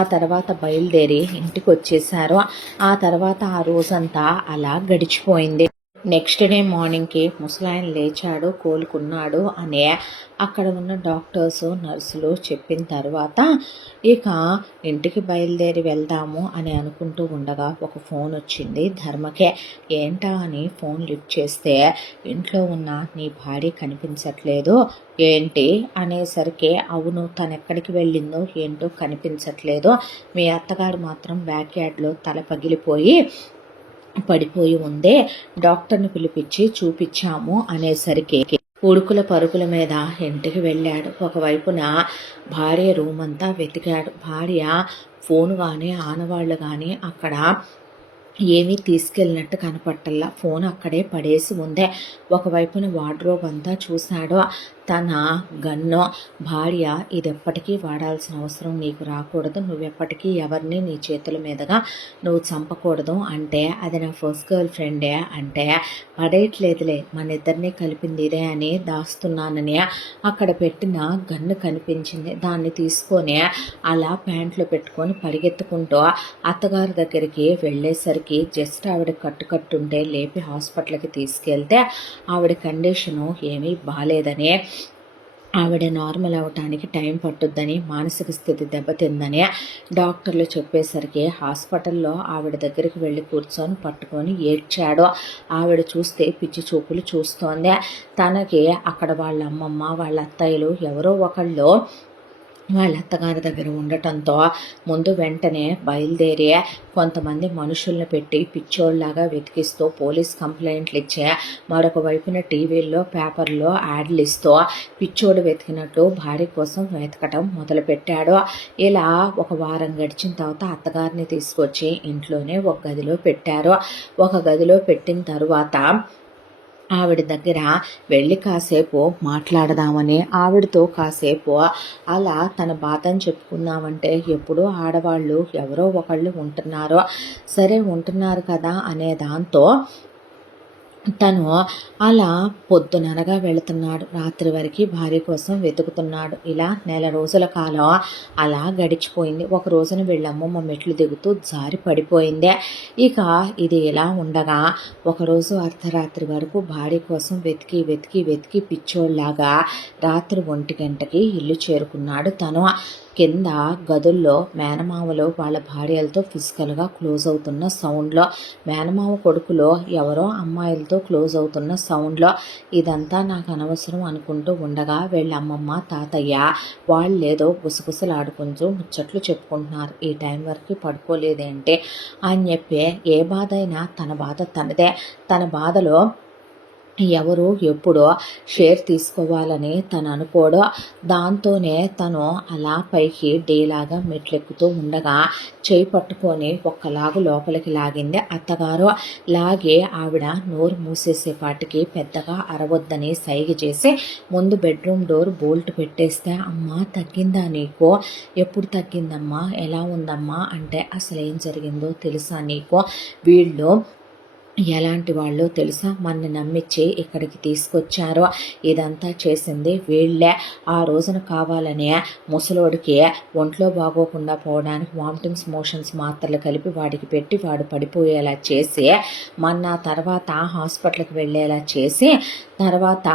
ఆ తర్వాత బయలుదేరి ఇంటికి వచ్చేసారు. ఆ తర్వాత ఆ రోజంతా అలా గడిచిపోయింది. నెక్స్ట్ డే మార్నింగ్కి ముసలాయన లేచాడు, కోలుకున్నాడు అనే అక్కడ ఉన్న డాక్టర్స్ నర్సులు చెప్పిన తర్వాత ఇక ఇంటికి బయలుదేరి వెళ్దాము అని అనుకుంటూ ఉండగా ఒక ఫోన్ వచ్చింది ధర్మకే. ఏంటా అని ఫోన్ లిఫ్ట్ చేస్తే ఇంట్లో ఉన్న నీ భార్య కనిపించట్లేదు ఏంటి అనేసరికి అవును తను ఎక్కడికి వెళ్ళిందో ఏంటో కనిపించట్లేదు, మీ అత్తగారు మాత్రం బ్యాక్ యార్డ్లో తల పడిపోయి ఉందే, డాక్టర్ని పిలిపించి చూపించాము అనేసరికి ఉడుకుల పరుగుల మీద ఇంటికి వెళ్ళాడు. ఒకవైపున భార్య రూమ్ అంతా వెతికాడు. భార్య ఫోన్ కానీ ఆనవాళ్ళు కానీ అక్కడ ఏమీ తీసుకెళ్ళినట్టు కనపట్టల్లా, ఫోన్ అక్కడే పడేసి ఉందే. ఒకవైపున వార్డ్రోబ్ అంతా చూశాడు. తన గన్ను భార్య ఇది ఎప్పటికీ వాడాల్సిన అవసరం నీకు రాకూడదు, నువ్వెప్పటికీ ఎవరిని నీ చేతుల మీదుగా నువ్వు చంపకూడదు అంటే అది నా ఫస్ట్ గర్ల్ ఫ్రెండే అంటే పడేయట్లేదులే మన ఇద్దరిని కలిపింది ఇదే అని దాస్తున్నానని అక్కడ పెట్టిన గన్ను కనిపించింది. దాన్ని తీసుకొని అలా ప్యాంట్లో పెట్టుకొని పరిగెత్తుకుంటూ అత్తగారి దగ్గరికి వెళ్ళేసరికి జస్ట్ ఆవిడ కట్టుకట్టుంటే లేపి హాస్పిటల్కి తీసుకెళ్తే ఆవిడ కండిషను ఏమీ బాగాలేదని ఆవిడ నార్మల్ అవ్వటానికి టైం పట్టుద్దని, మానసిక స్థితి దెబ్బతిందని డాక్టర్లు చెప్పేసరికి హాస్పిటల్లో ఆవిడ దగ్గరికి వెళ్ళి కూర్చొని పట్టుకొని ఏడ్చాడు. ఆవిడ చూస్తే పిచ్చి చూపులు చూస్తోంది. తనకి అక్కడ వాళ్ళ అమ్మమ్మ, వాళ్ళ అత్తయ్యలు ఎవరో ఒకళ్ళు వాళ్ళ అత్తగారి దగ్గర ఉండటంతో ముందు వెంటనే బయలుదేరి కొంతమంది మనుషుల్ని పెట్టి పిచ్చోళ్ళలాగా వెతికిస్తూ పోలీస్ కంప్లైంట్లు ఇచ్చే, మరొక వైపున టీవీల్లో పేపర్లో యాడ్లు ఇస్తూ పిచ్చోడు వెతికినట్లు భార్య కోసం వెతకటం మొదలుపెట్టాడు. ఇలా ఒక వారం గడిచిన తర్వాత అత్తగారిని తీసుకొచ్చి ఇంట్లోనే ఒక గదిలో పెట్టారు. ఒక గదిలో పెట్టిన తరువాత ఆవిడ దగ్గర వెళ్ళి కాసేపు మాట్లాడదామని, ఆవిడతో కాసేపు అలా తన బాధని చెప్పుకుందామంటే ఎప్పుడూ ఆడవాళ్ళు ఎవరో ఒకళ్ళు ఉంటున్నారో, సరే ఉంటున్నారు కదా అనే దాంతో తను అలా పొద్దుననగా వెళుతున్నాడు. రాత్రి వరకు భార్య కోసం వెతుకుతున్నాడు. ఇలా నెల రోజుల కాలం అలా గడిచిపోయింది. ఒక రోజున వీళ్ళమ్మమ్మ మెట్లు దిగుతూ జారి పడిపోయింది. ఇక ఇది ఇలా ఉండగా ఒకరోజు అర్ధరాత్రి వరకు భార్య కోసం వెతికి వెతికి వెతికి పిచ్చోళ్ళలాగా రాత్రి 1 గంటకి ఇల్లు చేరుకున్నాడు తను. కింద గదుల్లో మేనమామలు వాళ్ళ భార్యలతో ఫిజికల్గా క్లోజ్ అవుతున్న సౌండ్లో, మేనమామ కొడుకులో ఎవరో అమ్మాయిలతో క్లోజ్ అవుతున్న సౌండ్లో, ఇదంతా నాకు అనవసరం అనుకుంటూ ఉండగా వీళ్ళ అమ్మమ్మ, తాతయ్య వాళ్ళేదో గుసగుసలాడుకుంటూ ముచ్చట్లు చెప్పుకుంటున్నారు. ఈ టైం వరకు పడుకోలేదేంటి అని చెప్పి ఏ బాధ అయినా తన బాధ తనదే. తన బాధలో ఎవరు ఎప్పుడో షేర్ తీసుకోవాలని తను అనుకోడు. దాంతోనే తను అలా పైకి డేలాగా మెట్లెక్కుతూ ఉండగా చేయి పట్టుకొని ఒక్కలాగు లోపలికి లాగింది అత్తగారు. లాగే ఆవిడ నోరు మూసేసేపాటికి పెద్దగా అరవద్దని సైగ చేసి ముందు బెడ్రూమ్ డోర్ బోల్ట్ పెట్టేస్తే, అమ్మా తగ్గిందా నీకు? ఎప్పుడు తగ్గిందమ్మా? ఎలా ఉందమ్మా అంటే, అసలు ఏం జరిగిందో తెలుసా నీకు? వీళ్ళు ఎలాంటి వాళ్ళు తెలుసా? మనని నమ్మించి ఇక్కడికి తీసుకొచ్చారో, ఇదంతా చేసింది వీళ్ళే. ఆ రోజున కావాలనే ముసలోడికి ఒంట్లో బాగోకుండా పోవడానికి వామిటింగ్స్ మోషన్స్ మాత్రలు కలిపి వాడికి పెట్టి వాడు పడిపోయేలా చేసి, మొన్న తర్వాత హాస్పిటల్కి వెళ్ళేలా చేసి, తర్వాత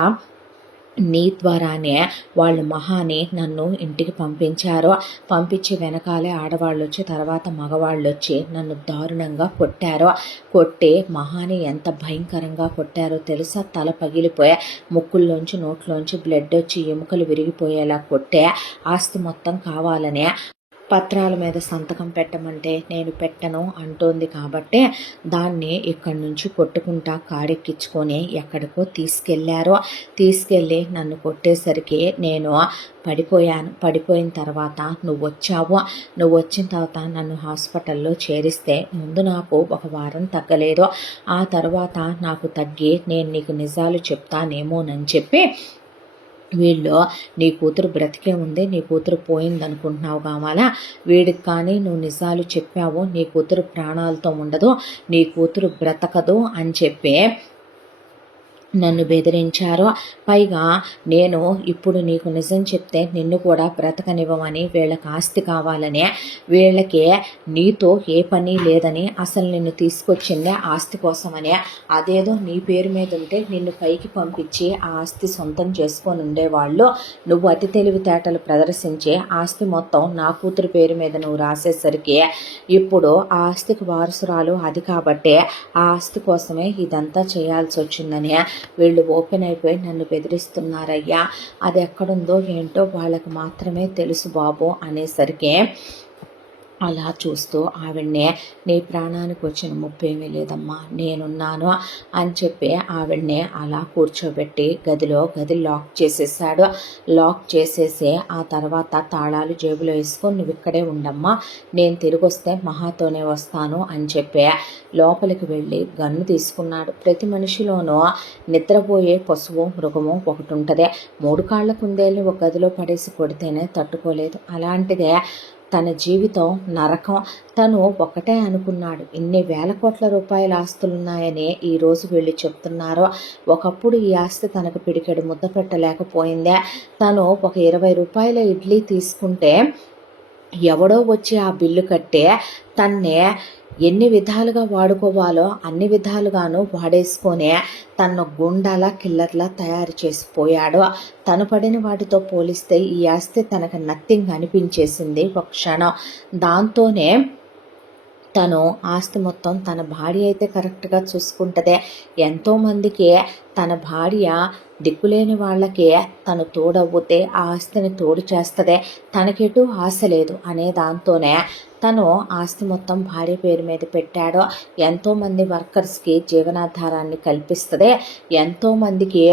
నీ ద్వారానే వాళ్ళు మహాని నన్ను ఇంటికి పంపించారు. పంపించి వెనకాలే ఆడవాళ్ళు వచ్చి తర్వాత మగవాళ్ళు వచ్చి నన్ను దారుణంగా కొట్టారు. కొట్టి మహాని ఎంత భయంకరంగా కొట్టారో తెలుసా? తల పగిలిపోయే, ముక్కుల్లోంచి నోట్లోంచి బ్లడ్ వచ్చి ఎముకలు విరిగిపోయేలా కొట్టే, ఆస్తి మొత్తం కావాలనే పత్రాల మీద సంతకం పెట్టమంటే నేను పెట్టను అంటోంది కాబట్టి దాన్ని ఇక్కడి నుంచి కొట్టుకుంటా కాడెక్కించుకొని ఎక్కడికో తీసుకెళ్ళి నన్ను కొట్టేసరికి నేను పడిపోయాను. పడిపోయిన తర్వాత నువ్వు వచ్చిన తర్వాత నన్ను హాస్పిటల్లో చేరిస్తే ముందు నాకు 1 వారం తగ్గలేదు. ఆ తర్వాత నాకు తగ్గి నేను నీకు నిజాలు చెప్తానేమోనని చెప్పి వీళ్ళు నీ కూతురు బ్రతికే ఉంది, నీ కూతురు పోయిందనుకుంటున్నావు కావాలా? వీడికి కానీ నువ్వు నిజాలు చెప్పావు, నీ కూతురు ప్రాణాలతో ఉండదు, నీ కూతురు బ్రతకదు అని చెప్పి నన్ను బెదిరించారు. పైగా నేను ఇప్పుడు నీకు నిజం చెప్తే నిన్ను కూడా బ్రతకనివ్వమని, వీళ్ళకి ఆస్తి కావాలనే, వీళ్ళకి నీతో ఏ పని లేదని, అసలు నిన్ను తీసుకొచ్చిందే ఆస్తి కోసమనే, అదేదో నీ పేరు మీద ఉంటే నిన్ను పైకి పంపించి ఆ ఆస్తి సొంతం చేసుకొని ఉండేవాళ్ళు. నువ్వు అతి తెలివితేటలు ప్రదర్శించి ఆస్తి మొత్తం నా కూతురు పేరు మీద నువ్వు రాసేసరికి ఇప్పుడు ఆ ఆస్తికి వారసురాలు అది కాబట్టే ఆ ఆస్తి కోసమే ఇదంతా చేయాల్సి వచ్చిందని వీళ్ళు ఓపెన్ అయిపోయి నన్ను బెదిరిస్తున్నారయ్యా. అది ఎక్కడుందో ఏంటో వాళ్ళకి మాత్రమే తెలుసు బాబు అనేసరికి అలా చూస్తూ ఆవిడ్నే, నీ ప్రాణానికి వచ్చిన ముప్పేమీ లేదమ్మా, నేనున్నాను అని చెప్పి ఆవిడ్నే అలా కూర్చోబెట్టి గది లాక్ చేసేసాడు. లాక్ చేసేసి ఆ తర్వాత తాళాలు జేబులో వేసుకొని నువ్వు ఇక్కడే ఉండమ్మా, నేను తిరిగి వస్తే మహాతోనే వస్తాను అని చెప్పి లోపలికి వెళ్ళి గన్ను తీసుకున్నాడు. ప్రతి మనిషిలోనూ నిద్రపోయే పశువు మృగము ఒకటి ఉంటుంది. 3 కాళ్ళ కుందేల్ని ఒక గదిలో పడేసి కొడితేనే తట్టుకోలేదు. అలాంటిదే తన జీవితం నరకం. తను ఒకటే అనుకున్నాడు, ఇన్ని వేల కోట్ల రూపాయల ఆస్తులున్నాయని ఈరోజు వీళ్ళు చెప్తున్నారో, ఒకప్పుడు ఈ ఆస్తి తనకు పిడికెడు ముద్ద పెట్టలేకపోయిందే. తను ఒక 20 రూపాయల ఇడ్లీ తీసుకుంటే ఎవడో వచ్చి ఆ బిల్లు కట్టే తన్నే ఎన్ని విధాలుగా వాడుకోవాలో అన్ని విధాలుగాను వాడేసుకొని తన గుండాల కిల్లర్లా తయారు చేసిపోయాడు. తను పడిన వాటితో పోలిస్తే ఈ ఆస్తి తనకు నథింగ్ అనిపించేసింది ఒక క్షణం. దాంతోనే తను ఆస్తి మొత్తం తన భార్య అయితే కరెక్ట్గా చూసుకుంటుందే, ఎంతోమందికి తన భార్య దిక్కులేని వాళ్ళకి తను తోడవ్వుతే ఆ ఆస్తిని తోడు చేస్తుందే, తనకెటు ఆశ లేదు అనే దాంతోనే తను ఆస్తి మొత్తం భార్య పేరు మీద పెట్టాడు. ఎంతోమంది వర్కర్స్కి జీవనాధారాన్ని కల్పిస్తుంది, ఎంతోమందికి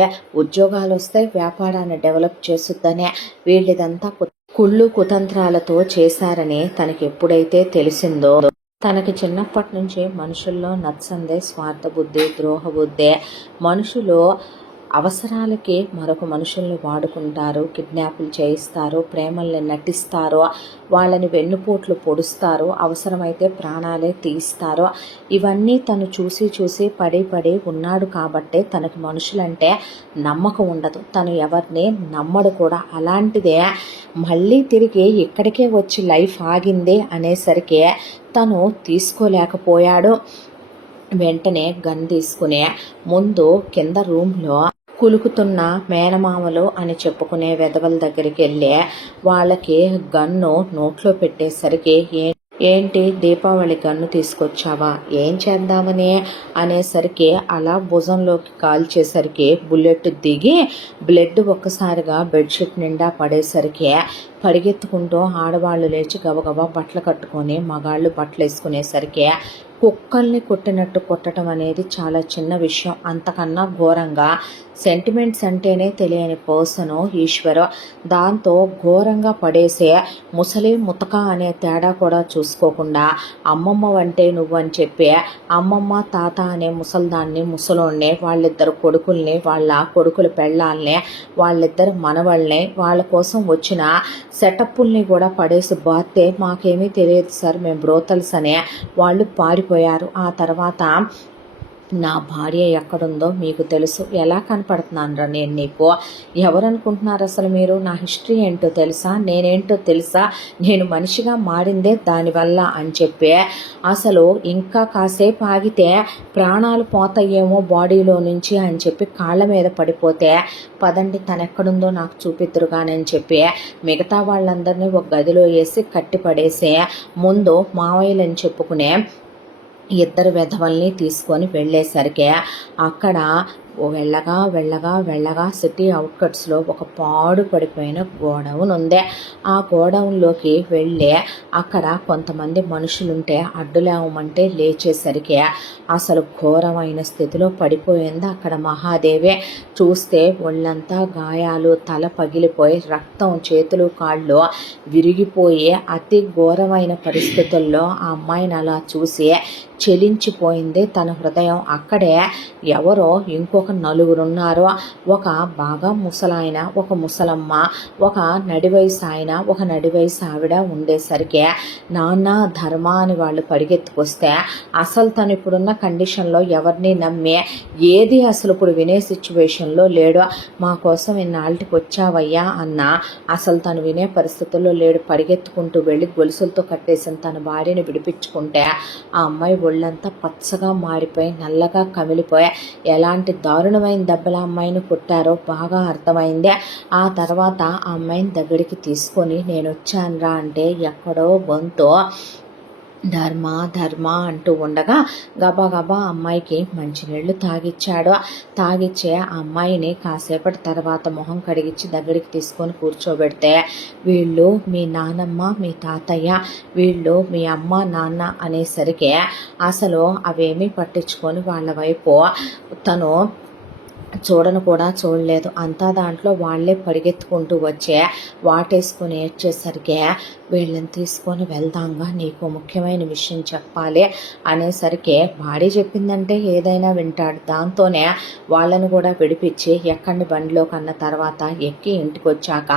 ఉద్యోగాలు వస్తాయి, వ్యాపారాన్ని డెవలప్ చేస్తుందనే వీళ్ళిదంతా కుళ్ళు కుతంత్రాలతో చేశారని తనకి ఎప్పుడైతే తెలిసిందో, తనకి చిన్నప్పటి నుంచి మనుషుల్లో నచ్చందే స్వార్థ బుద్ధి, ద్రోహ బుద్ధి. మనుషులు అవసరాలకి మరొక మనుషుల్ని వాడుకుంటారు, కిడ్నాపులు చేయిస్తారు, ప్రేమల్ని నటిస్తారు, వాళ్ళని వెన్నుపోట్లు పొడుస్తారు, అవసరమైతే ప్రాణాలే తీస్తారు. ఇవన్నీ తను చూసి చూసి పడి పడి ఉన్నాడు కాబట్టే తనకి మనుషులంటే నమ్మకం ఉండదు, తను ఎవరిని నమ్మడు కూడా. అలాంటిదే మళ్ళీ తిరిగి ఇక్కడికే వచ్చి లైఫ్ ఆగింది అనేసరికి తను తీసుకోలేకపోయాడు. వెంటనే గన్ తీసుకునే ముందు కింద రూమ్లో కులుకుతున్న మేనమామలు అని చెప్పుకునే వెధవల దగ్గరికి వెళ్ళి వాళ్ళకి గన్ను నోట్లో పెట్టేసరికి ఏంటి దీపావళి గన్ను తీసుకొచ్చావా, ఏం చేద్దామని అనేసరికి అలా భుజంలోకి కాల్చేసరికి బుల్లెట్ దిగి బ్లడ్ ఒక్కసారిగా బెడ్షీట్ నిండా పడేసరికి పరిగెత్తుకుంటూ ఆడవాళ్ళు లేచి గబగబా బట్టలు కట్టుకొని మగాళ్ళు బట్టలు వేసుకునేసరికి కుక్కల్ని కొట్టినట్టు కొట్టడం అనేది చాలా చిన్న విషయం. అంతకన్నా ఘోరంగా సెంటిమెంట్స్ అంటేనే తెలియని పర్సను ఈశ్వరు. దాంతో ఘోరంగా పడేసే ముసలి ముతక అనే తేడా కూడా చూసుకోకుండా అమ్మమ్మ అంటే నువ్వు అని చెప్పి అమ్మమ్మ తాత అనే ముసల్దాన్ని ముసలోడిని వాళ్ళిద్దరు కొడుకుల్ని వాళ్ళ కొడుకుల పెళ్ళాలని వాళ్ళిద్దరు మనవాళ్ళని వాళ్ళ కోసం వచ్చిన సెటప్పుల్ని కూడా పడేసి బాతే మాకేమీ తెలియదు సార్, మేము బ్రోతల్స్ అనే వాళ్ళు పారిపోయారు. ఆ తర్వాత నా భార్య ఎక్కడుందో మీకు తెలుసు, ఎలా కనపడుతున్నాను నేను నీకు, ఎవరనుకుంటున్నారు అసలు మీరు, నా హిస్టరీ ఏంటో తెలుసా, నేనేంటో తెలుసా, నేను మనిషిగా మారిందే దానివల్ల అని చెప్పి అసలు ఇంకా కాసేపు ఆగితే ప్రాణాలు పోతాయేమో బాడీలో నుంచి అని చెప్పి కాళ్ళ మీద పడిపోతే పదండి తనెక్కడుందో నాకు చూపిద్దురుగానని చెప్పి మిగతా వాళ్ళందరినీ ఒక గదిలో వేసి కట్టిపడేసి ముందు మావయ్యలని చెప్పుకునే ఇద్దరు వెధవల్ని తీసుకొని వెళ్ళేసరికి అక్కడ వెళ్ళగా వెళ్ళగా వెళ్ళగా సిటీ అవుట్కట్స్లో ఒక పాడు పడిపోయిన గోడౌన్ ఉంది. ఆ గోడౌన్లోకి వెళ్ళి అక్కడ కొంతమంది మనుషులుంటే అడ్డులేవమంటే లేచేసరికి అసలు ఘోరమైన స్థితిలో పడిపోయింది అక్కడ మహాదేవి. చూస్తే ఒళ్ళంతా గాయాలు, తల పగిలిపోయి రక్తం, చేతులు కాళ్ళు విరిగిపోయి అతి ఘోరమైన పరిస్థితుల్లో ఆ అమ్మాయిని అలా చూసి చెలించిపోయింది తన హృదయం. అక్కడే ఎవరో ఇంకొక నలుగురున్నారు. ఒక బాగా ముసలాయన, ఒక ముసలమ్మ, ఒక నడివయసు ఆయన, ఒక నడివయసు ఆవిడ ఉండేసరికి నాన్న ధర్మ అని వాళ్ళు పరిగెత్తుకొస్తే అసలు తను ఇప్పుడున్న కండిషన్లో ఎవరిని నమ్మి ఏది అసలు ఇప్పుడు వినే సిచ్యువేషన్లో లేడు. మా కోసం ఇన్నాళ్ళకి వచ్చావయ్యా అన్న అసలు తను వినే పరిస్థితుల్లో లేడు. పరిగెత్తుకుంటూ వెళ్ళి గొలుసులతో కట్టేసిన తన భార్యని విడిపించుకుంటే ఆ అమ్మాయి ఒళ్ళంతా పచ్చగా మారిపోయి నల్లగా కమిలిపోయి ఎలాంటి దారుణమైన దెబ్బల అమ్మాయిని కొట్టారో బాగా అర్థమైంది. ఆ తర్వాత ఆ అమ్మాయిని దగ్గరికి తీసుకొని నేను వచ్చానురా అంటే ఎక్కడో గొంతు ధర్మ ధర్మ అంటూ ఉండగా గబా గబా అమ్మాయికి మంచినీళ్ళు తాగిచ్చాడు. తాగిచ్చే ఆ అమ్మాయిని కాసేపటి తర్వాత మొహం కడిగిచ్చి దగ్గరికి తీసుకొని కూర్చోబెడితే వీళ్ళు మీ నానమ్మ, మీ తాతయ్య, వీళ్ళు మీ అమ్మ నాన్న అనేసరికి అసలు అవేమీ పట్టించుకొని వాళ్ళ వైపు తను చూడను కూడా చూడలేదు. అంతా దాంట్లో వాళ్ళే పరిగెత్తుకుంటూ వచ్చే వాటేసుకొని ఏడ్చేసరికి వీళ్ళని తీసుకొని వెళ్దాంగా, నీకు ముఖ్యమైన విషయం చెప్పాలి అనేసరికి భార్య చెప్పిందంటే ఏదైనా వింటాడు. దాంతోనే వాళ్ళని కూడా విడిపించి ఎక్కండి బండిలో కన్న తర్వాత ఎక్కి ఇంటికి వచ్చాక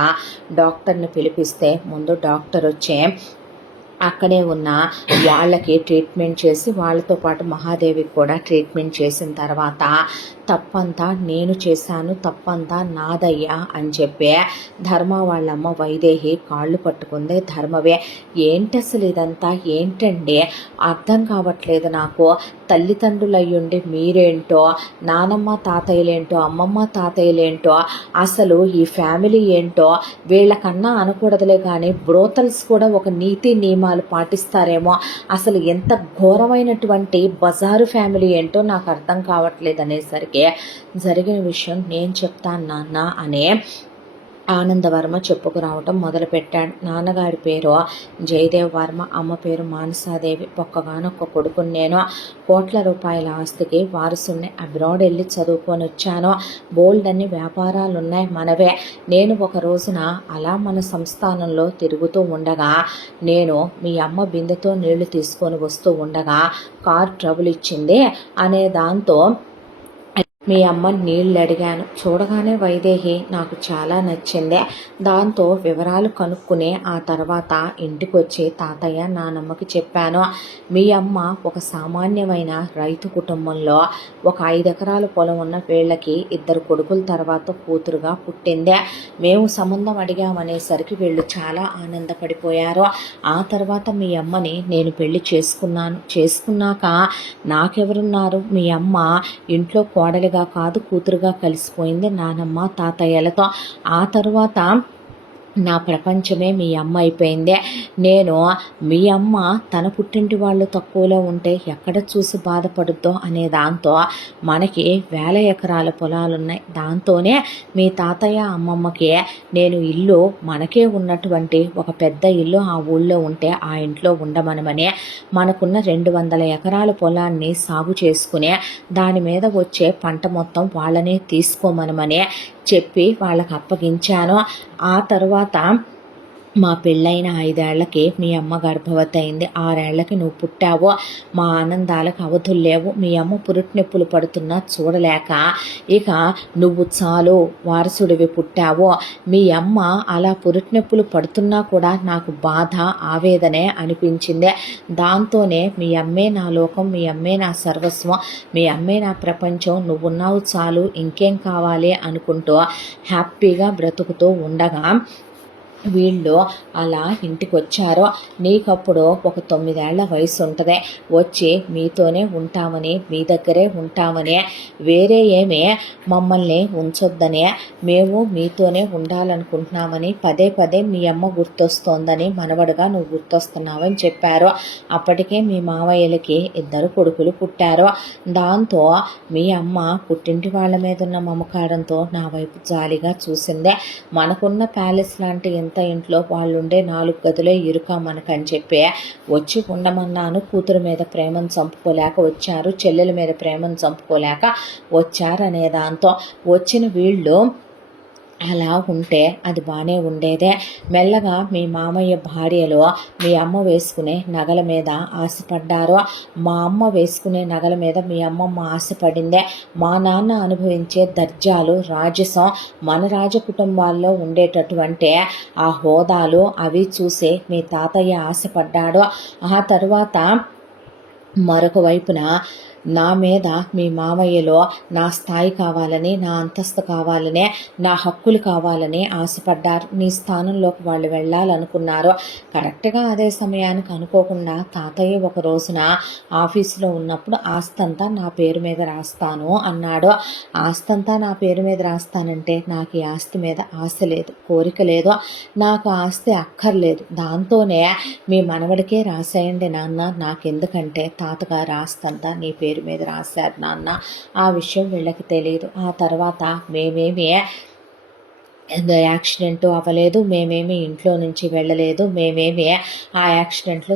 డాక్టర్ని పిలిపిస్తే ముందు డాక్టర్ వచ్చే అక్కడే ఉన్న వాళ్ళకి ట్రీట్మెంట్ చేసి వాళ్ళతో పాటు మహాదేవికి కూడా ట్రీట్మెంట్ చేసిన తర్వాత తప్పంతా నేను చేశాను, తప్పంతా నాదయ్యా అని చెప్పి ధర్మ వాళ్ళమ్మ వైదేహి కాళ్ళు పట్టుకుంది. ధర్మవే, ఏంటి అసలు ఇదంతా ఏంటండి, అర్థం కావట్లేదు నాకు. తల్లిదండ్రులు అయ్యుండి మీరేంటో, నానమ్మ తాతయ్యలేంటో, అమ్మమ్మ తాతయ్యలేంటో, అసలు ఈ ఫ్యామిలీ ఏంటో, వీళ్ళకన్నా అనకూడదులే కానీ బ్రోతల్స్ కూడా ఒక నీతి నియమాలు పాటిస్తారేమో, అసలు ఎంత ఘోరమైనటువంటి బజారు ఫ్యామిలీ ఏంటో నాకు అర్థం కావట్లేదు అనేసరికి జరిగిన విషయం నేను చెప్తాను నాన్న అనే ఆనందవర్మ చెప్పుకురావటం మొదలుపెట్టాడు. నాన్నగారి పేరు జయదేవ్ వర్మ, అమ్మ పేరు మానసాదేవి. ఒక్కగానొక్క కొడుకుని నేను, కోట్ల రూపాయల ఆస్తికి వారసుని, అబ్రాడ్ వెళ్ళి చదువుకొని వచ్చాను. బోల్డ్ అన్ని వ్యాపారాలున్నాయి మనవే. నేను ఒక రోజున అలా మన సంస్థానంలో తిరుగుతూ ఉండగా, నేను మీ అమ్మ బిందెతో నీళ్లు తీసుకొని వస్తూ ఉండగా కార్ ట్రబుల్ ఇచ్చింది అనే దాంతో మీ అమ్మ నీళ్ళు అడిగాను. చూడగానే వైదేహి నాకు చాలా నచ్చింది. దాంతో వివరాలు కనుక్కుని ఆ తర్వాత ఇంటికి వచ్చి తాతయ్య నానమ్మకి చెప్పాను. మీ అమ్మ ఒక సామాన్యమైన రైతు కుటుంబంలో ఒక 5 ఎకరాల పొలం ఉన్న వీళ్ళకి 2 కొడుకుల తర్వాత కూతురుగా పుట్టిందే. మేము సంబంధం అడిగామనేసరికి వీళ్ళు చాలా ఆనందపడిపోయారు. ఆ తర్వాత మీ అమ్మని నేను పెళ్లి చేసుకున్నాక నాకెవరున్నారు, మీ అమ్మ ఇంట్లో కోడలిగా కాదు కూతురుగా కలిసిపోయింది నానమ్మ తాతయ్యలతో. ఆ తరువాత నా ప్రపంచమే మీ అమ్మ అయిపోయిందే. నేను మీ అమ్మ తన పుట్టింటి వాళ్ళు తక్కువలో ఉంటే ఎక్కడ చూసి బాధపడుద్దో అనే దాంతో మనకి 1000 ఎకరాల పొలాలున్నాయి. దాంతోనే మీ తాతయ్య అమ్మమ్మకి నేను ఇల్లు మనకే ఉన్నటువంటి ఒక పెద్ద ఇల్లు ఆ ఊళ్ళో ఉంటే ఆ ఇంట్లో ఉండమనమని, మనకున్న 200 ఎకరాల పొలాన్ని సాగు చేసుకుని దాని మీద వచ్చే పంట మొత్తం వాళ్ళనే తీసుకోమనమని చెప్పి వాళ్ళకి అప్పగించాను. ఆ తర్వాత మా పెళ్ళైన 5 ఏళ్లకి మీ అమ్మ గర్భవతి అయింది. 6 ఏళ్లకి నువ్వు పుట్టావు. మా ఆనందాలకు అవధులు లేవు. మీ అమ్మ పురుటినొప్పులు పడుతున్నా చూడలేక ఇక నువ్వు చాలు వారసుడివి పుట్టావు. మీ అమ్మ అలా పురుటినొప్పులు పడుతున్నా కూడా నాకు బాధ ఆవేదనే అనిపించింది. దాంతోనే మీ అమ్మే నా లోకం, మీ అమ్మే నా సర్వస్వం, మీ అమ్మే నా ప్రపంచం, నువ్వున్నావు చాలు ఇంకేం కావాలి అనుకుంటూ హ్యాపీగా బ్రతుకుతూ ఉండగా వీళ్ళు అలా ఇంటికి వచ్చారో. నీకప్పుడు ఒక 9 ఏళ్ల వయసు ఉంటుంది. వచ్చి మీతోనే ఉంటామని, మీ దగ్గరే ఉంటామని, వేరే ఏమీ మమ్మల్ని ఉంచొద్దని, మేము మీతోనే ఉండాలనుకుంటున్నామని పదే పదే మీ అమ్మ గుర్తొస్తోందని, మనవడుగా నువ్వు గుర్తొస్తున్నావని చెప్పారు. అప్పటికే మీ మావయ్యలకి 2 కొడుకులు పుట్టారు. దాంతో మీ అమ్మ పుట్టింటి వాళ్ళ మీద ఉన్న మమకారంతో నా వైపు జాలిగా చూసిందే. మనకున్న ప్యాలెస్ లాంటి ఇంట్లో వాళ్ళుండే 4 గదులే ఇరుక మనకని చెప్పి వచ్చి ఉండమన్నాను. కూతురు మీద ప్రేమను చంపుకోలేక వచ్చారు, చెల్లెల మీద ప్రేమను చంపుకోలేక వచ్చారనే దాంతో వచ్చిన వీళ్ళు అలా ఉంటే అది బాగానే ఉండేదే. మెల్లగా మీ మామయ్య భార్యలో మీ అమ్మ వేసుకునే నగల మీద ఆశపడ్డారు. మా అమ్మ వేసుకునే నగల మీద మీ అమ్మమ్మ ఆశపడిందే. మా నాన్న అనుభవించే దర్జాలు, రాజసం, మన రాజ కుటుంబాల్లో ఉండేటటువంటి ఆ హోదాలు అవి చూసి మీ తాతయ్య ఆశపడ్డాడు. ఆ తర్వాత మరొక వైపున నా మీద మీ మామయ్యలో నా స్థాయి కావాలని, నా అంతస్తు కావాలనే, నా హక్కులు కావాలని ఆశపడ్డారు. నీ స్థానంలోకి వాళ్ళు వెళ్ళాలనుకున్నారు. కరెక్ట్గా అదే సమయానికి అనుకోకుండా తాతయ్య ఒక రోజున ఆఫీసులో ఉన్నప్పుడు ఆస్తంతా నా పేరు మీద రాస్తాను అన్నాడు. ఆస్తంతా నా పేరు మీద రాస్తానంటే నాకు ఈ ఆస్తి మీద ఆశ లేదు, కోరిక లేదు, నాకు ఆస్తి అక్కర్లేదు. దాంతోనే మీ మనవడికే రాసేయండి నాన్న, నాకెందుకంటే తాతగారు ఆస్తంతా నీ పేరు మీద రాశారు నాన్న. ఆ విషయం వీళ్ళకి తెలియదు. ఆ తర్వాత మేమేమి యాక్సిడెంట్ అవ్వలేదు, మేమేమి ఇంట్లో నుంచి వెళ్ళలేదు, మేమేమి ఆ యాక్సిడెంట్లో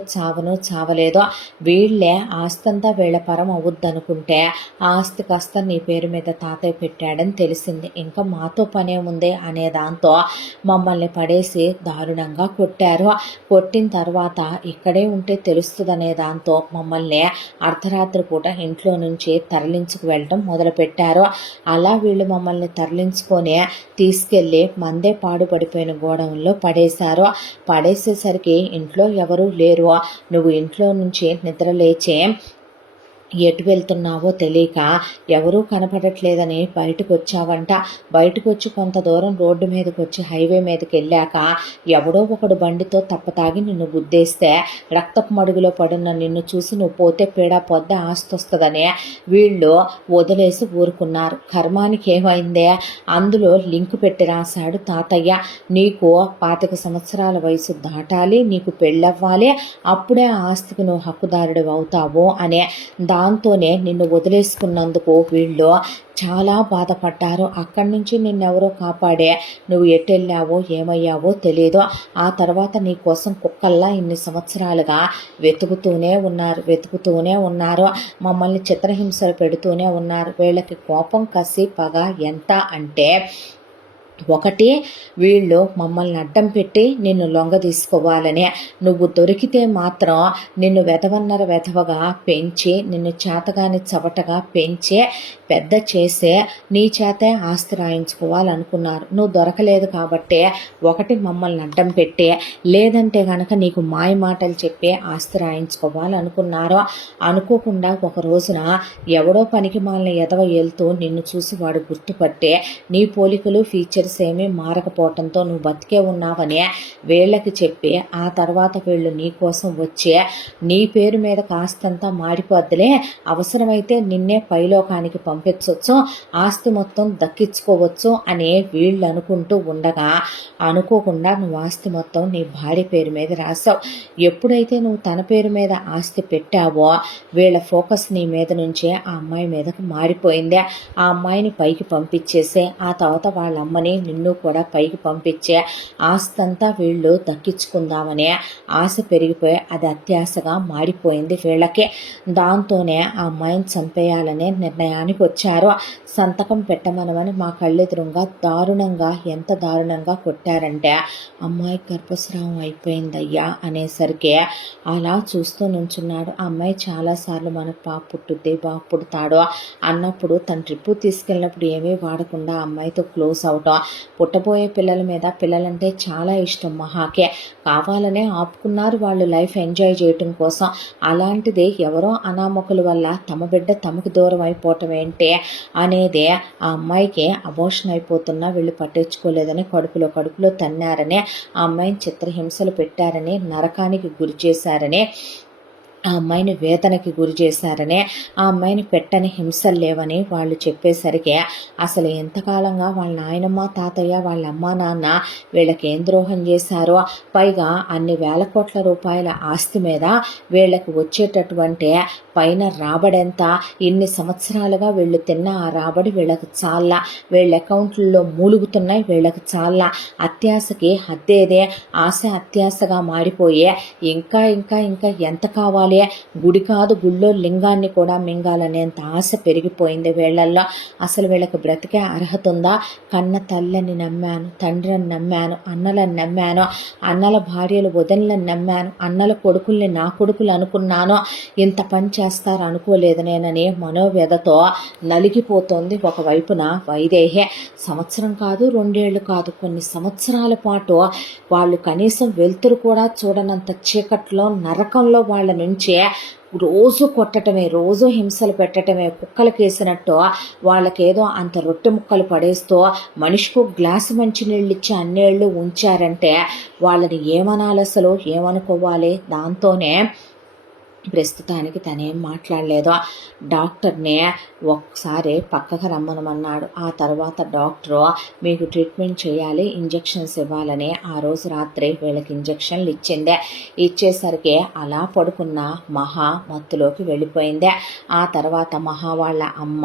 చావలేదు. వీళ్ళే ఆస్తంతా వీళ్ళ పరం అవుద్దనుకుంటే ఆ ఆస్తి కాస్త నీ పేరు మీద తాతయ్య పెట్టాడని తెలిసింది. ఇంకా మాతో పనే ఉంది అనే దాంతో మమ్మల్ని పడేసి దారుణంగా కొట్టారు. కొట్టిన తర్వాత ఇక్కడే ఉంటే తెలుస్తుందనే దాంతో మమ్మల్ని అర్ధరాత్రి పూట ఇంట్లో నుంచి తరలించుకు వెళ్ళడం మొదలుపెట్టారు. అలా వీళ్ళు మమ్మల్ని తరలించుకొని తీసుకెళ్ళి మందే పాడుపడిపోయిన గోడౌన్లో పడేశారు. పడేసేసరికి ఇంట్లో ఎవరూ లేరు. నువ్వు ఇంట్లో నుంచి నిద్ర లేచే ఎటు వెళ్తున్నావో తెలియక ఎవరూ కనపడట్లేదని బయటకు వచ్చావంట. బయటకు వచ్చి కొంత దూరం రోడ్డు మీదకి వచ్చి హైవే మీదకి వెళ్ళాక ఎవడో ఒకడు బండితో తప్పతాగి నిన్ను గుద్దేస్తే రక్తపు మడుగులో పడున్న నిన్ను చూసి నువ్వు పోతే పీడ పొద్ద ఆస్తి వస్తుందని వీళ్ళు వదిలేసి ఊరుకున్నారు. కర్మానికి ఏమైందే? అందులో లింక్ పెట్టి రాశాడు తాతయ్య. నీకు 25 సంవత్సరాల వయసు దాటాలి, నీకు పెళ్ళవ్వాలి, అప్పుడే ఆ ఆస్తికి నువ్వు హక్కుదారుడు అవుతావు అనే. దాంతోనే నిన్ను వదిలేసుకున్నందుకు వీళ్ళు చాలా బాధపడ్డారు. అక్కడి నుంచి నిన్నెవరో కాపాడే నువ్వు ఎటెళ్ళావో ఏమయ్యావో తెలియదు. ఆ తర్వాత నీ కోసం కుక్కల్లా ఇన్ని సంవత్సరాలుగా వెతుకుతూనే ఉన్నారు. మమ్మల్ని చిత్రహింసలు పెడుతూనే ఉన్నారు. వీళ్ళకి కోపం, కసి, పగ ఎంత అంటే, ఒకటి, వీళ్ళు మమ్మల్ని అడ్డం పెట్టి నిన్ను లొంగ తీసుకోవాలని. నువ్వు దొరికితే మాత్రం నిన్ను వెధవగా పెంచి, నిన్ను చేతగాని చవటగా పెంచి పెద్ద చేసే నీ చేతే ఆస్తి రాయించుకోవాలనుకున్నారు. నువ్వు దొరకలేదు కాబట్టి ఒకటి మమ్మల్ని అడ్డం పెట్టి, లేదంటే కనుక నీకు మాయ మాటలు చెప్పి ఆస్తి రాయించుకోవాలనుకున్నారు. అనుకోకుండా ఒక రోజున ఎవడో పనికి మాలిన ఎదవ వెళ్తూ నిన్ను చూసి వాడు గుర్తుపట్టే నీ పోలికలు ఫీచర్స్ ఏమీ మారకపోవటంతో నువ్వు బతికే ఉన్నావని వీళ్ళకి చెప్పి, ఆ తర్వాత వీళ్ళు నీ కోసం వచ్చి నీ పేరు మీద కాస్తంతా మాడిపోద్దులే, అవసరమైతే నిన్నే పైలోకానికి పంపించవచ్చు, ఆస్తి మొత్తం దక్కించుకోవచ్చు అని వీళ్ళు అనుకుంటూ ఉండగా అనుకోకుండా నువ్వు ఆస్తి మొత్తం నీ భార్య పేరు మీద రాసావు. ఎప్పుడైతే నువ్వు తన పేరు మీద ఆస్తి పెట్టావో వీళ్ళ ఫోకస్ నీ మీద నుంచే ఆ అమ్మాయి మీదకి మారిపోయింది. ఆ అమ్మాయిని పైకి పంపించేసే, ఆ తర్వాత వాళ్ళ అమ్మని నిన్ను కూడా పైకి పంపించే ఆస్తంతా వీళ్ళు దక్కించుకుందామని ఆశ పెరిగిపోయి అది అత్యాశగా మారిపోయింది వీళ్ళకి. దాంతోనే ఆ అమ్మాయిని చంపేయాలనే నిర్ణయానికి వచ్చారు. సంతకం పెట్టమనమని మా కళ్ళెదురుగా ఎంత దారుణంగా కొట్టారంటే, అమ్మాయి గర్భస్రావం అయిపోయిందయ్యా అనేసరికి అలా చూస్తూ నుంచున్నాడు. ఆ అమ్మాయి చాలాసార్లు మనకు బాగా పుట్టుద్ది, బాగా పుడతాడు అన్నప్పుడు తన ట్రిప్పు తీసుకెళ్ళినప్పుడు ఏమీ వాడకుండా అమ్మాయితో క్లోజ్ అవటం, పుట్టబోయే పిల్లల మీద, పిల్లలంటే చాలా ఇష్టం మహాకే, కావాలనే ఆపుకున్నారు వాళ్ళు లైఫ్ ఎంజాయ్ చేయటం కోసం. అలాంటిది ఎవరో అనామకుల వల్ల తమ బిడ్డ తమకు దూరం అయిపోవటం ఏంటి అనేది ఆ అమ్మాయికి అబోషన్ అయిపోతున్నా వీళ్ళు పట్టించుకోలేదని కడుపులో తన్నారని, ఆ అమ్మాయిని చిత్రహింసలు పెట్టారని, నరకానికి గురి చేశారని, ఆ అమ్మాయిని వేదనకి గురి చేశారని, ఆ అమ్మాయిని పెట్టని హింసలు లేవని వాళ్ళు చెప్పేసరికి అసలు ఎంతకాలంగా వాళ్ళ నాయనమ్మ, తాతయ్య, వాళ్ళ అమ్మ, నాన్న వీళ్ళకి ఏం ద్రోహం చేశారో, పైగా అన్ని వేల కోట్ల రూపాయల ఆస్తి మీద వీళ్ళకి వచ్చేటటువంటి పైన రాబడెంత, ఇన్ని సంవత్సరాలుగా వీళ్ళు తిన్న ఆ రాబడి వీళ్ళకి చాలా, వీళ్ళ అకౌంట్లలో మూలుగుతున్నాయి వీళ్ళకి చాలా. అత్యాశకి హద్దేదే, ఆశ అత్యాశగా మారిపోయే ఇంకా ఇంకా ఇంకా ఎంత కావాలి, గుడి కాదు గుళ్ళో లింగాన్ని కూడా మింగాలనేంత ఆశ పెరిగిపోయింది వీళ్ళల్లో. అసలు వీళ్ళకి బ్రతికే అర్హత ఉందా? కన్న తల్లిని నమ్మాను, తండ్రిని నమ్మాను, అన్నలను నమ్మాను, అన్నల భార్యలు వదినలను నమ్మాను, అన్నల కొడుకుల్ని నా కొడుకులు అనుకున్నాను, ఇంత పని చేస్తారు అనుకోలేదు నేనని మనోవ్యధతో నలిగిపోతోంది ఒకవైపున వైదేహి. సంవత్సరం కాదు, 2 ఏళ్ళు కాదు, కొన్ని సంవత్సరాల పాటు వాళ్ళు కనీసం వెలుతురు కూడా చూడనంత చీకట్లో, నరకంలో వాళ్ళ నుంచి రోజు కొట్టటమే, రోజు హింసలు పెట్టడమే, కుక్కలు కేసినట్టు వాళ్ళకేదో అంత రొట్టె ముక్కలు పడేస్తూ మనిషికి గ్లాసు మంచినీళ్ళు ఇచ్చి అన్నేళ్ళు ఉంచారంటే వాళ్ళని ఏమనాలి, అసలు ఏమనుకోవాలి? దాంతోనే ప్రస్తుతానికి తనేం మాట్లాడలేదు. డాక్టర్ని ఒకసారి పక్కకు రమ్మనమన్నాడు. ఆ తర్వాత డాక్టరు మీకు ట్రీట్మెంట్ చేయాలి, ఇంజెక్షన్స్ ఇవ్వాలని ఆ రోజు రాత్రి వీళ్ళకి ఇంజెక్షన్లు ఇచ్చిందే. ఇచ్చేసరికి అలా పడుకున్న మహా మత్తులోకి వెళ్ళిపోయిందే. ఆ తర్వాత మహా వాళ్ళ అమ్మ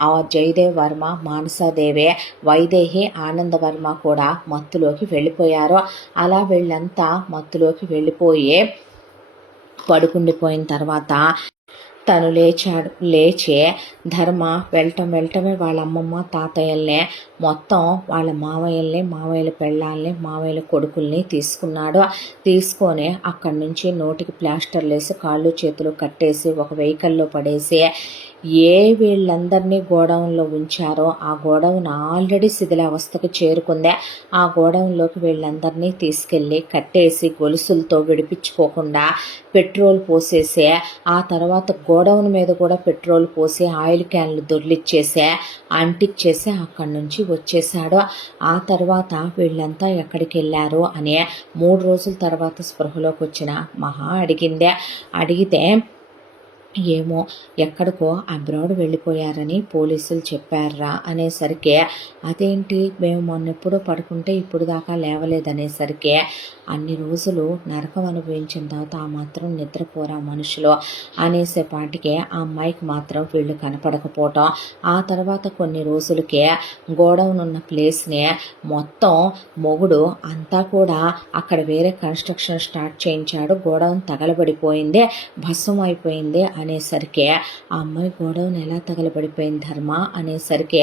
ఆ జయదేవ్ వర్మ, మానసాదేవి, వైదేహి, ఆనందవర్మ కూడా మత్తులోకి వెళ్ళిపోయారు. అలా వీళ్ళంతా మత్తులోకి వెళ్ళిపోయి పడుకుండిపోయిన తర్వాత తను లేచి ధర్మ వెళ్ళటమే వాళ్ళ అమ్మమ్మ, తాతయ్యల్ని, మొత్తం వాళ్ళ మావయ్యల పెళ్ళాలని, మావయ్యల కొడుకుల్ని తీసుకొని అక్కడి నుంచి నోటికి ప్లాస్టర్లు వేసి, కాళ్ళు చేతులు కట్టేసి ఒక వెహికల్లో పడేసి వీళ్ళందరినీ గోడౌన్లో ఉంచారో ఆ గోడౌన్ ఆల్రెడీ శిథిలావస్థకు చేరుకుందే. ఆ గోడౌన్లోకి వీళ్ళందరినీ తీసుకెళ్ళి కట్టేసి గొలుసులతో విడిపించుకోకుండా పెట్రోల్ పోసేసే, ఆ తర్వాత గోడౌన్ మీద కూడా పెట్రోల్ పోసి ఆయిల్ క్యాన్లు దొర్లిచ్చేసే, అంటిచ్చేసి అక్కడి నుంచి వచ్చేసాడు. ఆ తర్వాత వీళ్ళంతా ఎక్కడికి వెళ్ళారు అనే 3 రోజుల తర్వాత స్పృహలోకి వచ్చిన మహా అడిగితే ఏమో ఎక్కడికో అబ్రాడ్ వెళ్ళిపోయారని పోలీసులు చెప్పారా అనేసరికి, అదేంటి మేము మొన్నెప్పుడో పడుకుంటే ఇప్పుడు దాకా లేవలేదనేసరికి, అన్ని రోజులు నరకం అనుభవించిన తర్వాత ఆ మాత్రం నిద్రపోరా మనుషులు అనేసేపాటికి ఆ అమ్మాయికి మాత్రం వీళ్ళు కనపడకపోవటం. ఆ తర్వాత కొన్ని రోజులకే గోడౌన్ ఉన్న ప్లేస్ని మొత్తం మొగుడు అంతా కూడా అక్కడ వేరే కన్స్ట్రక్షన్ స్టార్ట్ చేయించాడు. గోడౌన్ తగలబడిపోయింది, భస్మం అయిపోయింది అనేసరికి, ఆ అమ్మాయి గోడౌన్ ఎలా తగలబడిపోయింది ధర్మ అనేసరికి,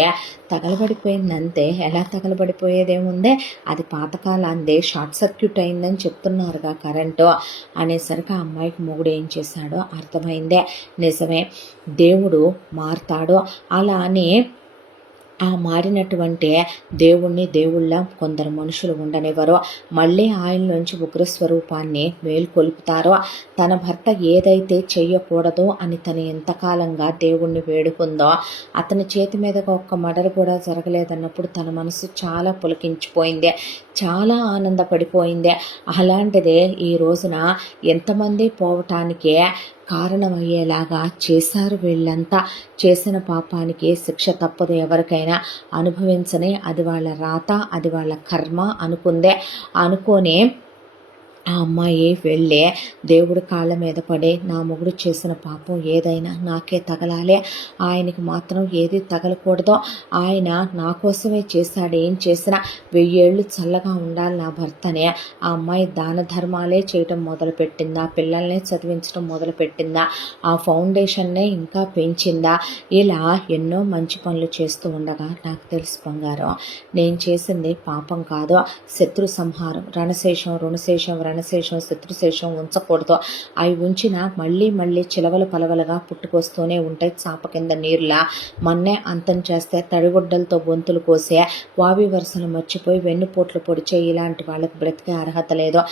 తగలబడిపోయిందంతే, ఎలా తగలబడిపోయేదేముందే, అది పాతకాలాందే, షార్ట్ సర్క్యూట్ అయిందని చెప్తున్నారుగా కరెంటు అనేసరికి, ఆ అమ్మాయికి మొగుడు ఏం చేశాడో అర్థమైందే. నిజమే, దేవుడు మారతాడు. అలా అని ఆ మారినటువంటి దేవుణ్ణి దేవుళ్ళ కొందరు మనుషులు ఉండనివ్వరో, మళ్ళీ ఆయనలోంచి ఉగ్రస్వరూపాన్ని మేల్కొల్పుతారో. తన భర్త ఏదైతే చెయ్యకూడదో అని తను ఎంతకాలంగా దేవుణ్ణి వేడుకుందో, అతని చేతి మీదగా ఒక్క మర్డర్ కూడా జరగలేదన్నప్పుడు తన మనసు చాలా పులకించిపోయింది, చాలా ఆనందపడిపోయింది. అలాంటిదే ఈ రోజున ఎంతమంది పోవటానికే కారణమయ్యేలాగా చేశారు వీళ్ళంతా. చేసిన పాపానికి శిక్ష తప్పదు ఎవరికైనా, అనుభవించని, అది వాళ్ళ రాత, అది వాళ్ళ కర్మ అనుకొని ఆ అమ్మాయి వెళ్ళి దేవుడి కాళ్ళ మీద పడి, నా మొగుడు చేసిన పాపం ఏదైనా నాకే తగలాలి, ఆయనకి మాత్రం ఏది తగలకూడదో, ఆయన నా కోసమే చేశాడు, ఏం చేసినా 1000 ఏళ్ళు చల్లగా ఉండాలి నా భర్తనే. ఆ అమ్మాయి దాన ధర్మాలే చేయటం మొదలుపెట్టిందా, పిల్లల్ని చదివించడం మొదలుపెట్టిందా, ఆ ఫౌండేషన్నే ఇంకా పెంచిందా. ఇలా ఎన్నో మంచి పనులు చేస్తూ ఉండగా, నాకు తెలుసు బంగారం, నేను చేసింది పాపం కాదు, శత్రు సంహారం, రణశేషం, రుణశేషం, రణశేషం, శత్రుశేషం ఉంచకూడదు. అవి ఉంచినా మళ్ళీ మళ్ళీ చిలవలు పలవలుగా పుట్టుకొస్తూనే ఉంటాయి, చాప కింద నీరులా. మొన్నే అంతం చేస్తే తడిగుడ్డలతో గొంతులు కోసే, వావి వరుసలు మర్చిపోయి వెన్నుపోట్లు పొడిచే ఇలాంటి వాళ్ళకి బ్రతికే అర్హత లేదు.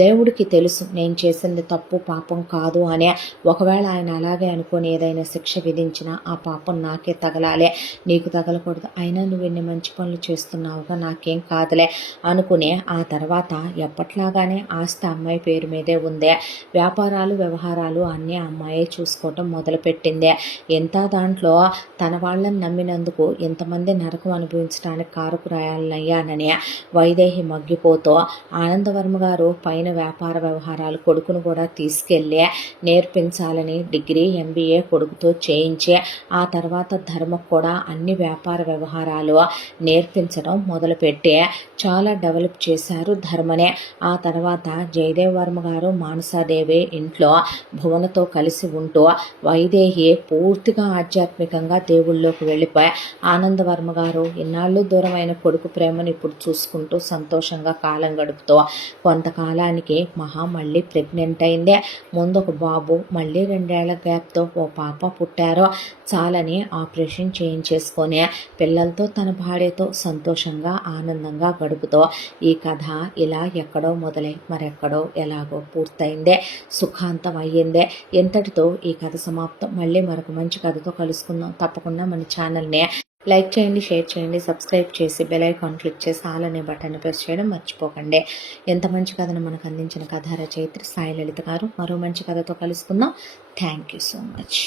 దేవుడికి తెలుసు నేను చేసింది తప్పు, పాపం కాదు అనే. ఒకవేళ ఆయన అలాగే అనుకొని ఏదైనా శిక్ష విధించినా ఆ పాపం నాకే తగలాలే, నీకు తగలకూడదు. అయినా నువ్వు ఎన్ని మంచి పనులు చేస్తున్నావుగా, నాకేం కాదులే అనుకునే ఆ తర్వాత ఎప్పట్లాగానే ఆస్తి అమ్మాయి పేరు మీదే ఉందే. వ్యాపారాలు వ్యవహారాలు అన్నీ అమ్మాయే చూసుకోవటం మొదలుపెట్టిందే. ఎంత దాంట్లో తన వాళ్ళని నమ్మినందుకు ఎంతమంది నరకం అనుభవించడానికి కారకురాయాలయ్యానని వైదేహి మగ్గిపోతూ, ఆనందవర్మ గారు పైన వ్యాపార వ్యవహారాలు కొడుకును కూడా తీసుకెళ్ళి నేర్పించాలని డిగ్రీ MBA కొడుకుతో చేయించి, ఆ తర్వాత ధర్మకు కూడా అన్ని వ్యాపార వ్యవహారాలు నేర్పించడం మొదలుపెట్టి చాలా డెవలప్ చేశారు ధర్మనే. ఆ తర్వాత జయదేవ్ వర్మ గారు మానసాదేవి ఇంట్లో భువనతో కలిసి ఉంటూ, వైదేహి పూర్తిగా ఆధ్యాత్మికంగా దేవుళ్ళలోకి వెళ్ళిపోయి, ఆనందవర్మ గారు ఇన్నాళ్ళు దూరమైన కొడుకు ప్రేమను ఇప్పుడు చూసుకుంటూ సంతోషంగా కాలం గడుపుతూ, కొంతకాలానికి మహా మళ్ళీ ప్రెగ్నెంట్ అయిందే. ముందు ఒక బాబు, మళ్ళీ 2 ఏళ్ల గ్యాప్తో ఓ పాప పుట్టారు. చాలని ఆపరేషన్ చేయించేసుకొని పిల్లలతో తన భార్యతో సంతోషంగా ఆనందంగా గడుపుతూ, ఈ కథ ఇలా ఎక్కడో మొదలై మరెక్కడో ఎలాగో పూర్తయిందే, సుఖాంతం అయ్యిందే. ఎంతటితో ఈ కథ సమాప్తం. మళ్ళీ మరొక మంచి కథతో కలుసుకుందాం. తప్పకుండా మన ఛానల్ని లైక్ చేయండి, షేర్ చేయండి, సబ్స్క్రైబ్ చేసి బెల్ ఐకాన్ క్లిక్ చేసి ఆల్ అనే బటన్ ప్రెస్ చేయడం మర్చిపోకండి. ఎంత మంచి కథను మనకు అందించిన కథా రచయిత్రి సాయి లలిత గారు. మరో మంచి కథతో కలుసుకుందాం. Thank you so much.